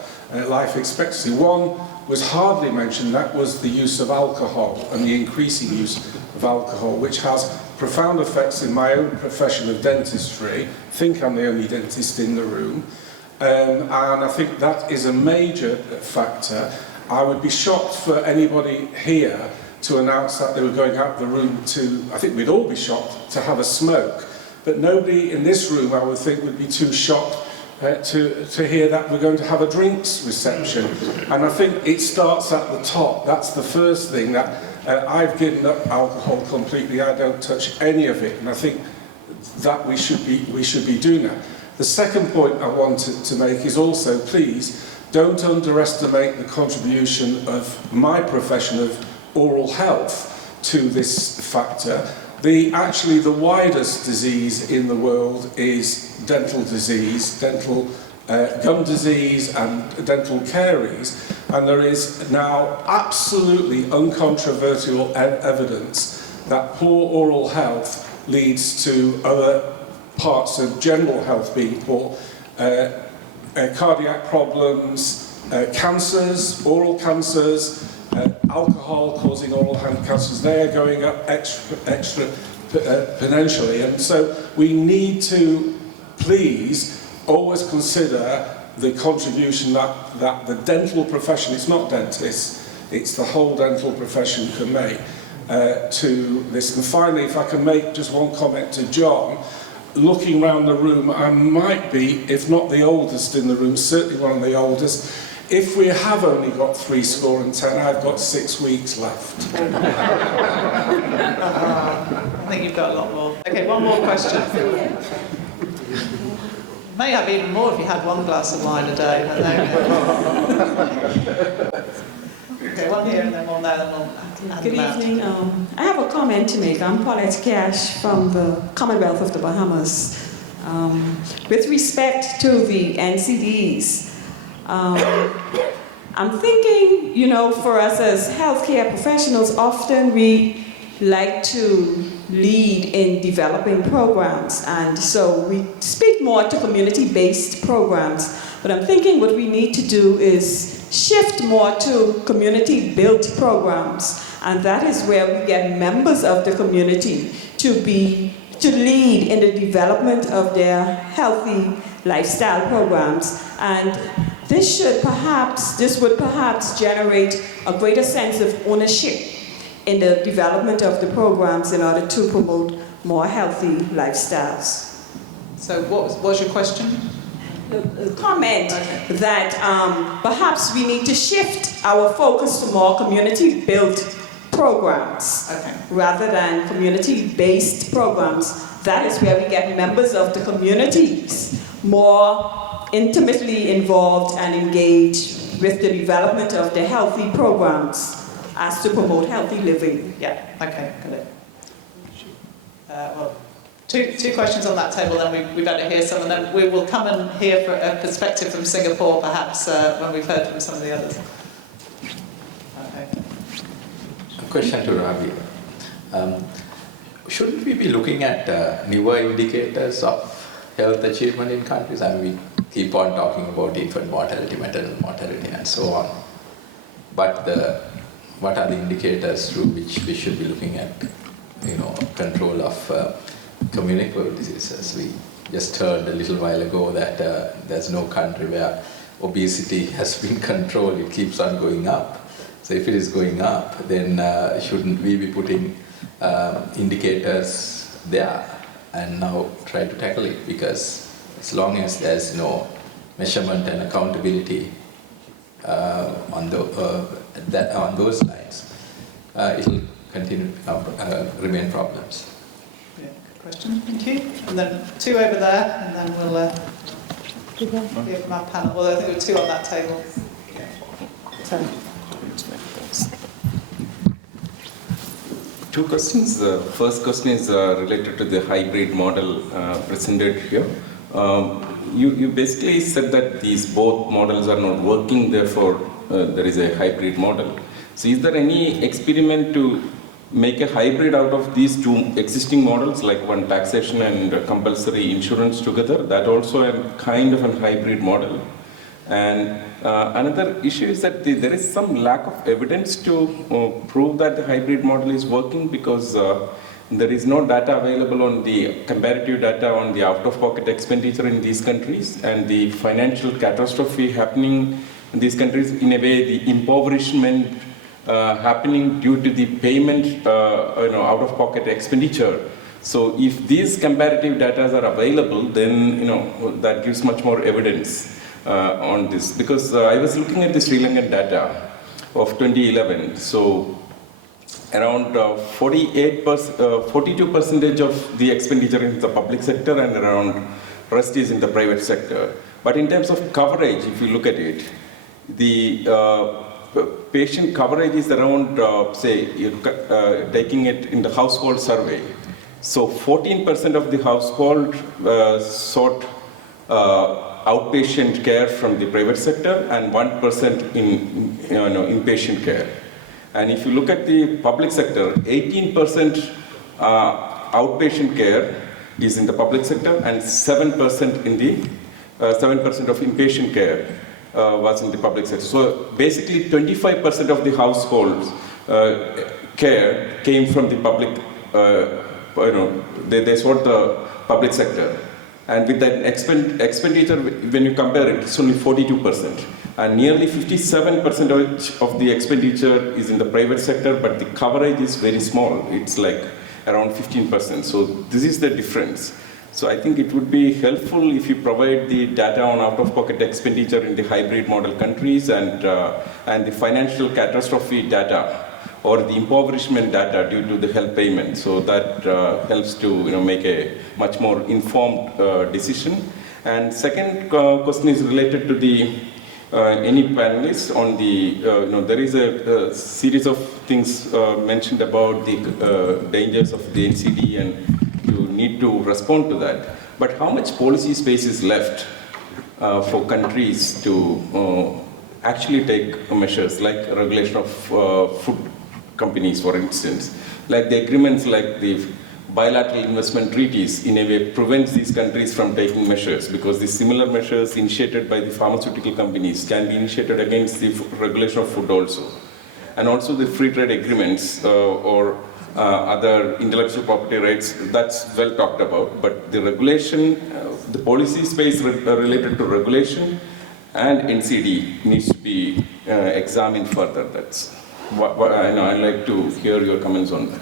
life expectancy. One was hardly mentioned, that was the use of alcohol and the increasing use of alcohol, which has profound effects in my own profession of dentistry. I think I'm the only dentist in the room. And I think that is a major factor. I would be shocked for anybody here to announce that they were going out of the room to, I think we'd all be shocked, to have a smoke. But nobody in this room, I would think, would be too shocked to hear that we're going to have a drinks reception. And I think it starts at the top. That's the first thing. That I've given up alcohol completely. I don't touch any of it. And I think that we should be doing that. The second point I wanted to make is also, please, don't underestimate the contribution of my profession of oral health to this factor. Actually, the widest disease in the world is dental disease, dental gum disease and dental caries. And there is now absolutely uncontroversial evidence that poor oral health leads to other parts of general health being poor, cardiac problems, cancers, oral cancers, alcohol causing oral cancers. They are going up exponentially. And so we need to, please, always consider the contribution that the dental profession, it's not dentists, it's the whole dental profession can make to this. And finally, if I can make just one comment to John, looking around the room, I might be, if not the oldest in the room, certainly one of the oldest. If we have only got 70, I've got 6 weeks left. I think you've got a lot more. Okay, one more question. May have even more if you had 1 glass of wine a day. Okay, one here and then one there, and we'll add Good them out. evening. I have a comment to make. I'm Paulette Cash from the Commonwealth of the Bahamas. With respect to the NCDs, I'm thinking, for us as healthcare professionals, often we like to lead in developing programs. And so we speak more to community-based programs. But I'm thinking what we need to do is shift more to community-built programs. And that is where we get members of the community to lead in the development of their healthy lifestyle programs. And this would perhaps generate a greater sense of ownership in the development of the programs in order to promote more healthy lifestyles. So what was your question? A comment that perhaps we need to shift our focus to more community-built programs rather than community-based programs. That is where we get members of the communities more intimately involved and engaged with the development of the healthy programs as to promote healthy living. Yeah, okay, got it. Well, two questions on that table, then we better hear some, and then we will come and hear for a perspective from Singapore, perhaps, when we've heard from some of the others. Okay. A question to Ravi. Shouldn't we be looking at newer indicators of health achievement in countries? I mean, we keep on talking about infant mortality, maternal mortality, and so on. But what are the indicators through which we should be looking at, control of communicable diseases? We just heard a little while ago that there's no country where obesity has been controlled. It keeps on going up. So if it is going up, then shouldn't we be putting indicators there and now try to tackle it? Because as long as there's no measurement and accountability on those lines, it will continue to remain problems. Yeah, good question. Thank you. And then two over there, and then we'll hear from our panel. Well, I think there are two on that table. Sorry. Two questions. The first question is related to the hybrid model presented here. You basically said that these both models are not working, therefore there is a hybrid model. So is there any experiment to make a hybrid out of these two existing models, like one taxation and compulsory insurance together? That also a kind of a hybrid model. And another issue is that there is some lack of evidence to prove that the hybrid model is working, because there is no data available on the comparative data on the out-of-pocket expenditure in these countries and the financial catastrophe happening in these countries. In a way, the impoverishment happening due to the payment, out-of-pocket expenditure. So if these comparative data are available, then that gives much more evidence on this. Because I was looking at the Sri Lankan data of 2011. So around 42% of the expenditure in the public sector and around rest is in the private sector. But in terms of coverage, if you look at it, the patient coverage is around, taking it in the household survey. So 14% of the household sought outpatient care from the private sector and 1% in inpatient care. And if you look at the public sector, 18% outpatient care is in the public sector and 7% in the 7% of inpatient care was in the public sector. So basically 25% of the households care came from the public, they sought the public sector. And with that expenditure, when you compare it, it's only 42%. And nearly 57% of the expenditure is in the private sector, but the coverage is very small. It's like around 15%. So this is the difference. So I think it would be helpful if you provide the data on out-of-pocket expenditure in the hybrid model countries and the financial catastrophe data or the impoverishment data due to the health payment. So that helps to make a much more informed decision. And second question is related to the any panelists on the, there is a series of things mentioned about the dangers of the NCD, and you need to respond to that. But how much policy space is left for countries to actually take measures like regulation of food companies, for instance, like the agreements like the bilateral investment treaties in a way prevents these countries from taking measures, because the similar measures initiated by the pharmaceutical companies can be initiated against the regulation of food also. And also the free trade agreements or other intellectual property rights, that's well talked about, but the regulation, the policy space related to regulation and NCD needs to be examined further. That's what I'd like to hear your comments on that.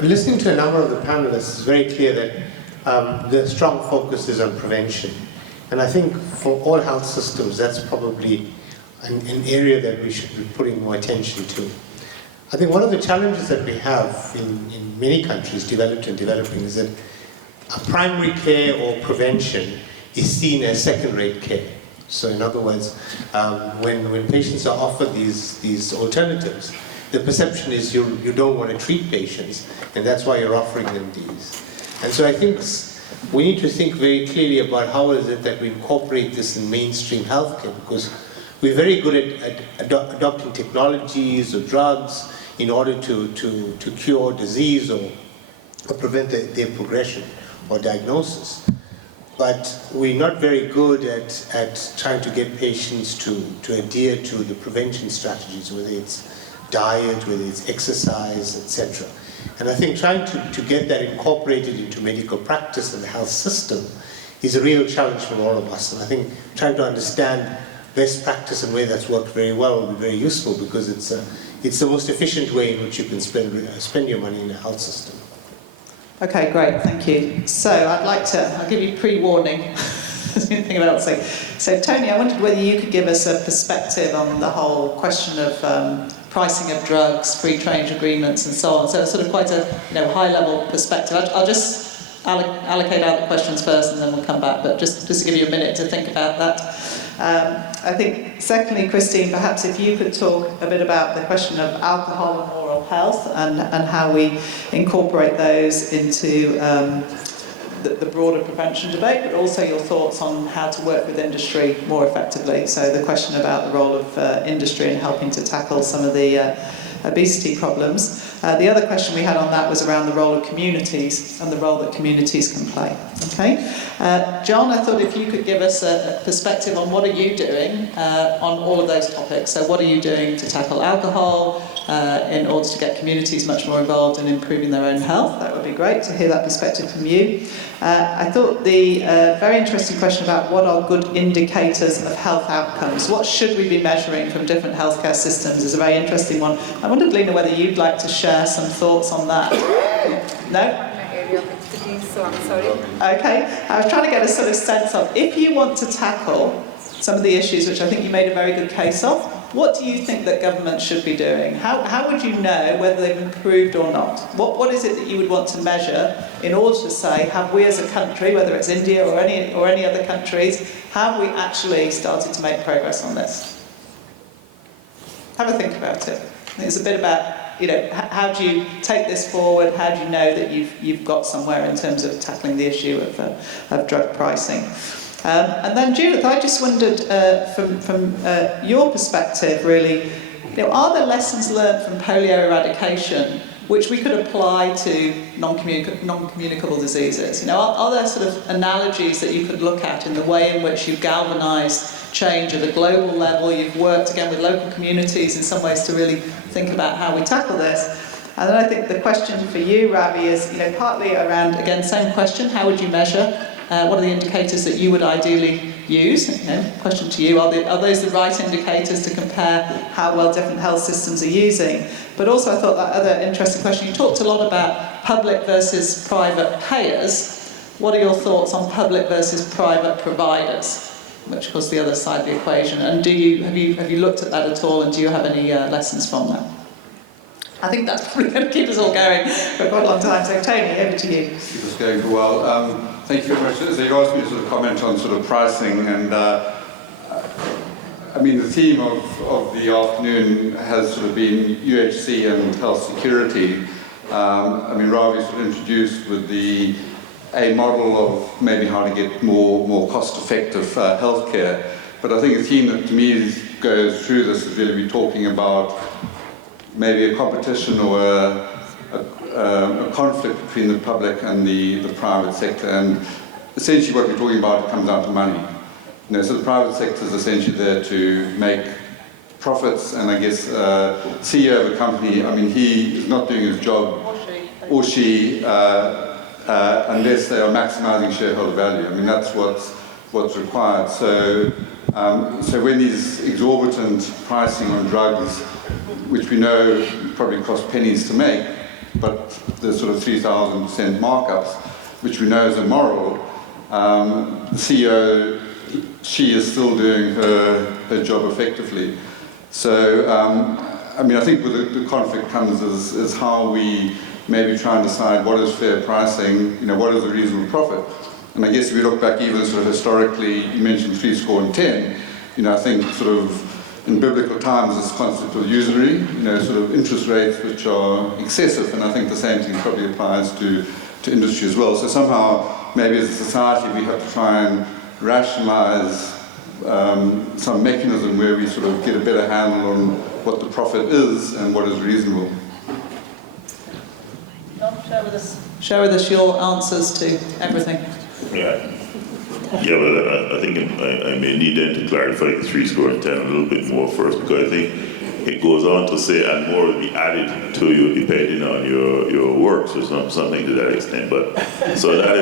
Listening to a number of the panelists, it's very clear that the strong focus is on prevention. And I think for all health systems, that's probably an area that we should be putting more attention to. I think one of the challenges that we have in many countries, developed and developing, is that primary care or prevention is seen as second-rate care. So in other words, when patients are offered these alternatives, the perception is you don't want to treat patients, and that's why you're offering them these. And so I think we need to think very clearly about how is it that we incorporate this in mainstream healthcare, because we're very good at adopting technologies or drugs in order to cure disease or prevent their progression or diagnosis. But we're not very good at trying to get patients to adhere to the prevention strategies, whether it's diet, whether it's exercise, etc. And I think trying to get that incorporated into medical practice and the health system is a real challenge for all of us. And I think trying to understand best practice and where that's worked very well will be very useful, because it's the most efficient way in which you can spend your money in the health system. Okay, great, thank you. So I'll give you pre-warning. Think about saying. So Tony, I wondered whether you could give us a perspective on the whole question of pricing of drugs, free trade agreements, and so on. So sort of quite a high-level perspective. I'll just allocate out the questions first, and then we'll come back. But just to give you a minute to think about that. I think, secondly, Christine, perhaps if you could talk a bit about the question of alcohol and oral health and how we incorporate those into the broader prevention debate, but also your thoughts on how to work with industry more effectively. So the question about the role of industry in helping to tackle some of the obesity problems. The other question we had on that was around the role of communities and the role that communities can play. Okay, John, I thought if you could give us a perspective on what are you doing on all of those topics. So what are you doing to tackle alcohol in order to get communities much more involved in improving their own health? That would be great to hear that perspective from you. I thought the very interesting question about what are good indicators of health outcomes. What should we be measuring from different healthcare systems is a very interesting one. I wondered, Lena, whether you'd like to share some thoughts on that. No? Area of expertise, so I'm sorry. Okay, I was trying to get a sort of sense of, if you want to tackle some of the issues which I think you made a very good case of, what do you think that government should be doing? How would you know whether they've improved or not? What is it that you would want to measure in order to say, have we as a country, whether it's India or any other countries, have we actually started to make progress on this? Have a think about it. I think it's a bit about, how do you take this forward? How do you know that you've got somewhere in terms of tackling the issue of drug pricing? And then Judith, I just wondered from your perspective, really, are there lessons learned from polio eradication which we could apply to non-communicable diseases? Are there sort of analogies that you could look at in the way in which you've galvanised change at a global level? You've worked again with local communities in some ways to really think about how we tackle this. And then I think the question for you, Ravi, is partly around, again, same question, how would you measure? What are the indicators that you would ideally use? Question to you, are those the right indicators to compare how well different health systems are using? But also I thought that other interesting question, you talked a lot about public versus private payers. What are your thoughts on public versus private providers? Which of course the other side of the equation. And have you looked at that at all, and do you have any lessons from that? I think that's probably going to keep us all going for quite a long time. So Tony, over to you. Keep us going for a while. Thank you very much. So you asked me to sort of comment on sort of pricing, and I mean the theme of the afternoon has sort of been UHC and health security. I mean Ravi sort of introduced with a model of maybe how to get more cost-effective healthcare, but I think the theme that to me goes through this is really talking about maybe a competition or a conflict between the public and the private sector. And essentially what we're talking about comes down to money. So the private sector is essentially there to make profits, and I guess CEO of a company, I mean, he is not doing his job, or she, unless they are maximizing shareholder value. I mean, that's what's required. So when these exorbitant pricing on drugs, which we know probably cost pennies to make, but the sort of 3,000% markups, which we know is immoral, the CEO, she is still doing her job effectively. So, I mean, I think with the conflict comes is how we maybe try and decide what is fair pricing, what is a reasonable profit. And I guess if we look back even sort of historically, you mentioned 10, I think sort of in biblical times this concept of usury, sort of interest rates which are excessive, and I think the same thing probably applies to industry as well. So somehow, maybe as a society, we have to try and rationalize some mechanism where we sort of get a better handle on what the profit is and what is reasonable. Share with us your answers to everything. Yeah, well, I think I may need then to clarify the 10 a little bit more first, because I think it goes on to say, and more will be added to you depending on your works or something to that extent. But so that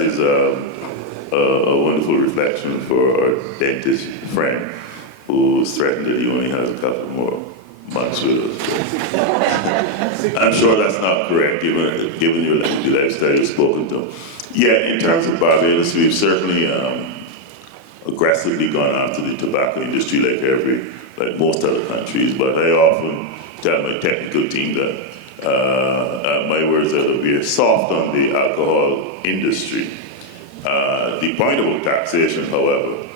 is a wonderful reflection for our dentist friend who's threatened that he only has a couple more months with us. I'm sure that's not correct, given your lifestyle you've spoken to. Yeah, in terms of Barbados, we've certainly aggressively gone after the tobacco industry like most other countries, but I often tell my technical team that my words are that we are soft on the alcohol industry. The point about taxation, however,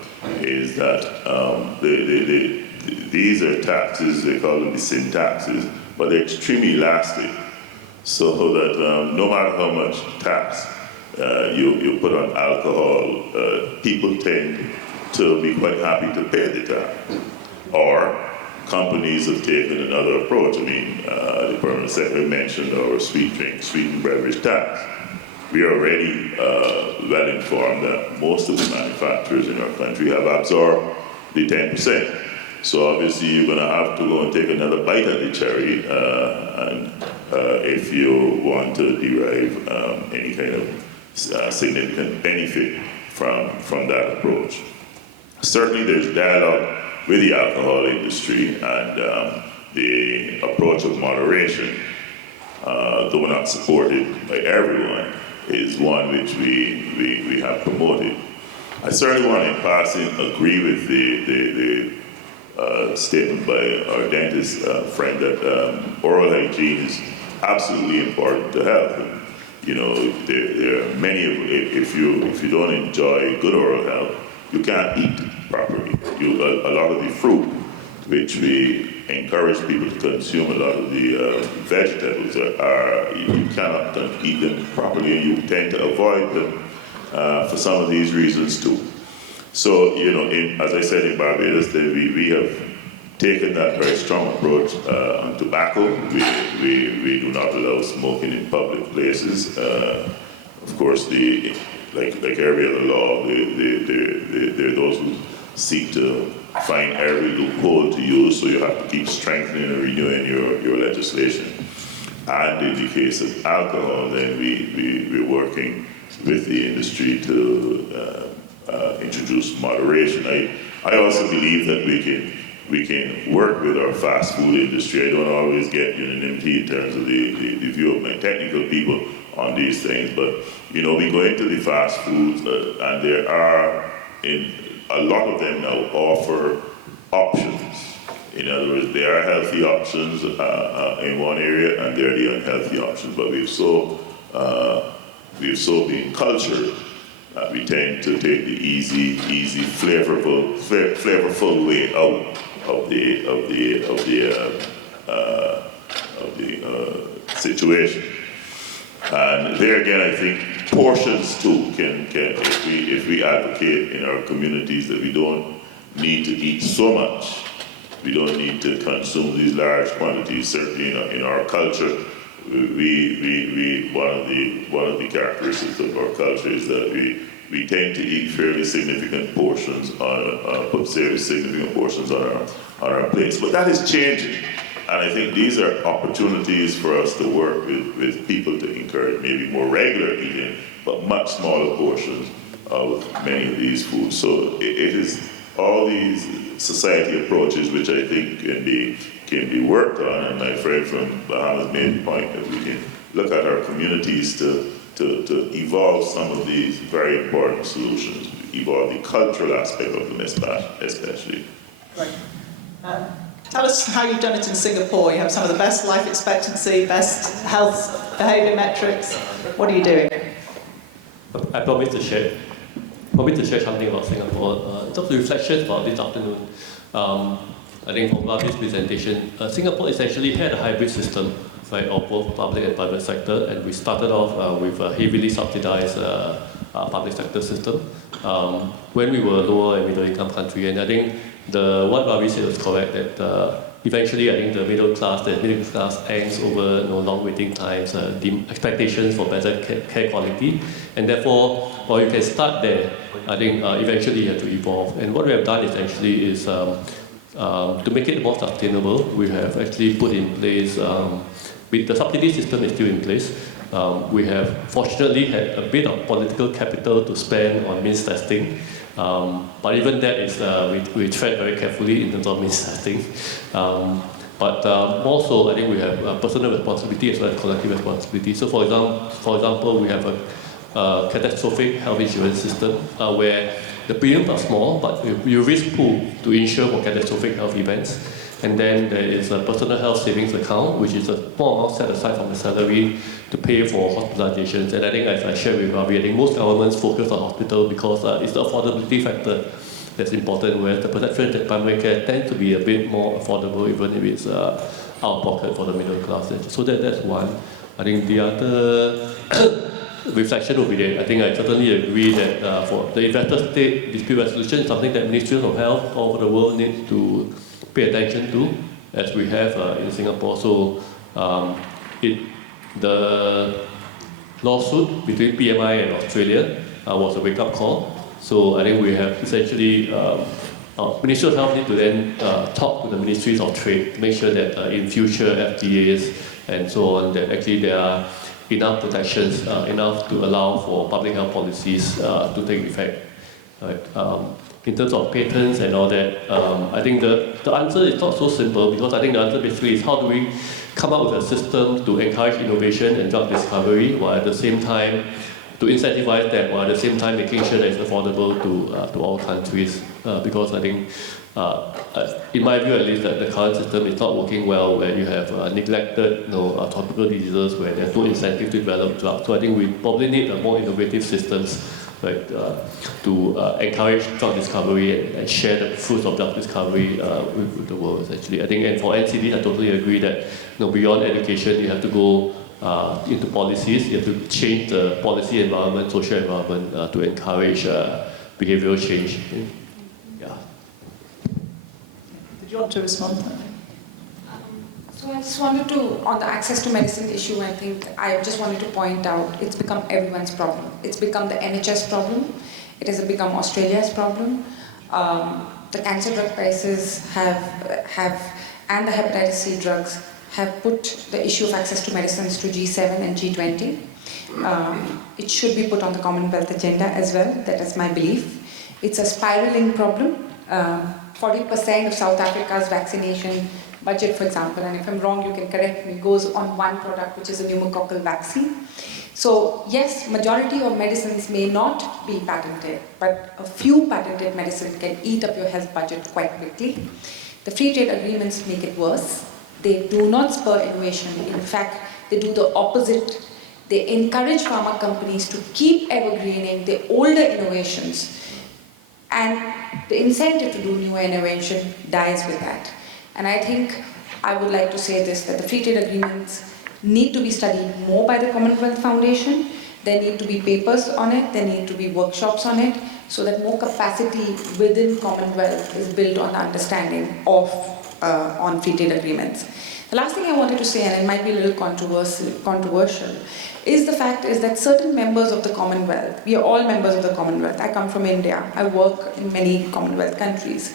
is that these are taxes, they call them the sin taxes, but they're extremely elastic, so that no matter how much tax you put on alcohol, people tend to be quite happy to pay the tax. Or companies have taken another approach. I mean, the Permanent Secretary mentioned our sweet and beverage tax. We are already well informed that most of the manufacturers in our country have absorbed the 10%. So obviously you're going to have to go and take another bite at the cherry if you want to derive any kind of significant benefit from that approach. Certainly there's dialogue with the alcohol industry, and the approach of moderation, though not supported by everyone, is one which we have promoted. I certainly want to in passing agree with the statement by our dentist friend that oral hygiene is absolutely important to health. There are many, if you don't enjoy good oral health, you can't eat properly. A lot of the fruit, which we encourage people to consume, a lot of the vegetables you cannot eat them properly, and you tend to avoid them for some of these reasons too. So, as I said, in Barbados, we have taken that very strong approach on tobacco. We do not allow smoking in public places. Of course, like every other law, there are those who seek to find every loophole to use, so you have to keep strengthening and renewing your legislation. And in the case of alcohol, then we're working with the industry to introduce moderation. I also believe that we can work with our fast food industry. I don't always get unanimity in terms of the view of my technical people on these things, but we go into the fast foods, and there are, a lot of them now offer options. In other words, there are healthy options in one area, and there are the unhealthy options. But we've so been cultured that we tend to take the easy, flavorful way out of the situation. And there again, I think portions too can if we advocate in our communities that we don't need to eat so much, We don't need to consume these large quantities. Certainly in our culture, one of the characteristics of our culture is that we tend to eat fairly significant portions put fairly significant portions on our plates. But that is changing. And I think these are opportunities for us to work with people to encourage maybe more regular eating, but much smaller portions of many of these foods. So it is all these society approaches which I think can be worked on. And my friend from Bahamas made the point that we can look at our communities to evolve some of these very important solutions, evolve the cultural aspect of them especially. Right. Tell us how you've done it in Singapore. You have some of the best life expectancy, best health behaviour metrics. What are you doing? I promise to share something about Singapore. Just reflections about this afternoon. I think from Ravi's presentation, Singapore essentially had a hybrid system, right, of both public and private sector, and we started off with a heavily subsidized public sector system when we were a lower and middle income country. And I think what Ravi said was correct, that eventually I think the middle class ends over long waiting times, the expectations for better care quality, and therefore, while you can start there, I think eventually you have to evolve. And what we have done essentially is to make it more sustainable, we have actually put in place, the subsidy system is still in place. We have fortunately had a bit of political capital to spend on means testing. But even that is, we tread very carefully in terms of means testing. But also, I think we have personal responsibility as well as collective responsibility. So for example, we have a catastrophic health insurance system where the premiums are small, but you risk pool to insure for catastrophic health events. And then there is a personal health savings account, which is a small amount set aside from the salary to pay for hospitalizations. And I think, as I shared with Ravi, I think most governments focus on hospital because it's the affordability factor that's important, whereas the perception that primary care tends to be a bit more affordable, even if it's out of pocket for the middle class. So that's one. I think the other reflection will be that I think I certainly agree that for the investor-state dispute resolution is something that ministries of health all over the world need to pay attention to, as we have in Singapore. So the lawsuit between PMI and Australia was a wake-up call. So I think we have essentially, Ministry of Health need to then talk to the Ministries of Trade to make sure that in future FTAs and so on, that actually there are enough protections, enough to allow for public health policies to take effect. Right? In terms of patents and all that, I think the answer is not so simple, because I think the answer basically is how do we come up with a system to encourage innovation and drug discovery, while at the same time to incentivize that, while at the same time making sure that it's affordable to all countries. Because I think, in my view at least, that the current system is not working well, where you have neglected tropical diseases where there's no incentive to develop drugs. So I think we probably need more innovative systems, right, to encourage drug discovery and share the fruits of drug discovery with the world, essentially. I think, and for NCD, I totally agree that beyond education, you have to go into policies. You have to change the policy environment, social environment, to encourage behavioral change. Yeah. Did you want to respond? So I just wanted to, on the access to medicine issue, I think I just wanted to point out it's become everyone's problem. It's become the NHS problem. It has become Australia's problem. The cancer drug prices and the hepatitis C drugs have put the issue of access to medicines to G7 and G20. It should be put on the Commonwealth agenda as well. That is my belief. It's a spiraling problem. 40% of South Africa's vaccination budget, for example, and if I'm wrong, you can correct me, goes on one product, which is a pneumococcal vaccine. So yes, majority of medicines may not be patented, but a few patented medicines can eat up your health budget quite quickly. The free trade agreements make it worse. They do not spur innovation. In fact, they do the opposite. They encourage pharma companies to keep evergreening the older innovations, and the incentive to do new innovation dies with that. And I think I would like to say this, that the free trade agreements need to be studied more by the Commonwealth Foundation. There need to be papers on it, there need to be workshops on it, so that more capacity within Commonwealth is built on the understanding of on free trade agreements. The last thing I wanted to say, and it might be a little controversial, is the fact is that certain members of the Commonwealth, we are all members of the Commonwealth. I come from India. I work in many Commonwealth countries.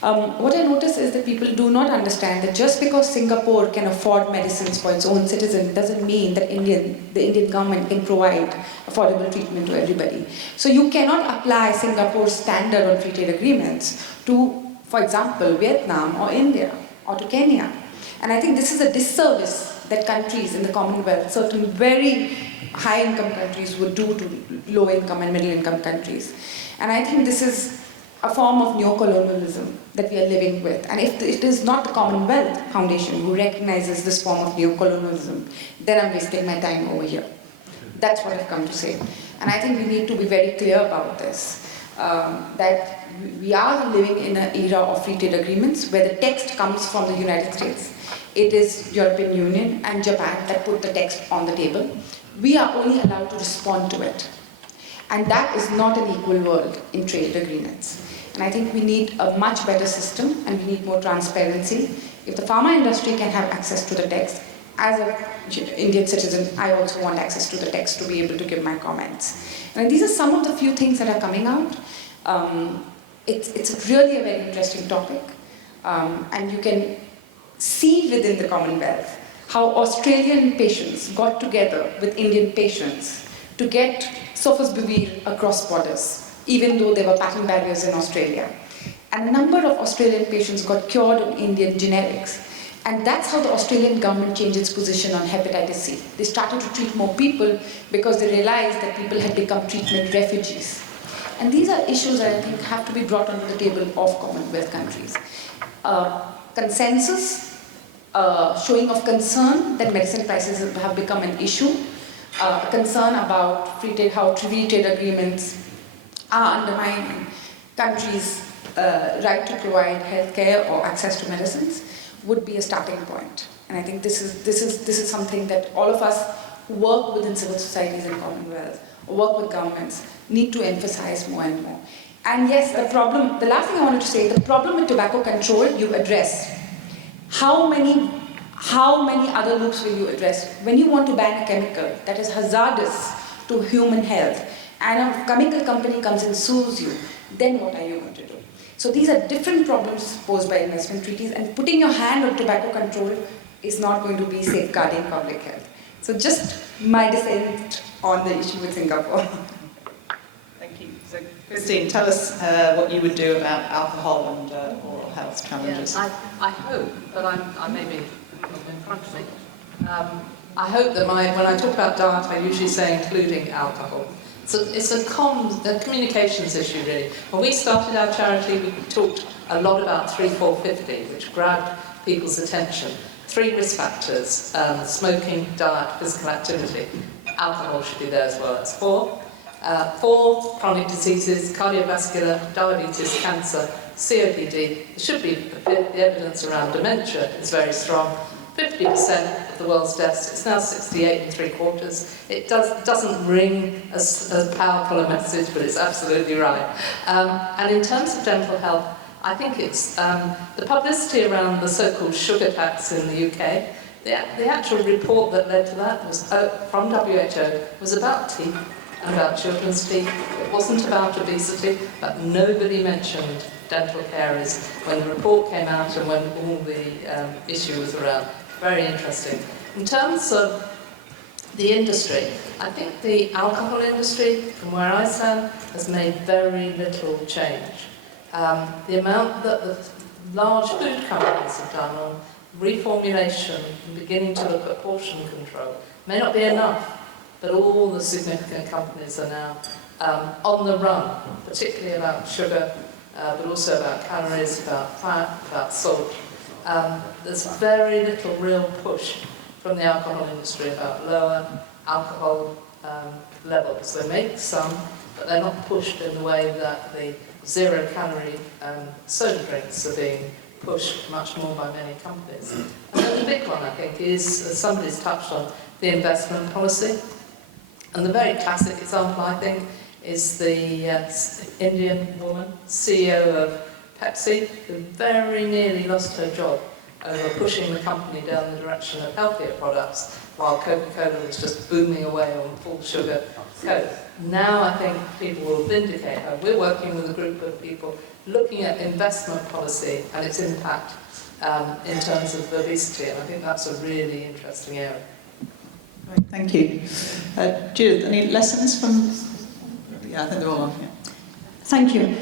What I notice is that people do not understand that just because Singapore can afford medicines for its own citizens doesn't mean that the Indian government can provide affordable treatment to everybody. So you cannot apply Singapore's standard on free trade agreements to, for example, Vietnam or India or to Kenya. And I think this is a disservice that countries in the Commonwealth, certain very high-income countries, would do to low-income and middle-income countries. And I think this is a form of neocolonialism that we are living with. And if it is not the Commonwealth Foundation who recognizes this form of neocolonialism, then I'm wasting my time over here. That's what I've come to say. And I think we need to be very clear about this, that we are living in an era of free trade agreements where the text comes from the United States. It is European Union and Japan that put the text on the table. We are only allowed to respond to it. And that is not an equal world in trade agreements. And I think we need a much better system and we need more transparency. If the pharma industry can have access to the text, as an Indian citizen, I also want access to the text to be able to give my comments. And these are some of the few things that are coming out. It's really a very interesting topic. And you can see within the Commonwealth how Australian patients got together with Indian patients to get sofosbuvir across borders, even though there were patent barriers in Australia. And a number of Australian patients got cured on Indian generics. And that's how the Australian government changed its position on hepatitis C. They started to treat more people because they realized that people had become treatment refugees. And these are issues that I think have to be brought onto the table of Commonwealth countries. Consensus, showing of concern that medicine prices have become an issue, concern about how free trade agreements are undermining countries' right to provide healthcare or access to medicines would be a starting point. And I think this is something that all of us who work within civil societies in Commonwealth or work with governments need to emphasize more and more. And yes, the last thing I wanted to say, the problem with tobacco control you addressed. How many other loops will you address? When you want to ban a chemical that is hazardous to human health and a chemical company comes and sues you, then what are you going to do? So these are different problems posed by investment treaties, and putting your hand on tobacco control is not going to be safeguarding public health. So just my dissent on the issue with Singapore. Thank you. So Christine, tell us what you would do about alcohol and oral health challenges. Yeah, I hope, but I may be in front of me. I hope that when I talk about diet, I usually say including alcohol. So it's a communications issue, really. When we started our charity, we talked a lot about 3-4-50, which grabbed people's attention. 3 risk factors: smoking, diet, physical activity. Alcohol should be there as well. That's 4. 4 chronic diseases: cardiovascular, diabetes, cancer, COPD. There should be the evidence around dementia is very strong. 50% of the world's deaths. It's now 68 3/4. It doesn't ring as powerful a message, but it's absolutely right. And in terms of dental health, I think it's the publicity around the so-called sugar tax in the UK. The actual report that led to that was from WHO was about teeth and about children's teeth. It wasn't about obesity, but nobody mentioned dental caries when the report came out and when all the issue was around. Very interesting. In terms of the industry, I think the alcohol industry, from where I stand, has made very little change. The amount that the large food companies have done on reformulation and beginning to look at portion control may not be enough, but all the significant companies are now on the run, particularly about sugar, but also about calories, about fat, about salt. There's very little real push from the alcohol industry about lower alcohol levels. They make some, but they're not pushed in the way that the zero-calorie soda drinks are being pushed much more by many companies. And then the big one, I think, is, as somebody's touched on, the investment policy. And the very classic example, I think, is the Indian woman, CEO of Pepsi, who very nearly lost her job over pushing the company down the direction of healthier products, while Coca-Cola was just booming away on full sugar Coke. Now I think people will vindicate her. We're working with a group of people looking at investment policy and its impact in terms of obesity, and I think that's a really interesting area. Right, thank you. Judith, any lessons from... Yeah, I think they're all on here. Thank you.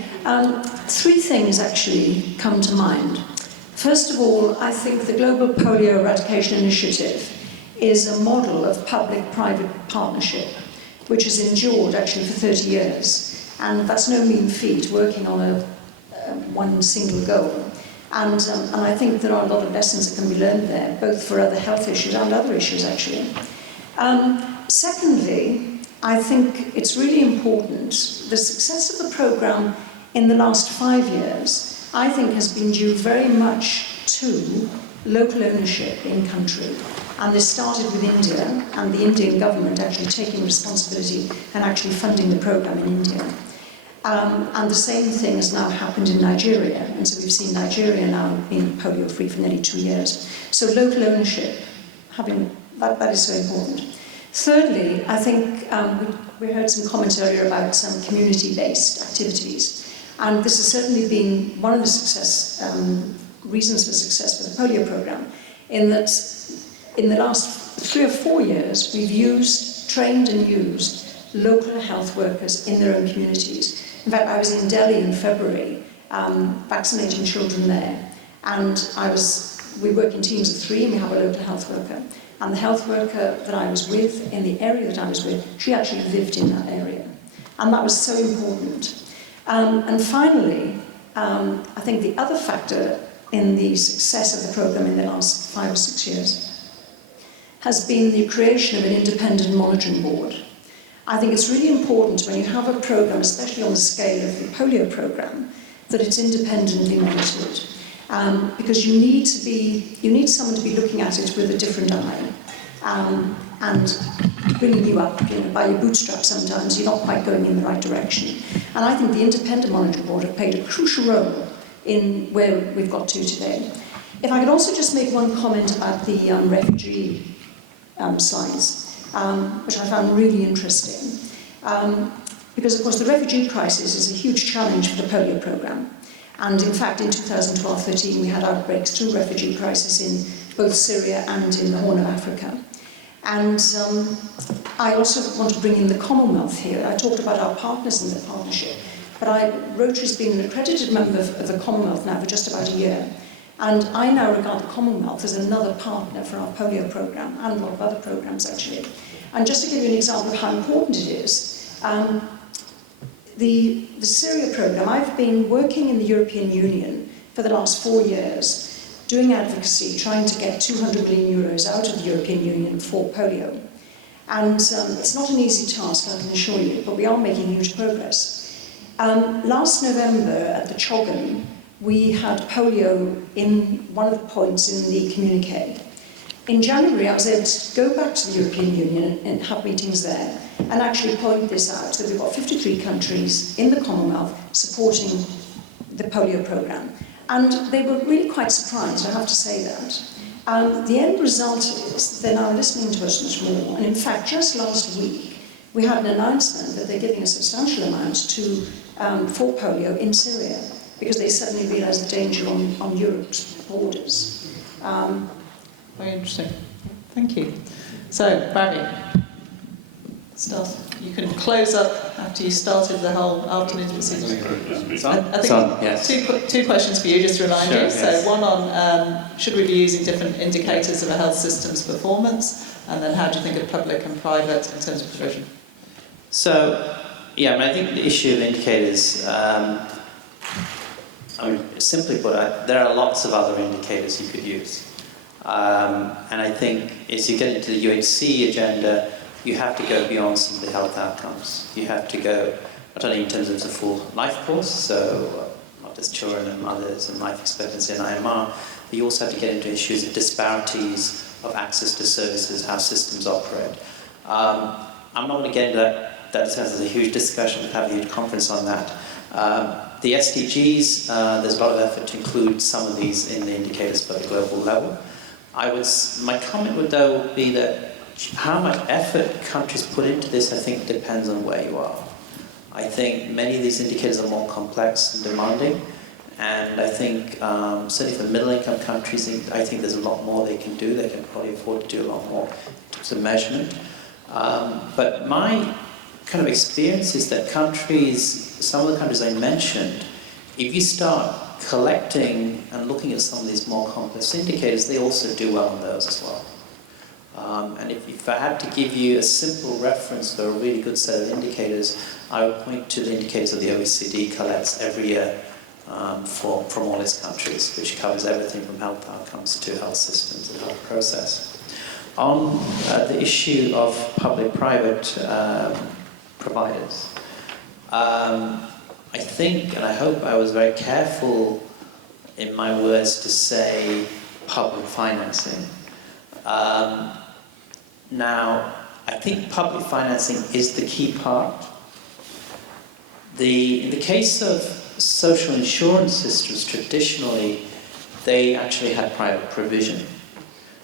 Three things actually come to mind. First of all, I think the Global Polio Eradication Initiative is a model of public-private partnership, which has endured actually for 30 years. And that's no mean feat, working on one single goal. And I think there are a lot of lessons that can be learned there, both for other health issues and other issues, actually. Secondly, I think it's really important, the success of the programme in the last 5 years, I think has been due very much to local ownership in country. And this started with India, and the Indian government actually taking responsibility and actually funding the programme in India. And the same thing has now happened in Nigeria, and so we've seen Nigeria now being polio-free for nearly 2 years. So local ownership, that is so important. Thirdly, I think we heard some comments earlier about some community-based activities, and this has certainly been one of the reasons for success for the polio programme, in that in the last 3 or 4 years, we've trained and used local health workers in their own communities. In fact, I was in Delhi in February, vaccinating children there, and we work in teams of 3, and we have a local health worker. And the health worker that I was with, in the area that I was with, she actually lived in that area. And that was so important. And finally, I think the other factor in the success of the programme in the last 5 or 6 years has been the creation of an independent monitoring board. I think it's really important when you have a programme, especially on the scale of the polio programme, that it's independently monitored. Because you need someone to be looking at it with a different eye, and bringing you up by your bootstraps sometimes. You're not quite going in the right direction. And I think the Independent Monitoring Board have played a crucial role in where we've got to today. If I could also just make one comment about the refugee slides, which I found really interesting. Because, of course, the refugee crisis is a huge challenge for the polio programme. And in fact, in 2012-13, we had outbreaks through refugee crisis in both Syria and in the Horn of Africa. And I also want to bring in the Commonwealth here. I talked about our partners in the partnership, but Rotary's been an accredited member of the Commonwealth now for just about a year. And I now regard the Commonwealth as another partner for our polio programme, and a lot of other programmes actually. And just to give you an example of how important it is, the Syria programme, I've been working in the European Union for the last 4 years, doing advocacy, trying to get 200 million euros out of the European Union for polio. And it's not an easy task, I can assure you, but we are making huge progress. Last November at the Choggan, we had polio in one of the points in the communique. In January, I was able to go back to the European Union and have meetings there, and actually point this out, that we've got 53 countries in the Commonwealth supporting the polio programme. And they were really quite surprised, I have to say that. The end result is they're now listening to us much more. And in fact, just last week, we had an announcement that they're giving a substantial amount for polio in Syria, because they suddenly realised the danger on Europe's borders. Very interesting. Thank you. So, Barry, you can close up after you started the whole afternoon's proceedings. I think two questions for you, just to remind you. So one on, should we be using different indicators of a health system's performance? And then how do you think of public and private in terms of provision? So, yeah, I think the issue of indicators, simply put, there are lots of other indicators you could use. And I think as you get into the UHC agenda, you have to go beyond some of the health outcomes. You have to go not only in terms of the full life course, so not just children and mothers and life expectancy and IMR, but you also have to get into issues of disparities of access to services, how systems operate. I'm not going to get into that. That there's a huge discussion, we'll have a huge conference on that. The SDGs, there's a lot of effort to include some of these in the indicators for the global level. My comment would though be that how much effort countries put into this, I think, depends on where you are. I think many of these indicators are more complex and demanding, and I think certainly for middle-income countries, I think there's a lot more they can do. They can probably afford to do a lot more in terms of measurement. But my kind of experience is that some of the countries I mentioned, if you start collecting and looking at some of these more complex indicators, they also do well on those as well. And if I had to give you a simple reference for a really good set of indicators, I would point to the indicators that the OECD collects every year from all its countries, which covers everything from health outcomes to health systems and health process. On the issue of public-private providers, I think, and I hope I was very careful in my words to say public financing. Now, I think public financing is the key part. In the case of social insurance systems, traditionally, they actually had private provision.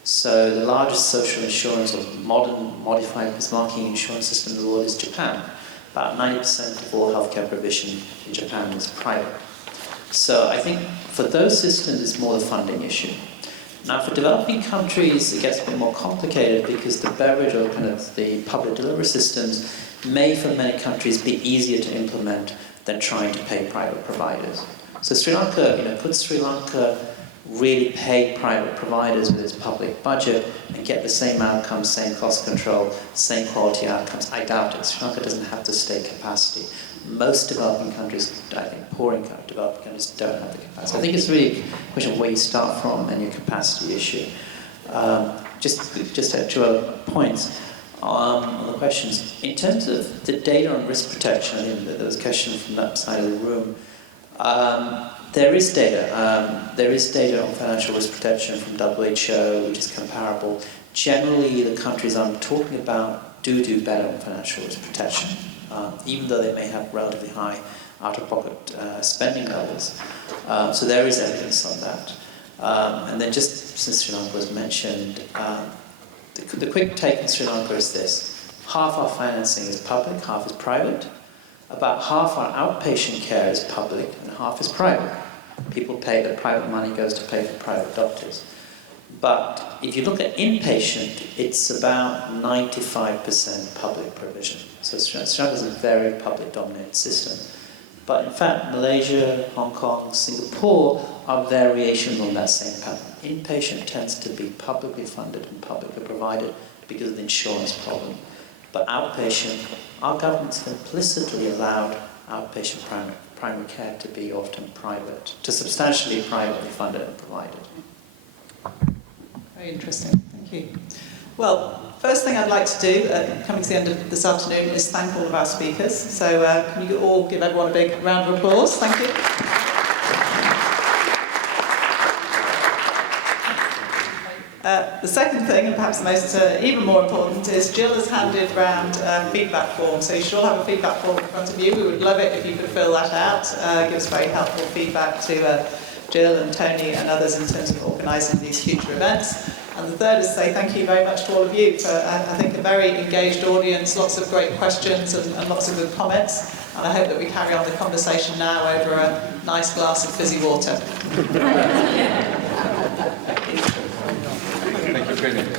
So the largest social insurance or modern modified marking insurance system in the world is Japan. About 90% of all healthcare provision in Japan is private. So I think for those systems, it's more the funding issue. Now, for developing countries, it gets a bit more complicated because the beverage or kind of the public delivery systems may, for many countries, be easier to implement than trying to pay private providers. So Sri Lanka, could Sri Lanka really pay private providers with its public budget and get the same outcomes, same cost control, same quality outcomes? I doubt it. Sri Lanka doesn't have the state capacity. Most developing countries, I think poorer developing countries, don't have the capacity. I think it's really a question of where you start from and your capacity issue. Just two other points on the questions. In terms of the data on risk protection, I think there was a question from that side of the room. There is data. There is data on financial risk protection from WHO, which is comparable. Generally, the countries I'm talking about do better on financial risk protection, even though they may have relatively high out-of-pocket spending levels. So there is evidence on that. And then just since Sri Lanka was mentioned, the quick take in Sri Lanka is this. Half our financing is public, half is private. About half our outpatient care is public and half is private. People pay, the private money goes to pay for private doctors. But if you look at inpatient, it's about 95% public provision. So Sri Lanka is a very public-dominated system. But in fact, Malaysia, Hong Kong, Singapore are variations on that same pattern. Inpatient tends to be publicly funded and publicly provided because of the insurance problem. But outpatient, our government's implicitly allowed outpatient primary care to be often private, to substantially privately funded and provided. Very interesting, thank you. Well, first thing I'd like to do, coming to the end of this afternoon, is thank all of our speakers. So can you all give everyone a big round of applause? Thank you. The second thing, and perhaps the most even more important, is Jill has handed round feedback forms. So you should all have a feedback form in front of you. We would love it if you could fill that out. Give us very helpful feedback to Jill and Tony and others in terms of organising these future events. And the third is to say thank you very much to all of you for, I think, a very engaged audience, lots of great questions and lots of good comments. And I hope that we carry on the conversation now over a nice glass of fizzy water. Thank you.